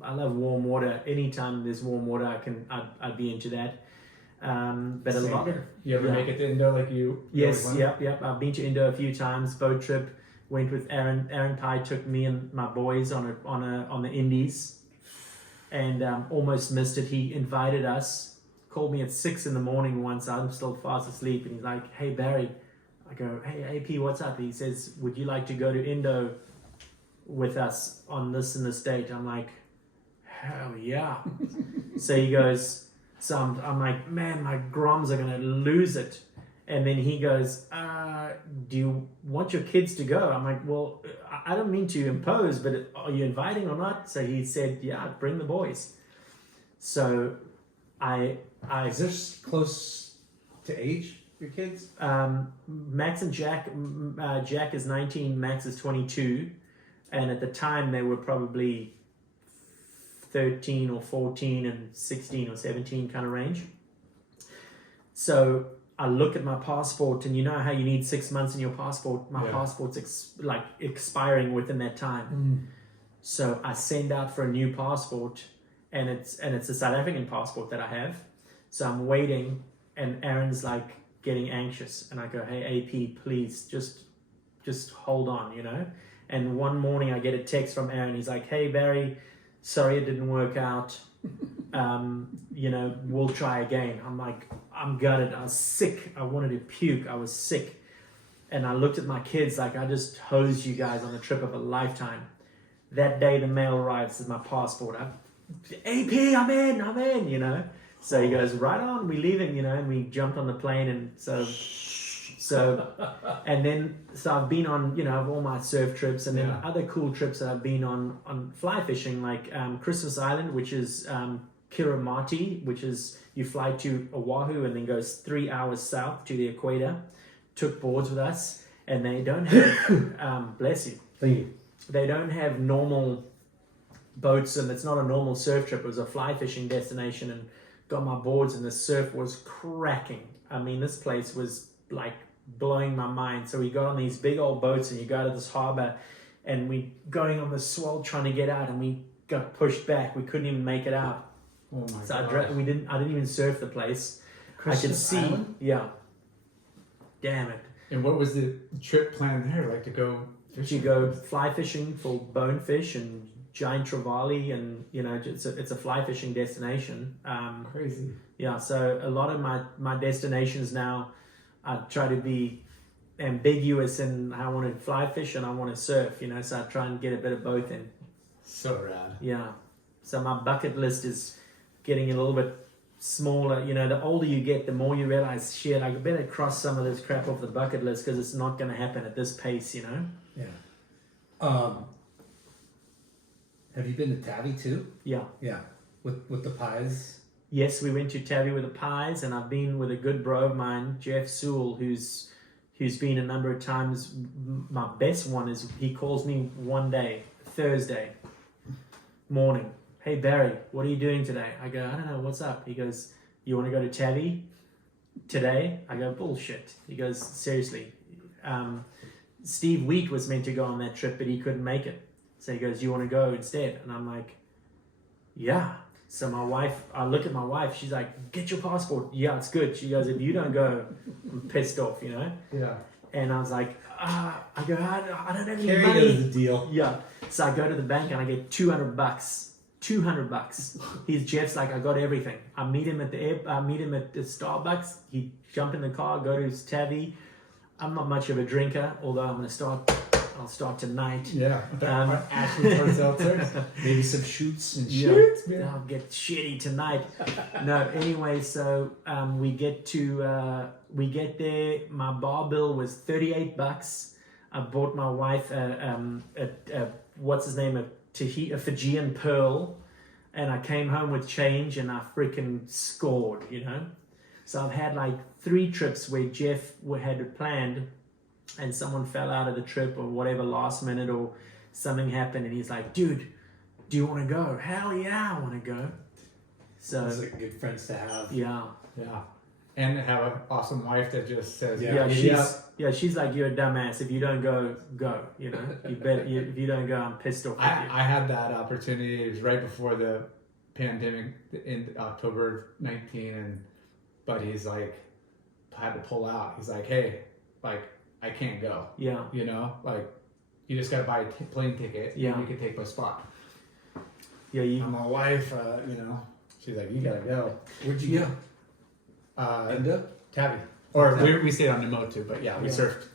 I love warm water. Anytime there's warm water, I'd be into that. But Same a lot of... here. You ever make it to Indo like you? Yes, always went? yep. I've been to Indo a few times, boat trip. Went with Aaron. Aaron Pye took me and my boys on the Indies, and almost missed it. He invited us. Called me at 6 a.m. once. I'm still fast asleep, and he's like, "Hey Barry, I go, hey AP, what's up? He says, would you like to go to Indo with us on this and this date? I'm like, hell yeah. So he goes, so I'm like, man, my groms are gonna lose it. And then he goes, do you want your kids to go? I'm like, well, I don't mean to impose, but are you inviting or not? So he said, yeah, bring the boys. So Is this close to age, your kids? Max and Jack, Jack is 19, Max is 22. And at the time they were probably 13 or 14 and 16 or 17 kind of range. So I look at my passport, and you know how you need 6 months in your passport. My passport's expiring within that time. So I send out for a new passport, and it's a South African passport that I have. So I'm waiting, and Aaron's like getting anxious, and I go, hey AP, please just hold on, you know. And one morning I get a text from Aaron. He's like, hey Barry, sorry it didn't work out. You know, we'll try again. I'm like, I'm gutted. I was sick. I wanted to puke. I was sick. And I looked at my kids like, I just hosed you guys on the trip of a lifetime. That day the mail arrives with my passport. AP, I'm in, you know. So he goes, right on, we're leaving, you know, and we jumped on the plane. And so and then, so I've been on, you know, all my surf trips, and then other cool trips that I've been on fly fishing, like Christmas Island, which is Kirimati, which is you fly to Oahu and then goes 3 hours south to the equator. Took boards with us, and they don't have, bless you. Thank you. They don't have normal boats, and it's not a normal surf trip. It was a fly fishing destination, and got my boards, and the surf was cracking. I mean, this place was like blowing my mind. So we got on these big old boats, and you go to this harbor, and we going on the swell trying to get out, and we got pushed back. We couldn't even make it out. Oh my So God. I didn't even surf the place. I could see. Island? Yeah. Damn it. And what was the trip plan there? Like to go fishing? You go fly fishing for bonefish and giant trevally, and you know, it's a fly fishing destination. Crazy. Yeah, so a lot of my destinations now, I try to be ambiguous in how I want to fly fish and I want to surf, you know, so I try and get a bit of both in. So rad. Yeah. So my bucket list is getting a little bit smaller. You know, the older you get, the more you realize, shit, I better cross some of this crap off the bucket list because it's not going to happen at this pace, you know? Yeah. Have you been to Tabby too? Yeah. Yeah. With the pies? Yes, we went to Tabby with the pies, and I've been with a good bro of mine, Jeff Sewell, who's been a number of times. My best one is he calls me one day, Thursday morning. Hey Barry, what are you doing today? I go, I don't know, what's up? He goes, you want to go to Tabby today? I go, bullshit. He goes, seriously. Steve Week was meant to go on that trip, but he couldn't make it. So he goes, you want to go instead? And I'm like, yeah. So my wife, I look at my wife, she's like, get your passport. Yeah, it's good. She goes, if you don't go, I'm pissed off, you know? Yeah. And I was like, I go, I don't have any Carry money. knows the deal. Yeah. So I go to the bank and I get $200. $200. Jeff's like, I got everything. I meet him at the Starbucks. He jump in the car, go to his tabby. I'm not much of a drinker, although I'll start tonight. Yeah. Ashley towards seltzers. Maybe some shoots and Yeah, shoots. I'll get shitty tonight. No, anyway, so we get there. My bar bill was $38. I bought my wife what's his name, a Fijian pearl, and I came home with change, and I freaking scored, you know. So I've had like 3 trips where Jeff had it planned, and someone fell out of the trip or whatever last minute, or something happened, and he's like, dude, do you want to go? Hell yeah, I want to go. So Those are good friends to have. yeah. Yeah. And have an awesome wife that just says, She's like, you're a dumbass. If you don't go, you know. If you don't go, I'm pissed off at you. I had that opportunity. It was right before the pandemic in October 19, and buddy's like, had to pull out. He's like, hey, like, I can't go. Yeah. You know, like, you just gotta buy a plane ticket. Yeah. And you can take my spot. Yeah, And my wife, you know, she's like, you gotta go. Where'd you go? Indo? Tabby. Or we stayed on Namotu, but yeah, we surfed,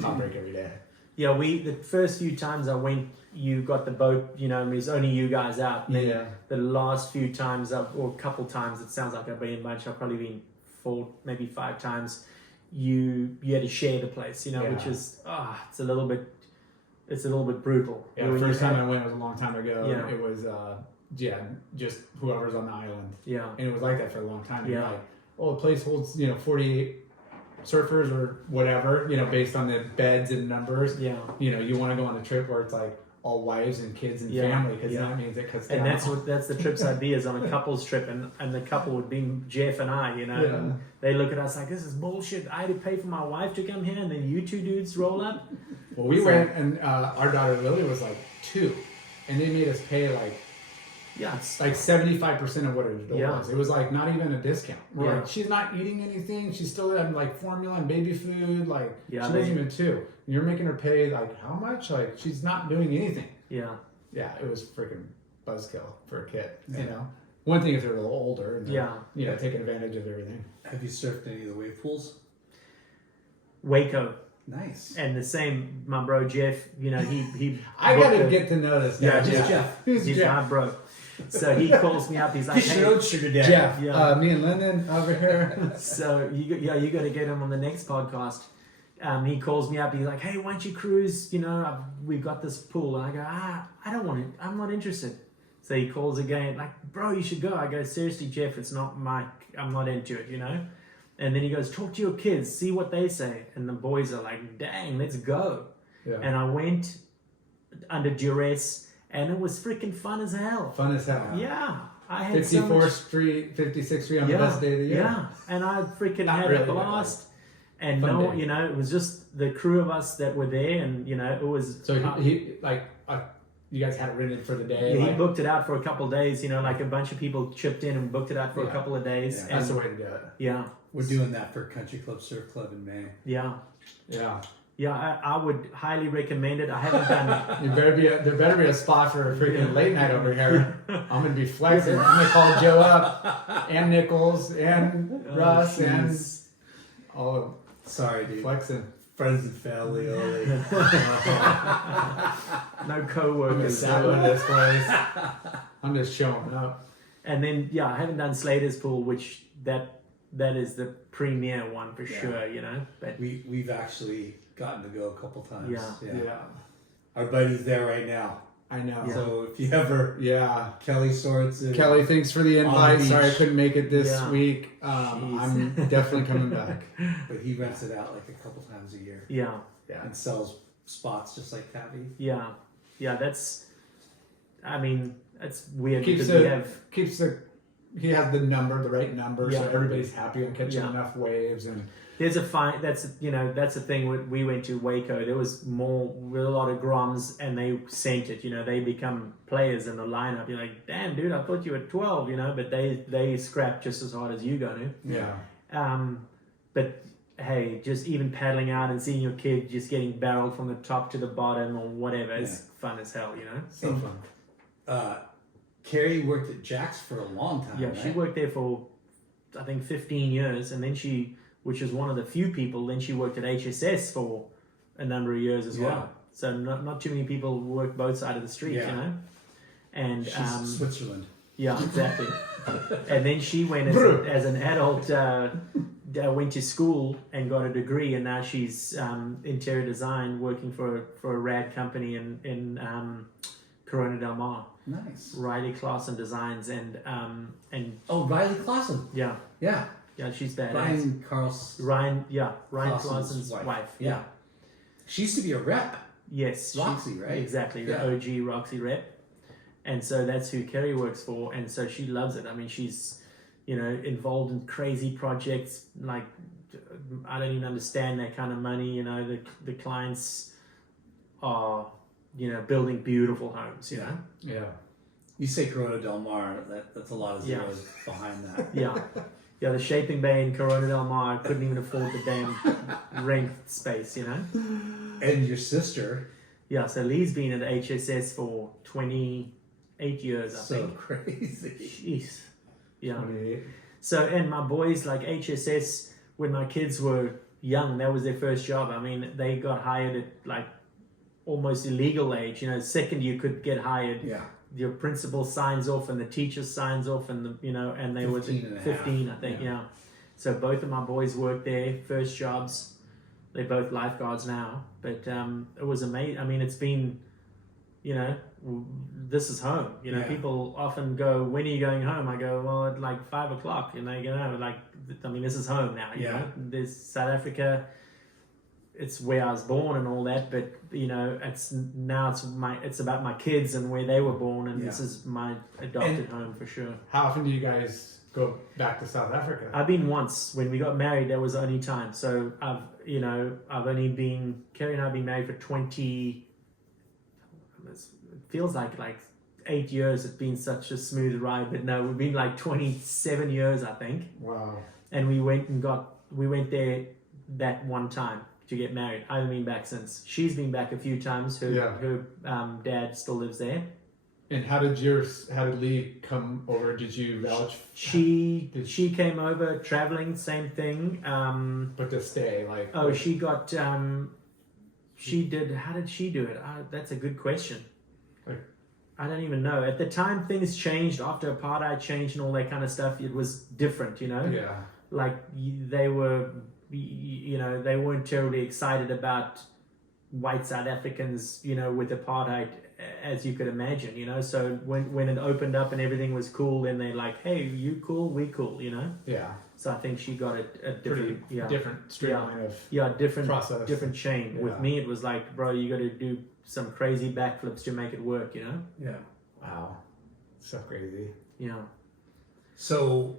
cloud break every day. Yeah, the first few times I went, you got the boat, it was only you guys out. And then the last few times, or a couple times, it sounds like I've been a bunch. I've probably been 4, maybe 5 times. You had to share the place, which is it's a little bit brutal. Yeah, the first time I went was a long time ago. Yeah. It was just whoever's on the island. Yeah. And it was like that for a long time. And Yeah. you're like, the place holds 48 surfers or whatever, based on the beds and numbers. Yeah. You want to go on a trip where it's like all wives and kids and family, because that means it cuts down. And that's the trips I'd be, is on a couple's trip, and the couple would be Jeff and I, and they look at us like, this is bullshit. I had to pay for my wife to come here, and then you 2 dudes roll up. Well, we went, and our daughter Lily was like 2, and they made us pay like 75% of what it was. It was like not even a discount. We're like, she's not eating anything. She's still having like formula and baby food. Like she wasn't even 2. You're making her pay like how much? Like she's not doing anything. Yeah. Yeah, it was freaking buzzkill for a kid. One thing if they're a little older and taking advantage of everything. Have you surfed any of the wave pools? Waco. Nice. And the same, my bro Jeff, he I gotta get to know this guy. Yeah, Jeff. Who's He's Jeff? my bro. So he calls me up. He's like, He hey, showed Sugar Daddy. Jeff. Yeah. Me and Lyndon over here. So you got to get him on the next podcast. He calls me up. He's like, hey, why don't you cruise? We've got this pool. And I go, I don't want it. I'm not interested. So he calls again, like, bro, you should go. I go, seriously, Jeff, I'm not into it, And then he goes, talk to your kids, see what they say. And the boys are like, dang, let's go. Yeah. And I went under duress, and it was freaking fun as hell. Fun as hell. Yeah. I had 54th Street, 56th Street on the best day of the year. Yeah. And I freaking had a blast. And it was just the crew of us that were there, and it was. So you guys had it rented for the day. Yeah, he booked it out for a couple of days. Like a bunch of people chipped in and booked it out for a couple of days. Yeah, that's the way to do it. Yeah, we're doing that for Country Club Surf Club in May. Yeah, yeah, yeah. I would highly recommend it. I haven't done. There better be a spot for a freaking late night over here. I'm gonna be flexing. I'm gonna call Joe up and Nichols and Russ and all of. Sorry, dude. Flexing. Friends and family only. No co-workers. In this place. I'm just showing up. And then I haven't done Slater's Pool, which that is the premier one for sure. But we've actually gotten to go a couple times. Yeah. Our buddy's there right now. I know. Yeah. So if you ever, Kelly Swords. Kelly, thanks for the invite. Sorry I couldn't make it this week. Jeez. I'm definitely coming back. But he rents it out like a couple times a year. Yeah. And sells spots just like Tabby. Yeah. That's weird. He has the right number, so Yeah. everybody's happy on catching enough waves. And there's that's the thing. We went to Waco. There was a lot of Groms, and they sent it. They become players in the lineup. You're like, damn, dude, I thought you were 12. But they scrap just as hard as you go to. Yeah. But hey, just even paddling out and seeing your kid just getting barreled from the top to the bottom or whatever is fun as hell. So fun. Carrie worked at Jack's for a long time. Yeah, right? she worked there for I think 15 years, and then which is one of the few people. Then she worked at HSS for a number of years as well. So not too many people work both sides of the street, And she's Switzerland. Yeah, exactly. And then she went as an adult, went to school and got a degree, and now she's interior design, working for a rad company in Corona Del Mar. Nice. Riley Clausen Designs and Riley Clausen. Yeah, she's badass. Ryan Clausen's wife. Yeah. She used to be a rep. Yes. Roxy, right? Exactly, the OG Roxy rep. And so that's who Kerry works for, and so she loves it. I mean, she's, involved in crazy projects. Like, I don't even understand that kind of money. The clients are, building beautiful homes. Yeah. You say Corona Del Mar, that's a lot of zeros behind that. Yeah, the Shaping Bay in Corona Del Mar, I couldn't even afford the damn rent space. And your sister. Yeah, so Lee's been at HSS for 28 years, I think. So crazy. Jeez. Yeah. 28. So, and my boys, like HSS, when my kids were young, that was their first job. I mean, they got hired at like almost illegal age. You know, second you could get hired. Yeah. Your principal signs off and the teacher signs off, and and they were 15, I think. Yeah. So both of my boys worked there, first jobs. They're both lifeguards now, but it was amazing. I mean, it's been, this is home. People often go, "When are you going home?" I go, "Well, at like 5:00," and they go, this is home now. You know, there's South Africa. It's where I was born and all that, but it's about my kids and where they were born, and this is my adopted home for sure. How often do you guys go back to South Africa? I've been once. When we got married, that was the only time. So I've only been, Kerry and I have been married for 20. It feels like 8 years. It's been such a smooth ride, but no, we've been like 27 years, I think. Wow. And we went there that one time to get married. I haven't been back since. She's been back a few times. Her dad still lives there. And how did Lee come over? Did you vouch? She came over traveling, same thing. But to stay, she got she did. How did she do it? That's a good question. I don't even know. At the time, things changed after apartheid changed and all that kind of stuff. It was different, Yeah. Like they were, they weren't terribly excited about white South Africans, with apartheid, as you could imagine, So when it opened up and everything was cool, then they're like, "Hey, you cool? We cool," Yeah. So I think she got a different, different streamline of different process. different chain. With me, it was like, bro, you got to do some crazy backflips to make it work, Yeah. Wow. So crazy. Yeah. So,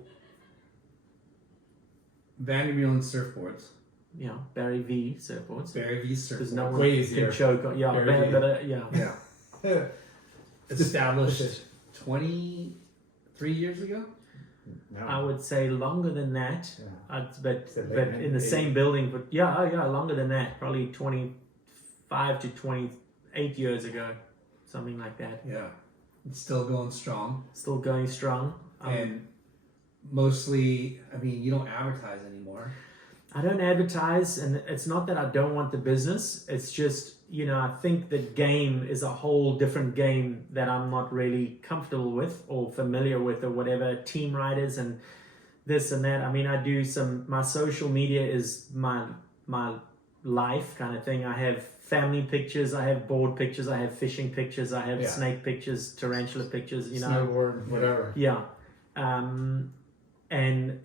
VanderMeullen surfboards. Yeah, Barry V surfboards. Barry V surfboards. Because no one Way can easier. choke on. Yeah, Barry V. Yeah. Established 23 years ago. No. I would say longer than that. Yeah. But So but in the same building. But longer than that. Probably 25 to 28 years ago, something like that. Yeah. It's still going strong. Still going strong. And mostly, I mean, you don't advertise anymore. I don't advertise, and it's not that I don't want the business. It's just, I think the game is a whole different game that I'm not really comfortable with or familiar with or whatever. Team riders and this and that. I mean, my social media is my life kind of thing. I have family pictures, I have board pictures, I have fishing pictures, I have snake pictures, tarantula pictures, Snowboard, whatever. Yeah. And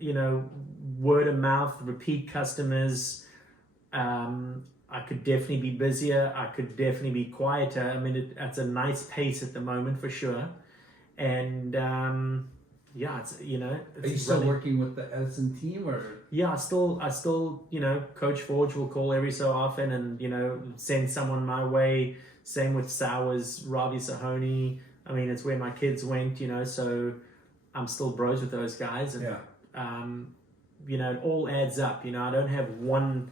word of mouth, repeat customers. I could definitely be busier. I could definitely be quieter. I mean, it's a nice pace at the moment for sure. And it's Are you still working with the Edison team, or? Yeah, I still Coach Forge will call every so often and send someone my way. Same with Sowers, Ravi Sahoni. I mean, it's where my kids went. So I'm still bros with those guys, and it all adds up. I don't have one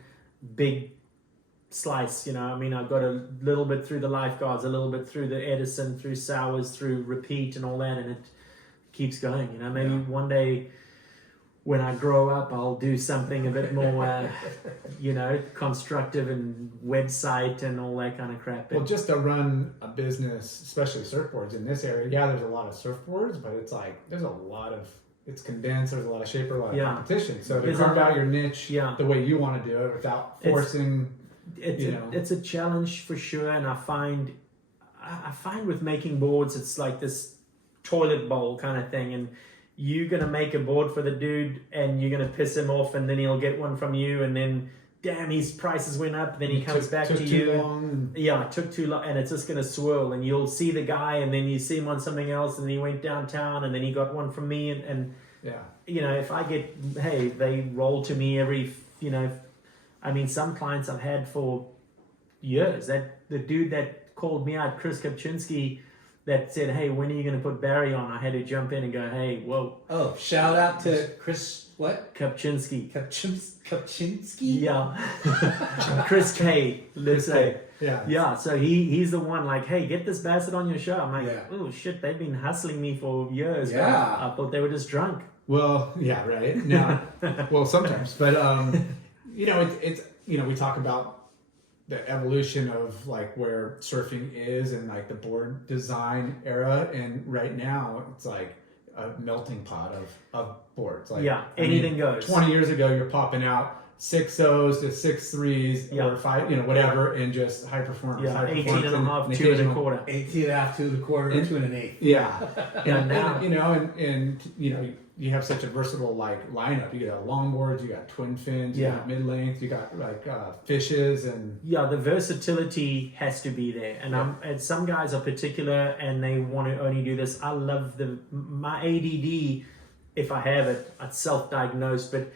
big slice. I mean, I've got a little bit through the lifeguards, a little bit through the Edison, through Sowers, through Repeat, and all that, and it keeps going. Maybe one day when I grow up, I'll do something a bit more, constructive and website and all that kind of crap. Well, just to run a business, especially surfboards in this area, there's a lot of surfboards, but it's like it's condensed. There's a lot of shaper, a lot of competition. So to carve out your niche the way you want to do it without forcing, it's a challenge for sure. And I find with making boards, it's like this toilet bowl kind of thing, and you're going to make a board for the dude and you're going to piss him off, and then he'll get one from you, and then damn, his prices went up, then he comes back to you. It took too long, and it's just going to swirl, and you'll see the guy, and then you see him on something else, and then he went downtown, and then he got one from me, and if I get, they roll to me every, I mean, some clients I've had for years. That the dude that called me out, Chris Kapczynski, that said, "Hey, when are you going to put Barry on?" I had to jump in and go, "Hey, whoa." Oh, shout out to Chris, what? Kapczynski. Kapczynski? Yeah. Chris K, let's say. Yeah, so he's the one like, "Hey, get this bastard on your show." I'm like, "Oh, shit, they've been hustling me for years." Yeah. I thought they were just drunk. Well, yeah, right. Now, well, sometimes, but it's we talk about the evolution of like where surfing is and like the board design era, and right now it's like a melting pot of boards. Like anything goes. 20 years ago, you're popping out 6.0s to 6.3s or 5, whatever, and just high performance. Yeah, high 18 and a half, performance 2 and a quarter. 18 and a half, 2 and a quarter, and 2 and an eighth. Yeah, And now, and you have such a versatile like lineup. You got longboards, you got twin fins, you got mid length, you got like fishes, and the versatility has to be there. And some guys are particular and they want to only do this. I love my ADD. If I have it, I'd self-diagnose, but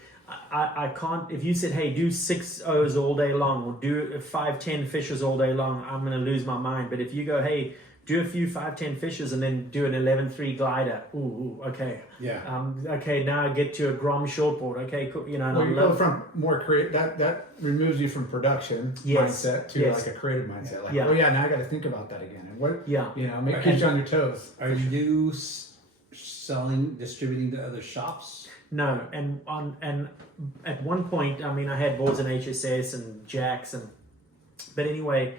I can't. If you said, hey, do 6 O's all day long or do 5-10 fishes all day long, I'm going to lose my mind. But if you go, hey, do a few 5-10 fishes and then do an 11-3 glider. Ooh, okay. Yeah. Okay, now I get to a Grom shortboard. Okay, cool. And well, you go from more creative. That removes you from production mindset to like a creative mindset. Like, oh yeah, now I got to think about that again. And what? Keep you on your toes. Are you selling, distributing to other shops? No, and at one point, I mean, I had boards in HSS and jacks, but anyway,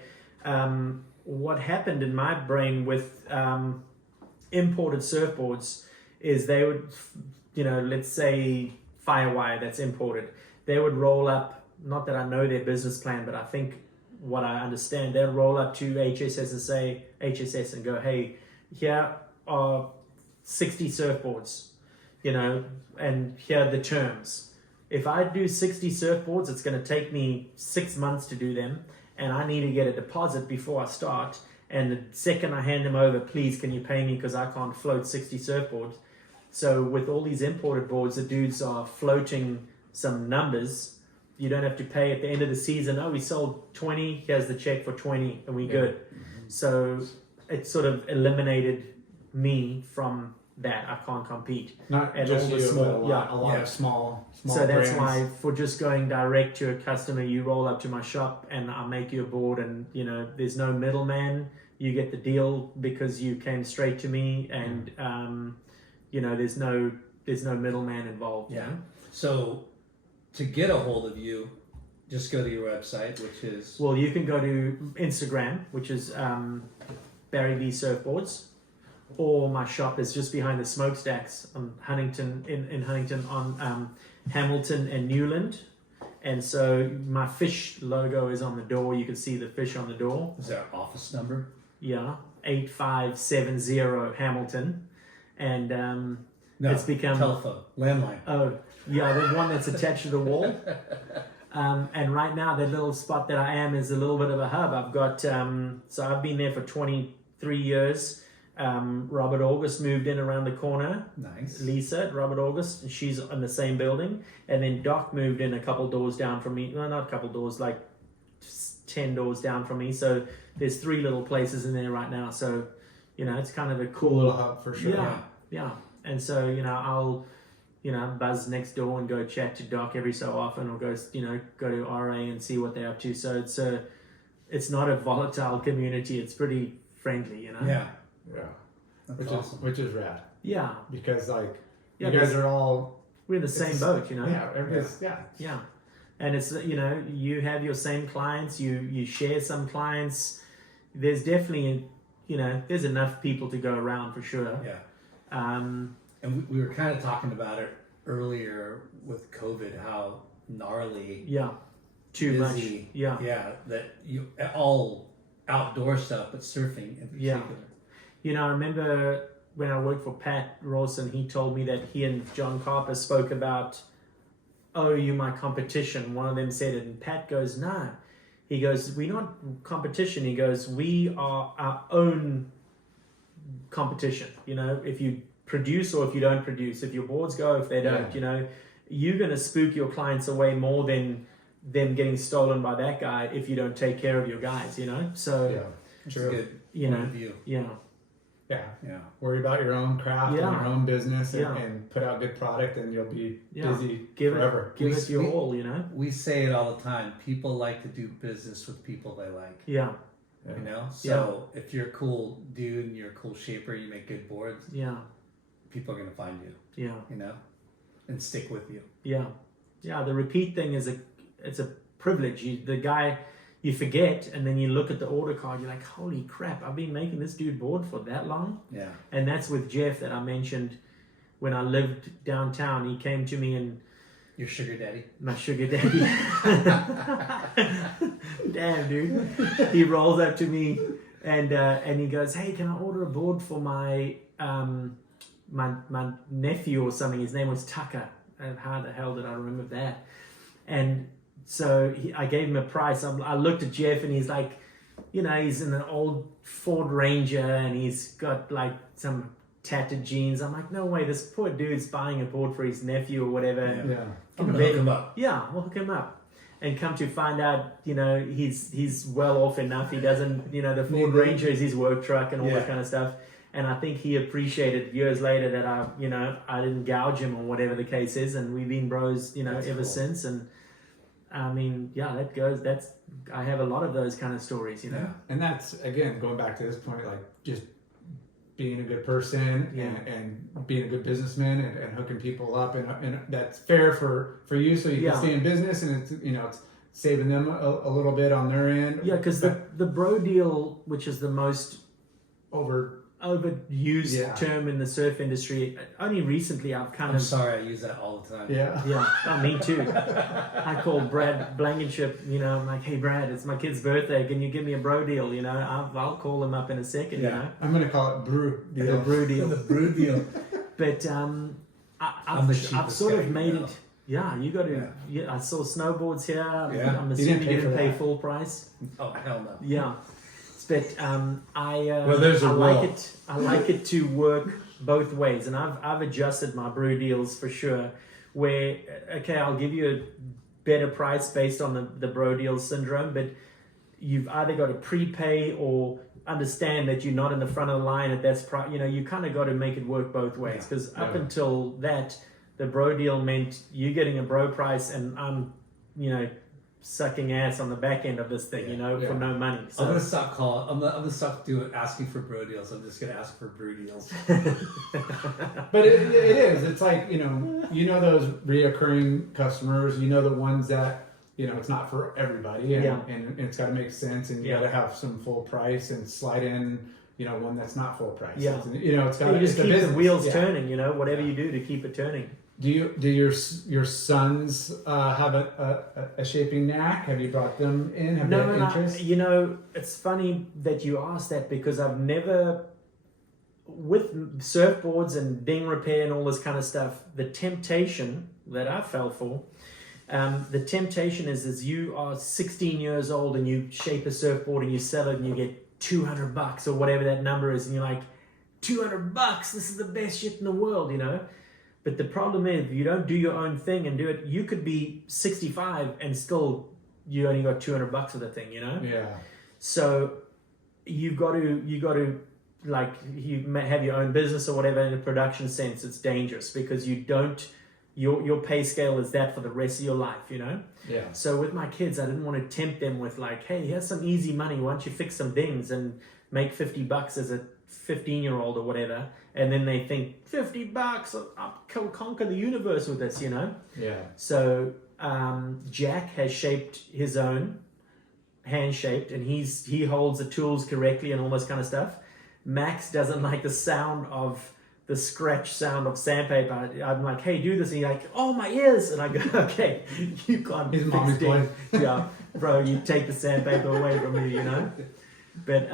what happened in my brain with imported surfboards is they would, let's say Firewire that's imported, they would roll up. Not that I know their business plan, but I think what I understand, they'll roll up to HSS and go, hey, here are 60 surfboards. And here are the terms. If I do 60 surfboards, it's going to take me 6 months to do them, and I need to get a deposit before I start. And the second I hand them over, please, can you pay me because I can't float 60 surfboards. So with all these imported boards, the dudes are floating some numbers. You don't have to pay at the end of the season. Oh, we sold 20. Here's the check for 20, and we good. Mm-hmm. So it sort of eliminated me from that. I can't compete. Not and just all the you, small, but a lot of small so that's brands. why for just going direct to a customer, you roll up to my shop and I make you a board, and there's no middleman. You get the deal because you came straight to me, and there's no middleman involved. Yeah. So to get a hold of you, just go to your website, which is you can go to Instagram, which is Barry V Surfboards. Or my shop is just behind the smokestacks on Huntington in Huntington on Hamilton and Newland, and so my fish logo is on the door. You can see the fish on the door. Is that office number? Yeah, 8570 Hamilton, and no, it's become telephone landline. Oh yeah, the one that's attached to the wall. And right now, that little spot that I am is a little bit of a hub. I've got so I've been there for 23 years. Robert August moved in around the corner. Nice. Lisa, Robert August, she's in the same building. And then Doc moved in a couple doors down from me. Well, not a couple doors, like 10 doors down from me. So there's 3 little places in there right now. So, it's kind of a cool little hub for sure. Yeah. And so, I'll, buzz next door and go chat to Doc every so often, or go to RA and see what they're up to. So it's not a volatile community. It's pretty friendly, Yeah. Yeah, That's awesome. which is rad. Yeah, because you guys are all we're in the same boat, Yeah, everybody's yeah, and it's you have your same clients, you share some clients. There's definitely there's enough people to go around for sure. Yeah, and we were kind of talking about it earlier with COVID, how gnarly. Yeah, too busy, much. Yeah, that you all outdoor stuff, but surfing in particular. I remember when I worked for Pat Rawson, he told me that he and John Carper spoke about, oh, you my competition. One of them said it, and Pat goes, no. He goes, we're not competition. He goes, we are our own competition. If you produce or if you don't produce, if your boards go, if they don't, you're going to spook your clients away more than them getting stolen by that guy if you don't take care of your guys, So, it's a good view. Yeah. Worry about your own craft and your own business and put out good product, and you'll be busy forever. Give it your all, We say it all the time. People like to do business with people they like. Yeah. So if you're a cool dude and you're a cool shaper, you make good boards. Yeah. People are gonna find you. Yeah. and stick with you. Yeah. The repeat thing it's a privilege. You forget, and then you look at the order card. You're like, holy crap! I've been making this dude board for that long. Yeah. And that's with Jeff that I mentioned when I lived downtown. He came to me and Your sugar daddy. my sugar daddy. Damn, dude. He rolls up to me and he goes, hey, can I order a board for my my nephew or something? His name was Tucker. And how the hell did I remember that? And so I gave him a price. I looked at Jeff and he's like, he's in an old Ford Ranger and he's got like some tattered jeans. I'm like, no way, this poor dude's buying a board for his nephew or whatever. Yeah. I'm gonna hook him up. Yeah, we'll hook him up. And come to find out, he's well off enough. He doesn't, the Ford Ranger is his work truck and all that kind of stuff. And I think he appreciated years later that I didn't gouge him or whatever the case is. And we've been bros, ever since. And I mean, I have a lot of those kind of stories, Yeah. And that's, again, going back to this point, like just being a good person and being a good businessman and hooking people up. And that's fair for you so you can stay in business and it's saving them a little bit on their end. Yeah, because the bro deal, which is the most overused term in the surf industry, only recently I'm sorry, I use that all the time. Yeah, me too. I called Brad Blankenship, I'm like, hey Brad, it's my kid's birthday, can you give me a bro deal? I'll call him up in a second. I'm gonna call it Bru deal. The Bru deal. The Bru deal. But I've sort of made it. Yeah, you got to. Yeah, I saw snowboards here. Yeah. I'm assuming you're gonna pay full price. Oh hell no. Yeah, but I like it to work both ways, and I've adjusted my Bru deals for sure. Where I'll give you a better price based on the bro deal syndrome, but you've either got to prepay or understand that you're not in the front of the line at that price. You kind of got to make it work both ways, because up until that, the bro deal meant you getting a bro price and I'm sucking ass on the back end of this thing, for no money. So I'm gonna stop calling. I'm gonna stop asking for bro deals. I'm just gonna ask for Bru deals. But it is. It's like those reoccurring customers. The ones that it's not for everybody, and it's got to make sense, and you got to have some full price and slide in one that's not full price. Yeah. It's got to just keep the wheels turning. Whatever you do to keep it turning. Do your sons have a shaping knack? Have you brought them in? Have they had interest? It's funny that you asked that, because I've never, with surfboards and ding repair and all this kind of stuff, the temptation that I fell for, the temptation is you are 16 years old and you shape a surfboard and you sell it and you get $200 or whatever that number is, and you're like, $200, this is the best shit in the world, But the problem is, if you don't do your own thing and do it, you could be 65 and still you only got $200 for the thing, Yeah. So you got to like, you may have your own business or whatever. In a production sense, it's dangerous because you don't. Your pay scale is that for the rest of your life, Yeah. So with my kids, I didn't want to tempt them with like, hey, here's some easy money. Why don't you fix some dings and make $50 as a 15-year-old or whatever, and then they think $50, I'll conquer the universe with this, Yeah. So Jack has shaped his own, hand shaped, and he holds the tools correctly and all this kind of stuff. Max doesn't like the sound of the scratch sound of sandpaper. I'm like, hey, do this, and he's like, oh, my ears, and I go, okay, you can't His fix mommy's boy. Yeah, bro, you take the sandpaper away from me, But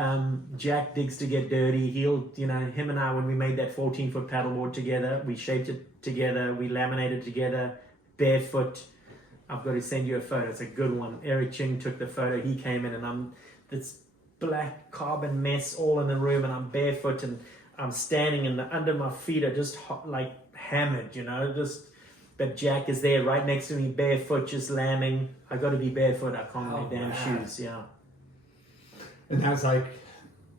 Jack digs to get dirty. He'll, him and I, when we made that 14-foot paddleboard together, we shaped it together, we laminated together, barefoot. I've got to send you a photo. It's a good one. Eric Ching took the photo. He came in and I'm this black carbon mess all in the room, and I'm barefoot and I'm standing and under my feet are just like hammered, But Jack is there right next to me, barefoot, just lambing. I got to be barefoot. I can't wear damn shoes. Yeah. And that's like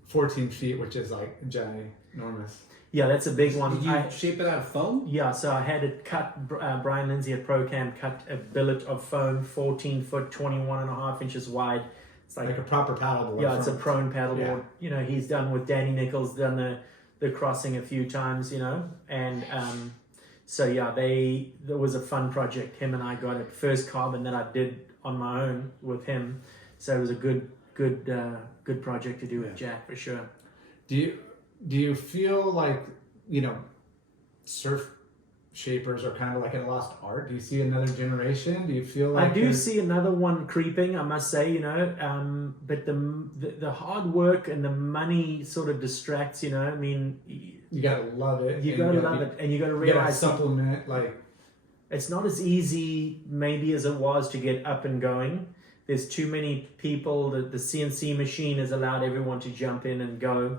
14 feet, which is like ginormous. Yeah, that's a big one. Did you shape it out of foam? Yeah, so I had it cut. Brian Lindsay at ProCam cut a billet of foam, 14 foot, 21.5 inches wide. It's like a proper paddleboard. Yeah, it's a prone paddleboard. Yeah. He's done with Danny Nichols, done the crossing a few times, and So yeah, there was a fun project. Him and I got it first carbon that I did on my own with him. So it was a good project to do with Jack for sure. Do you feel like, you know, surf shapers are kind of like a lost art? Do you see another generation? Do you feel like I do see another one creeping, I must say, you know, but the hard work and the money sort of distracts, you know. I mean, you gotta love it. You gotta love it, and you gotta realize supplement, like, it's not as easy maybe as it was to get up and going. There's too many people. The CNC machine has allowed everyone to jump in and go.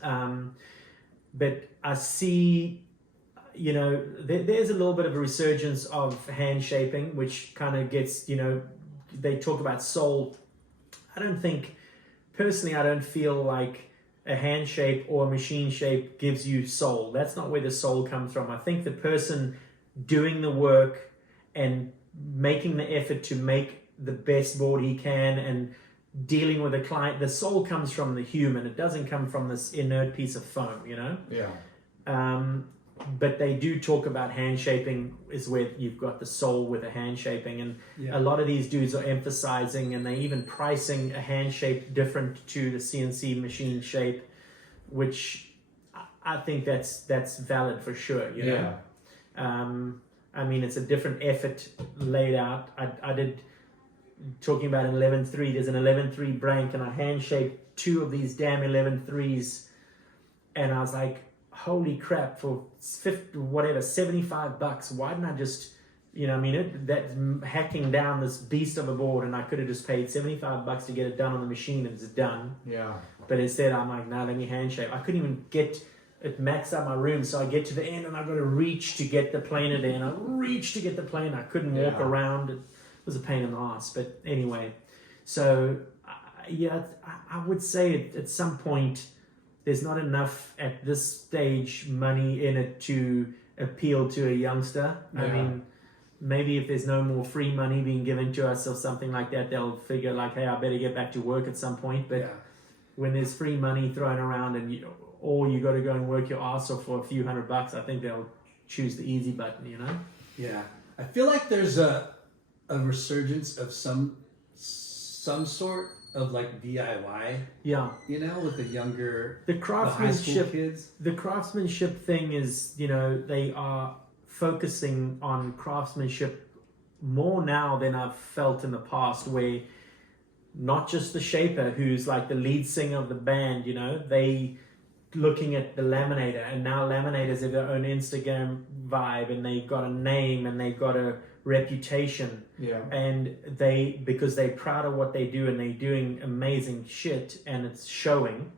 But I see, you know, there's a little bit of a resurgence of hand shaping, which kind of gets, you know, they talk about soul. I don't feel like a hand shape or a machine shape gives you soul. That's not where the soul comes from. I think the person doing the work and making the effort to make the best board he can and dealing with a client, the soul comes from the human. It doesn't come from this inert piece of foam, you know? Yeah. But they do talk about hand shaping is where you've got the soul with a hand shaping. And a lot of these dudes are emphasizing, and they even pricing a hand shape different to the CNC machine shape, which I think that's valid for sure, you know? I mean, it's a different effort laid out. I did, talking about an 11.3, there's an 11.3 blank, and I hand shaped 2 of these damn 11.3s, and I was like, holy crap, for $75, why didn't I just, you know, I mean, that's hacking down this beast of a board, and I could have just paid $75 to get it done on the machine, and it's done. Yeah. But instead, I'm like, no, let me hand shape. I couldn't even get it maxed out my room, so I get to the end, and I've got to reach to get the planer there, and I reach to get the planer. I couldn't walk around. It was a pain in the ass, but anyway. So, I would say at some point, there's not enough at this stage money in it to appeal to a youngster. Yeah. I mean, maybe if there's no more free money being given to us or something like that, they'll figure like, hey, I better get back to work at some point. But when there's free money thrown around and you got to go and work your ass off for a few $100, I think they'll choose the easy button, you know? Yeah. I feel like there's a resurgence of some sort of like DIY, you know, with the younger, the craftsmanship, high school kids. The craftsmanship thing is, you know, they are focusing on craftsmanship more now than I've felt in the past, where not just the shaper who's like the lead singer of the band, you know, they looking at the laminator, and now laminators have their own Instagram vibe, and they've got a name and they've got a reputation, and because they're proud of what they do and they're doing amazing shit and it's showing.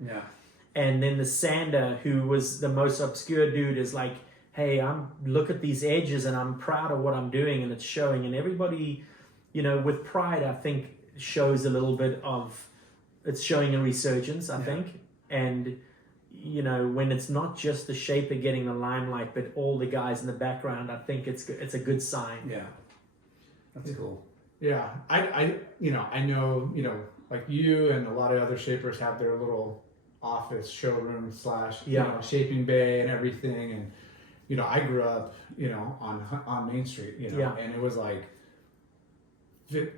And then the sander, who was the most obscure dude, is like, hey, look at these edges and I'm proud of what I'm doing and it's showing. And everybody, you know, with pride, I think shows a little bit of, it's showing a resurgence, I think. And you know, when it's not just the shaper getting the limelight, but all the guys in the background, I think it's a good sign. Yeah, that's cool. Yeah, I know, you know, like you and a lot of other shapers have their little office showroom / you know, shaping bay and everything, and you know, I grew up, you know, on Main Street, you know, and it was like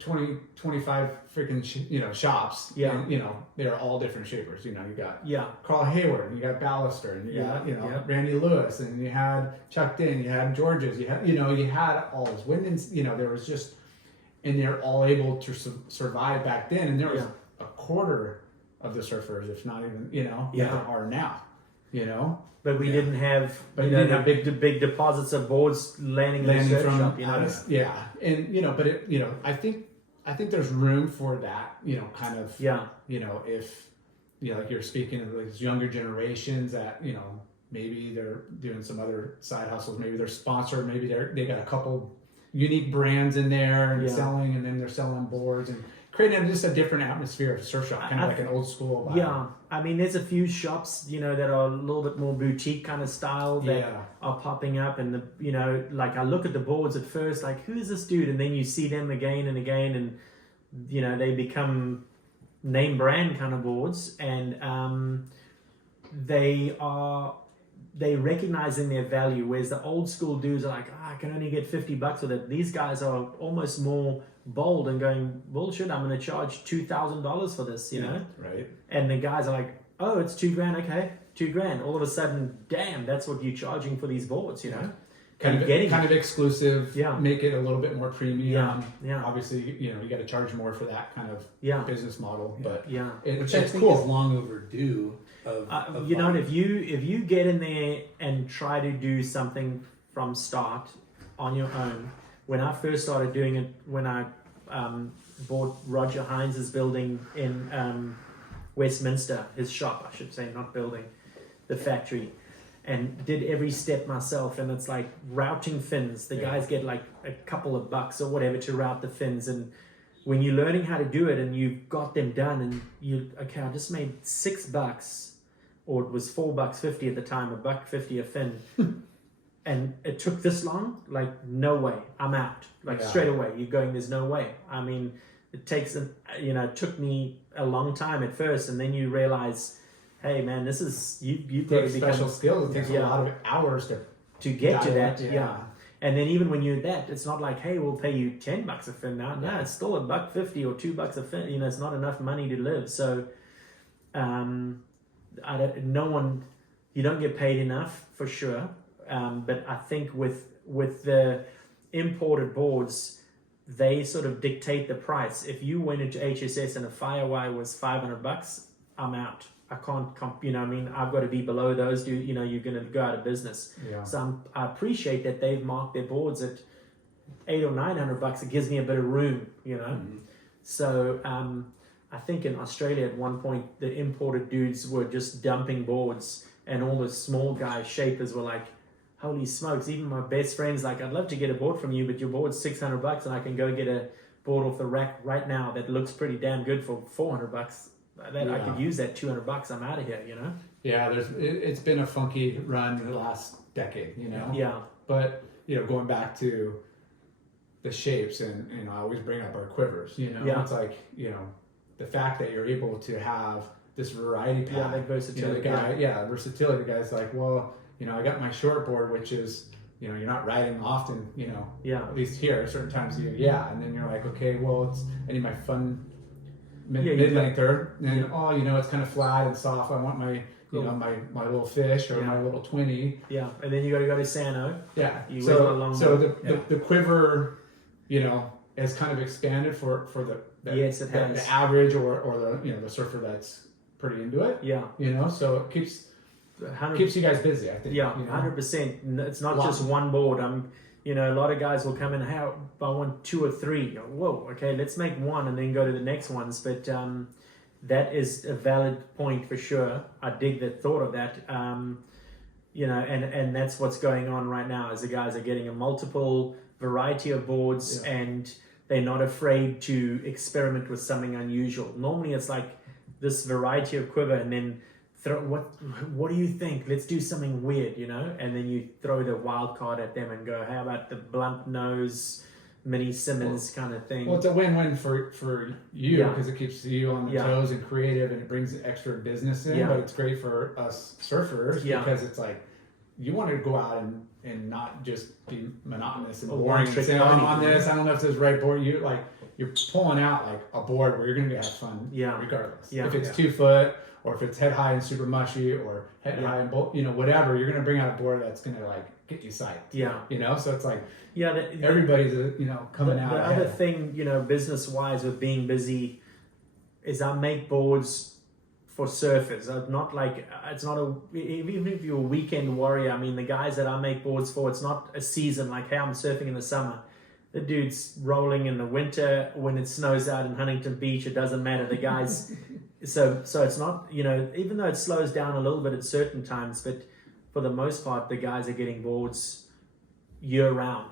25 freaking you know, shops, and you know, they're all different shapers. You know, you got Carl Hayward, and you got Ballister, and you got, you know, Randy Lewis, and you had Chuck Din, you had Georges, you had all this Wyndham's, you know, there was just, and they're all able to survive back then, and there was a quarter of the surfers, if not even, you know, that are now, you know. But we didn't have, big deposits of boards landing in the surf shop, you know. And you know, but it, you know, I think there's room for that, you know, kind of, you know, if, you know, like you're speaking of these younger generations that, you know, maybe they're doing some other side hustles, maybe they're sponsored, maybe they got a couple unique brands in there and selling, and then they're selling boards and creating just a different atmosphere of surf shop, kind of like an old school vibe. Yeah, I mean, there's a few shops, you know, that are a little bit more boutique kind of style that are popping up, and you know, like I look at the boards at first, like, who is this dude? And then you see them again and again, and you know, they become name brand kind of boards, and they are they recognizing their value, whereas the old school dudes are like, I can only get $50 with it. These guys are almost more bold and going, bullshit, I'm going to charge $2,000 for this, you know? Right. And the guys are like, oh, it's $2,000, okay, $2,000. All of a sudden, damn, that's what you're charging for these boards, you know? Kind of exclusive. Yeah. Make it a little bit more premium. Yeah. Obviously, you got to charge more for that kind of business model. But which I think is long overdue. You know, if you get in there and try to do something from start on your own, when I first started doing it, when I bought Roger Hines' building in Westminster, his shop, I should say, not building, the factory, and did every step myself, and it's like routing fins. The guys get like a couple of bucks or whatever to route the fins, and when you're learning how to do it and you've got them done, and I just made $6, or it was $4.50 at the time, $1.50 a fin, and it took this long. Like, no way, I'm out. Like straight away, you're going, there's no way. I mean, it takes it took me a long time at first, and then you realize, hey man, this is you got to become special skills. It takes a lot of hours to get to that. And then even when you're that, it's not like, hey, we'll pay you $10 a fin now. No, it's still $1.50 or $2 a fin. You know, it's not enough money to live. So, you don't get paid enough for sure. But I think with the imported boards, they sort of dictate the price. If you went into HSS and a Firewire was $500, I'm out. I can't, I mean, I've got to be below those. You're going to go out of business. Yeah. So I appreciate that they've marked their boards at $800 or $900. It gives me a bit of room, you know. Mm-hmm. So I think in Australia at one point the imported dudes were just dumping boards, and all the small guys, shapers, were like, holy smokes! Even my best friends like, I'd love to get a board from you, but your board's $600, and I can go get a board off the rack right now that looks pretty damn good for $400. I could use that $200. I'm out of here, you know. Yeah, it's been a funky run in the last decade, you know. Yeah. But going back to the shapes, and I always bring up our quivers. You know, it's like the fact that you're able to have this variety pack. Yeah, like versatility. Versatility. The guy's like, well, I got my short board, which is you're not riding often. At least here, certain times of year. And then you're like, okay, well, I need my fun. Mid-lengther, and it's kind of flat and soft. I want my my little fish or my little 20. Yeah, and then you got to go to Sano. Yeah. So the quiver, has kind of expanded for the yes, it has. The average or the surfer that's pretty into it. Yeah. So it keeps you guys busy, I think. Yeah, 100%. It's not just one board. A lot of guys will come in, hey, I want 2 or 3. Whoa, okay, let's make one and then go to the next ones. But that is a valid point for sure. I dig the thought of that. And that's what's going on right now, is the guys are getting a multiple variety of boards, and they're not afraid to experiment with something unusual. Normally it's like this variety of quiver, and then what do you think? Let's do something weird, and then you throw the wild card at them and go, how about the blunt nose mini Simmons kind of thing? Well, it's a win-win for you, because it keeps you on the toes and creative, and it brings extra business in, but it's great for us surfers because it's like you want to go out and not just be monotonous and boring and say, I'm on this, I don't know if this is the right board. You're pulling out like a board where you're going to have fun regardless. If it's 2 foot, or if it's head high and super mushy, or head high and whatever, you're going to bring out a board that's going to like get you psyched. So it's like everybody's coming out. The other thing, business wise with being busy, is I make boards for surfers. I'm not like, it's not even if you're a weekend warrior. I mean, the guys that I make boards for, it's not a season like, hey, I'm surfing in the summer. The dude's rolling in the winter when it snows out in Huntington Beach. It doesn't matter. The guys. So it's not, even though it slows down a little bit at certain times, but for the most part, the guys are getting boards year round,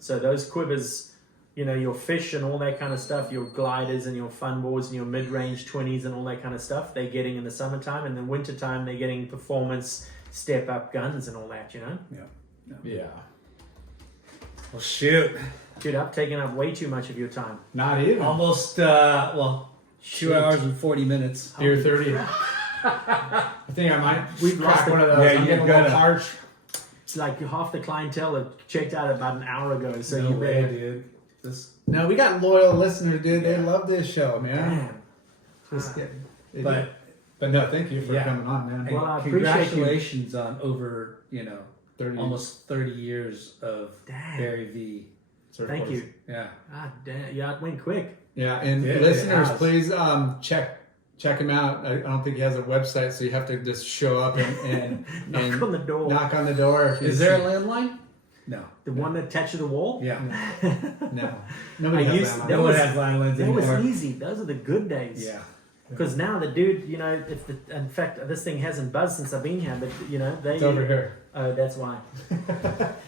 So those quivers, your fish and all that kind of stuff, your gliders and your fun boards and your mid-range 20s and all that kind of stuff, they're getting in the summertime, and in the wintertime, they're getting performance step-up guns and all that, Yeah. Well, shoot. Dude, I've taken up way too much of your time. Not even. Almost, 2 hours and 40 minutes. Beer 30. I think I might. We've crack lost one it. of those. Yeah, I'm you're getting a little gonna. parched. It's like half the clientele had checked out about an hour ago. So No you way, better. dude. This, No, we got loyal listeners, dude. They love this show, man. Damn. Just kidding. They but do. But no, thank you for Yeah. coming on, man. Well, I appreciate you. congratulations on over 30 almost 30 years of Damn. Barry V. Thank surfboards. you. Yeah. Ah, damn. Yeah, it went quick. Yeah, and Yeah, it listeners, has. please check him out. I don't think he has a website, so you have to just show up and Knock on the door. knock on the door. Is there a landline? No. The one attached to the wall? Yeah. No. Nobody I has used- that that No one. one was- has landlines That was anymore. easy. Those are the good days. Yeah. Because now the dude, in fact, this thing hasn't buzzed since I've been here, but they. It's over here. Oh, that's why.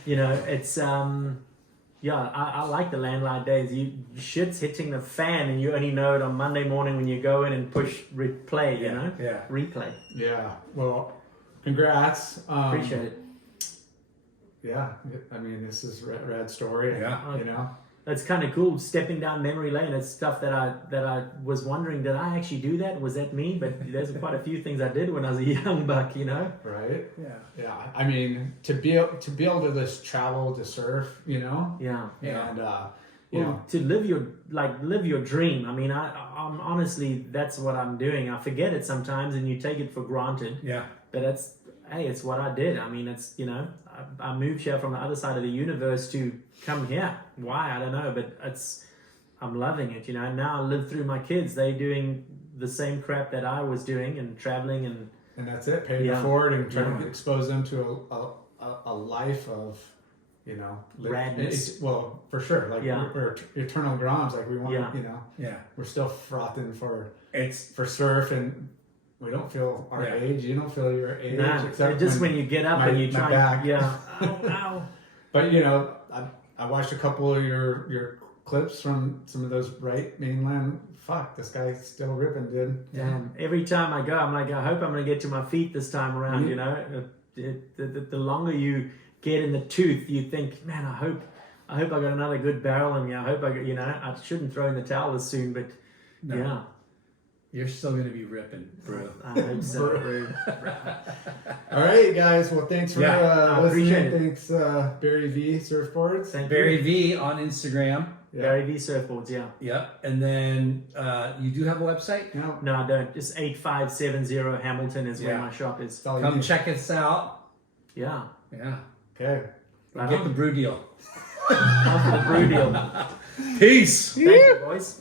It's I like the landline days. Shit's hitting the fan, and you only know it on Monday morning when you go in and push replay. Yeah. Replay. Yeah. Well, congrats. Appreciate it. Yeah. I mean, this is a rad story. Yeah. You know. It's kind of cool stepping down memory lane. It's stuff that I was wondering, did I actually do that? Was that me? But there's quite a few things I did when I was a young buck. Right. Yeah. Yeah. I mean, to be able to just travel to surf, Yeah. and To live your dream. I mean, I'm honestly, that's what I'm doing. I forget it sometimes, and you take it for granted. Yeah. But it's what I did. I mean, it's I moved here from the other side of the universe to come here. Why? I don't know, but I'm loving it. Now I live through my kids. They're doing the same crap that I was doing and traveling and that's it. Pay it forward and try to expose them to a life of Radness. Well, for sure. Like we're eternal groms. Like we want. Yeah. We're still frothing for It's surf, and we don't feel our Yeah. age. You don't feel your age. nah, except just when you get up my- and you my try. back. Yeah. Ow. But I watched a couple of your clips from some of those right mainland. Fuck, this guy's still ripping, dude. Damn. Every time I go, I'm like, I hope I'm going to get to my feet this time around. The longer you get in the tooth, you think, man, I hope I got another good barrel in me. I hope I shouldn't throw in the towel as soon, but No. yeah. You're still gonna be ripping, bro. I hope so. All right, guys. Well, thanks for I listening. appreciate it. Thanks, Barry V Surfboards. Thank Barry you. V on Instagram. Barry V Surfboards, yeah. Yep. And then you do have a website? No, No, I don't. Just 8570 Hamilton is where Yeah. my shop is. it's all you Come need. check us out. Yeah. Yeah. Okay. We'll get the brew deal. After the brew deal. Peace. Thank you, boys.